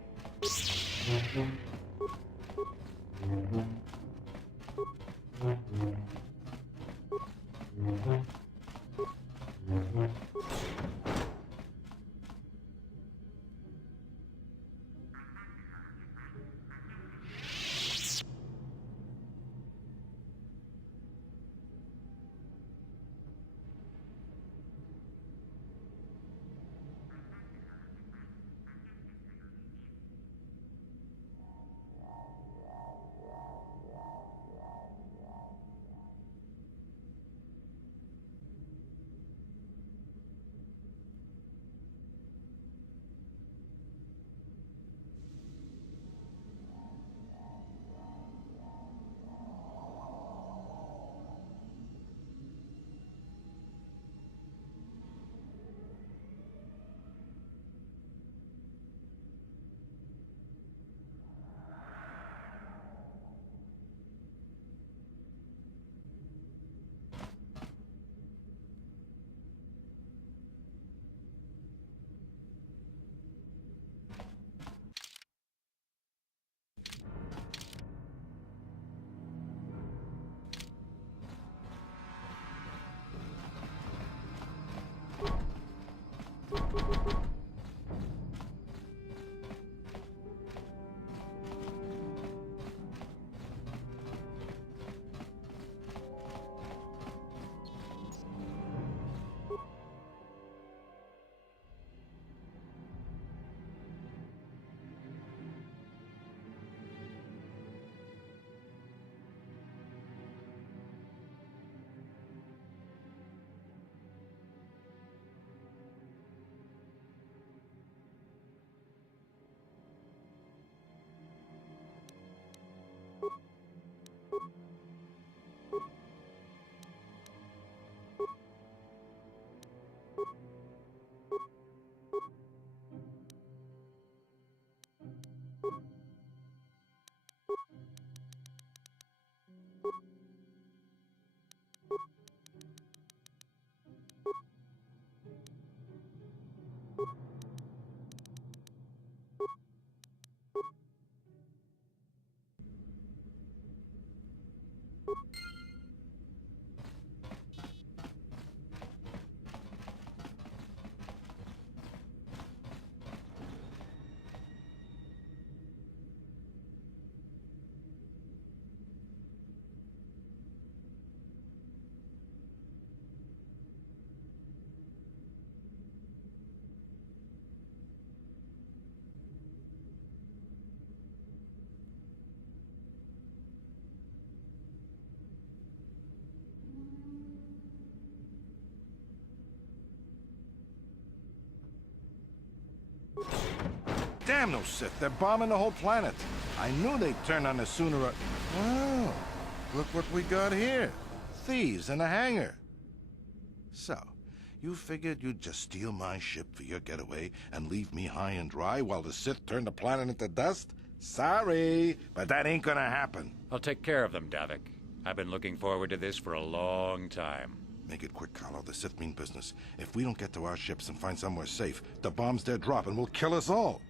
Damn those Sith, they're bombing the whole planet. I knew they'd turn on us sooner or... Well, look what we got here. Thieves in a hangar. So, you figured you'd just steal my ship for your getaway and leave me high and dry while the Sith turn the planet into dust? Sorry, but that ain't gonna happen. I'll take care of them, Davik. I've been looking forward to this for a long time. Make it quick, Carlo. The Sith mean business. If we don't get to our ships and find somewhere safe, the bombs they're dropping will kill us all.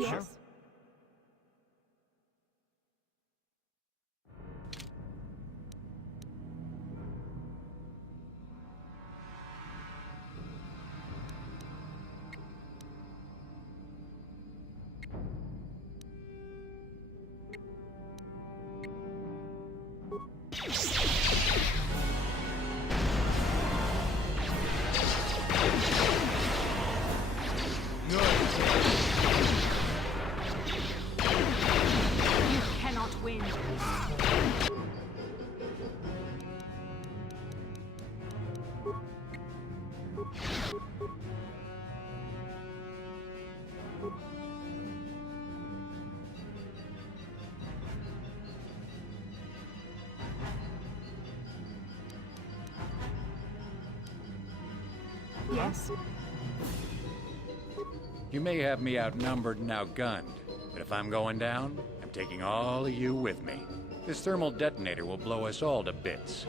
Yes. You cannot win. Yes. You may have me outnumbered and outgunned, but if I'm going down, I'm taking all of you with me. This thermal detonator will blow us all to bits.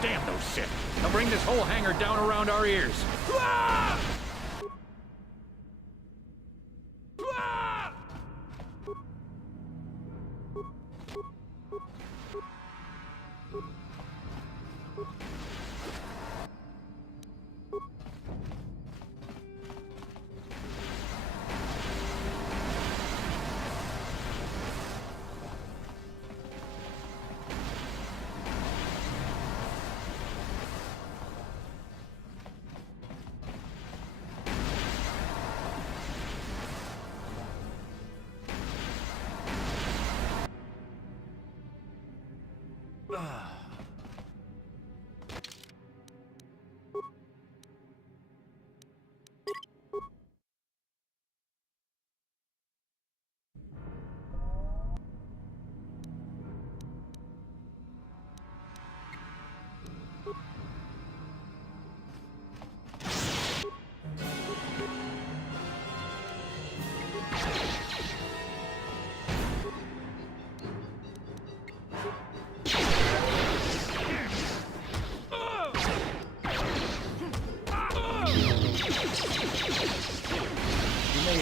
Damn those Sith! They'll bring this whole hangar down around our ears.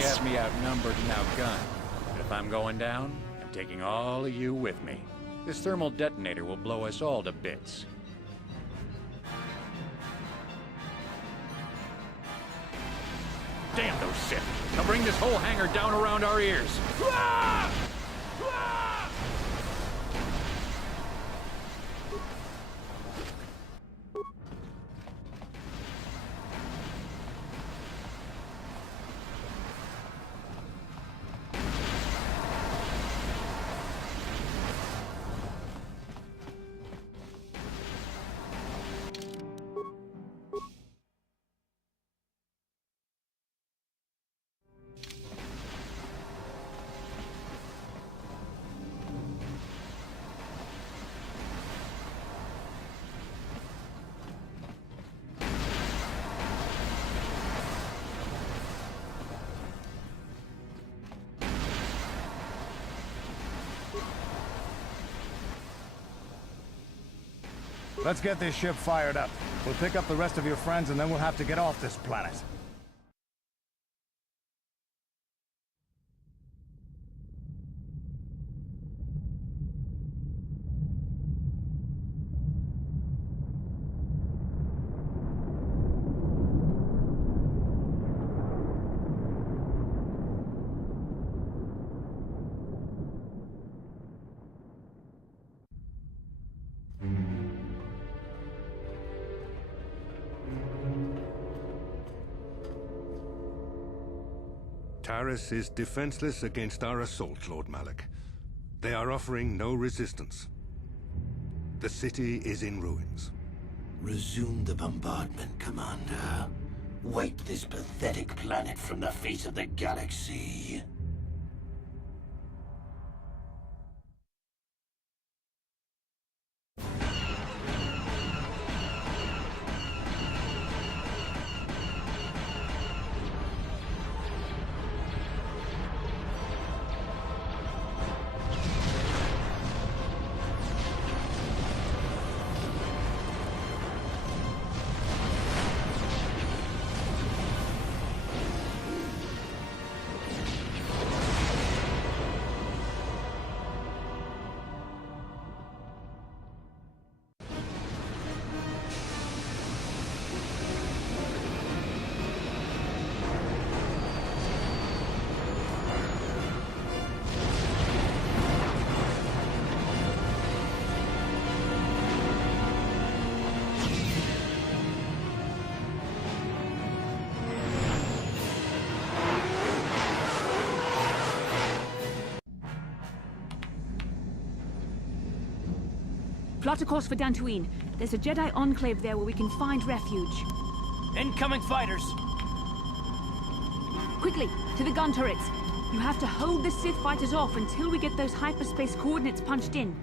Have me outnumbered and outgunned, but if I'm going down, I'm taking all of you with me. This thermal detonator will blow us all to bits. Damn those Sith! They'll bring this whole hangar down around our ears. Let's get this ship fired up. We'll pick up the rest of your friends and then we'll have to get off this planet. Taris is defenseless against our assault, Lord Malik. They are offering no resistance. The city is in ruins. Resume the bombardment, Commander. Wipe this pathetic planet from the face of the galaxy. Plot a course for Dantooine. There's a Jedi enclave there where we can find refuge. Incoming fighters! Quickly, to the gun turrets. You have to hold the Sith fighters off until we get those hyperspace coordinates punched in.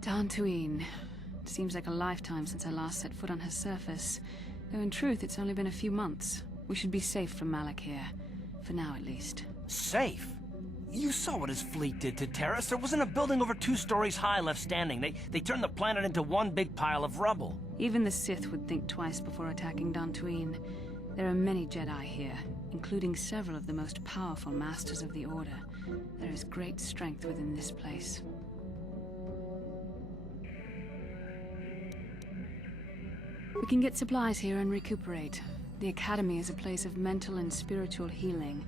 Dantooine. It seems like a lifetime since I last set foot on her surface. Though in truth, it's only been a few months. We should be safe from Malik here. For now, at least. Safe? You saw what his fleet did to Taris. There wasn't a building over 2 stories high left standing. They turned the planet into one big pile of rubble. Even the Sith would think twice before attacking Dantooine. There are many Jedi here, including several of the most powerful Masters of the Order. There is great strength within this place. We can get supplies here and recuperate. The Academy is a place of mental and spiritual healing.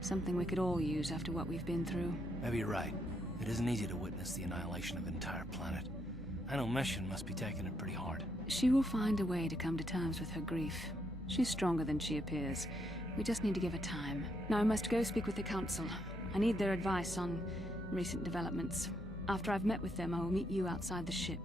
Something we could all use after what we've been through. Maybe you're right. It isn't easy to witness the annihilation of an entire planet. I know Mission must be taking it pretty hard. She will find a way to come to terms with her grief. She's stronger than she appears. We just need to give her time. Now I must go speak with the Council. I need their advice on recent developments. After I've met with them, I will meet you outside the ship.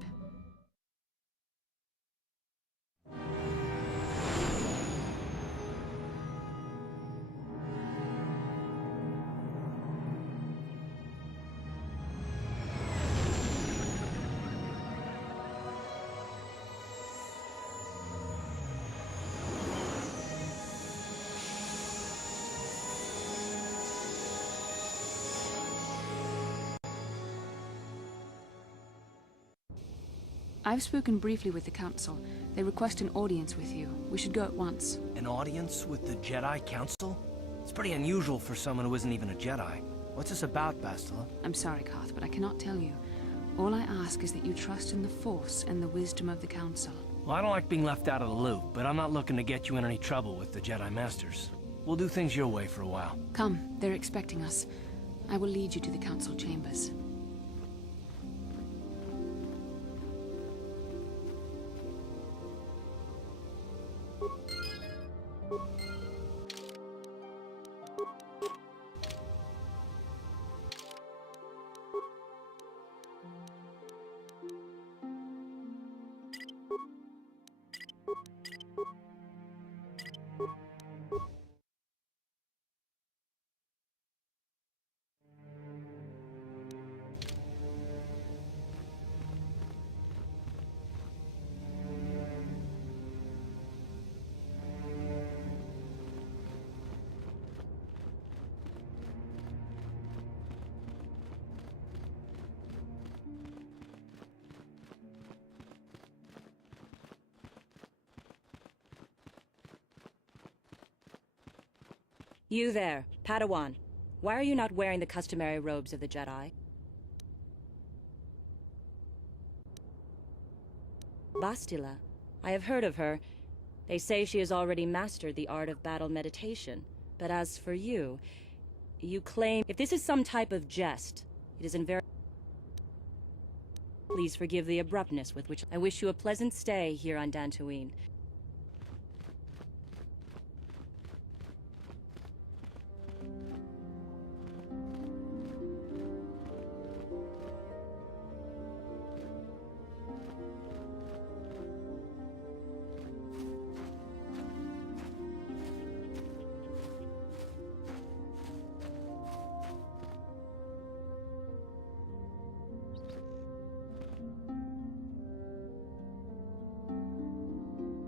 I've spoken briefly with the Council. They request an audience with you. We should go at once. An audience with the Jedi Council? It's pretty unusual for someone who isn't even a Jedi. What's this about, Bastila? I'm sorry, Carth, but I cannot tell you. All I ask is that you trust in the Force and the wisdom of the Council. Well, I don't like being left out of the loop, but I'm not looking to get you in any trouble with the Jedi Masters. We'll do things your way for a while. Come, they're expecting us. I will lead you to the Council chambers. You there, Padawan. Why are you not wearing the customary robes of the Jedi? Bastila. I have heard of her. They say she has already mastered the art of battle meditation. But as for you, you claim... If this is some type of jest, it is in very... Please forgive the abruptness with which I wish you a pleasant stay here on Dantooine.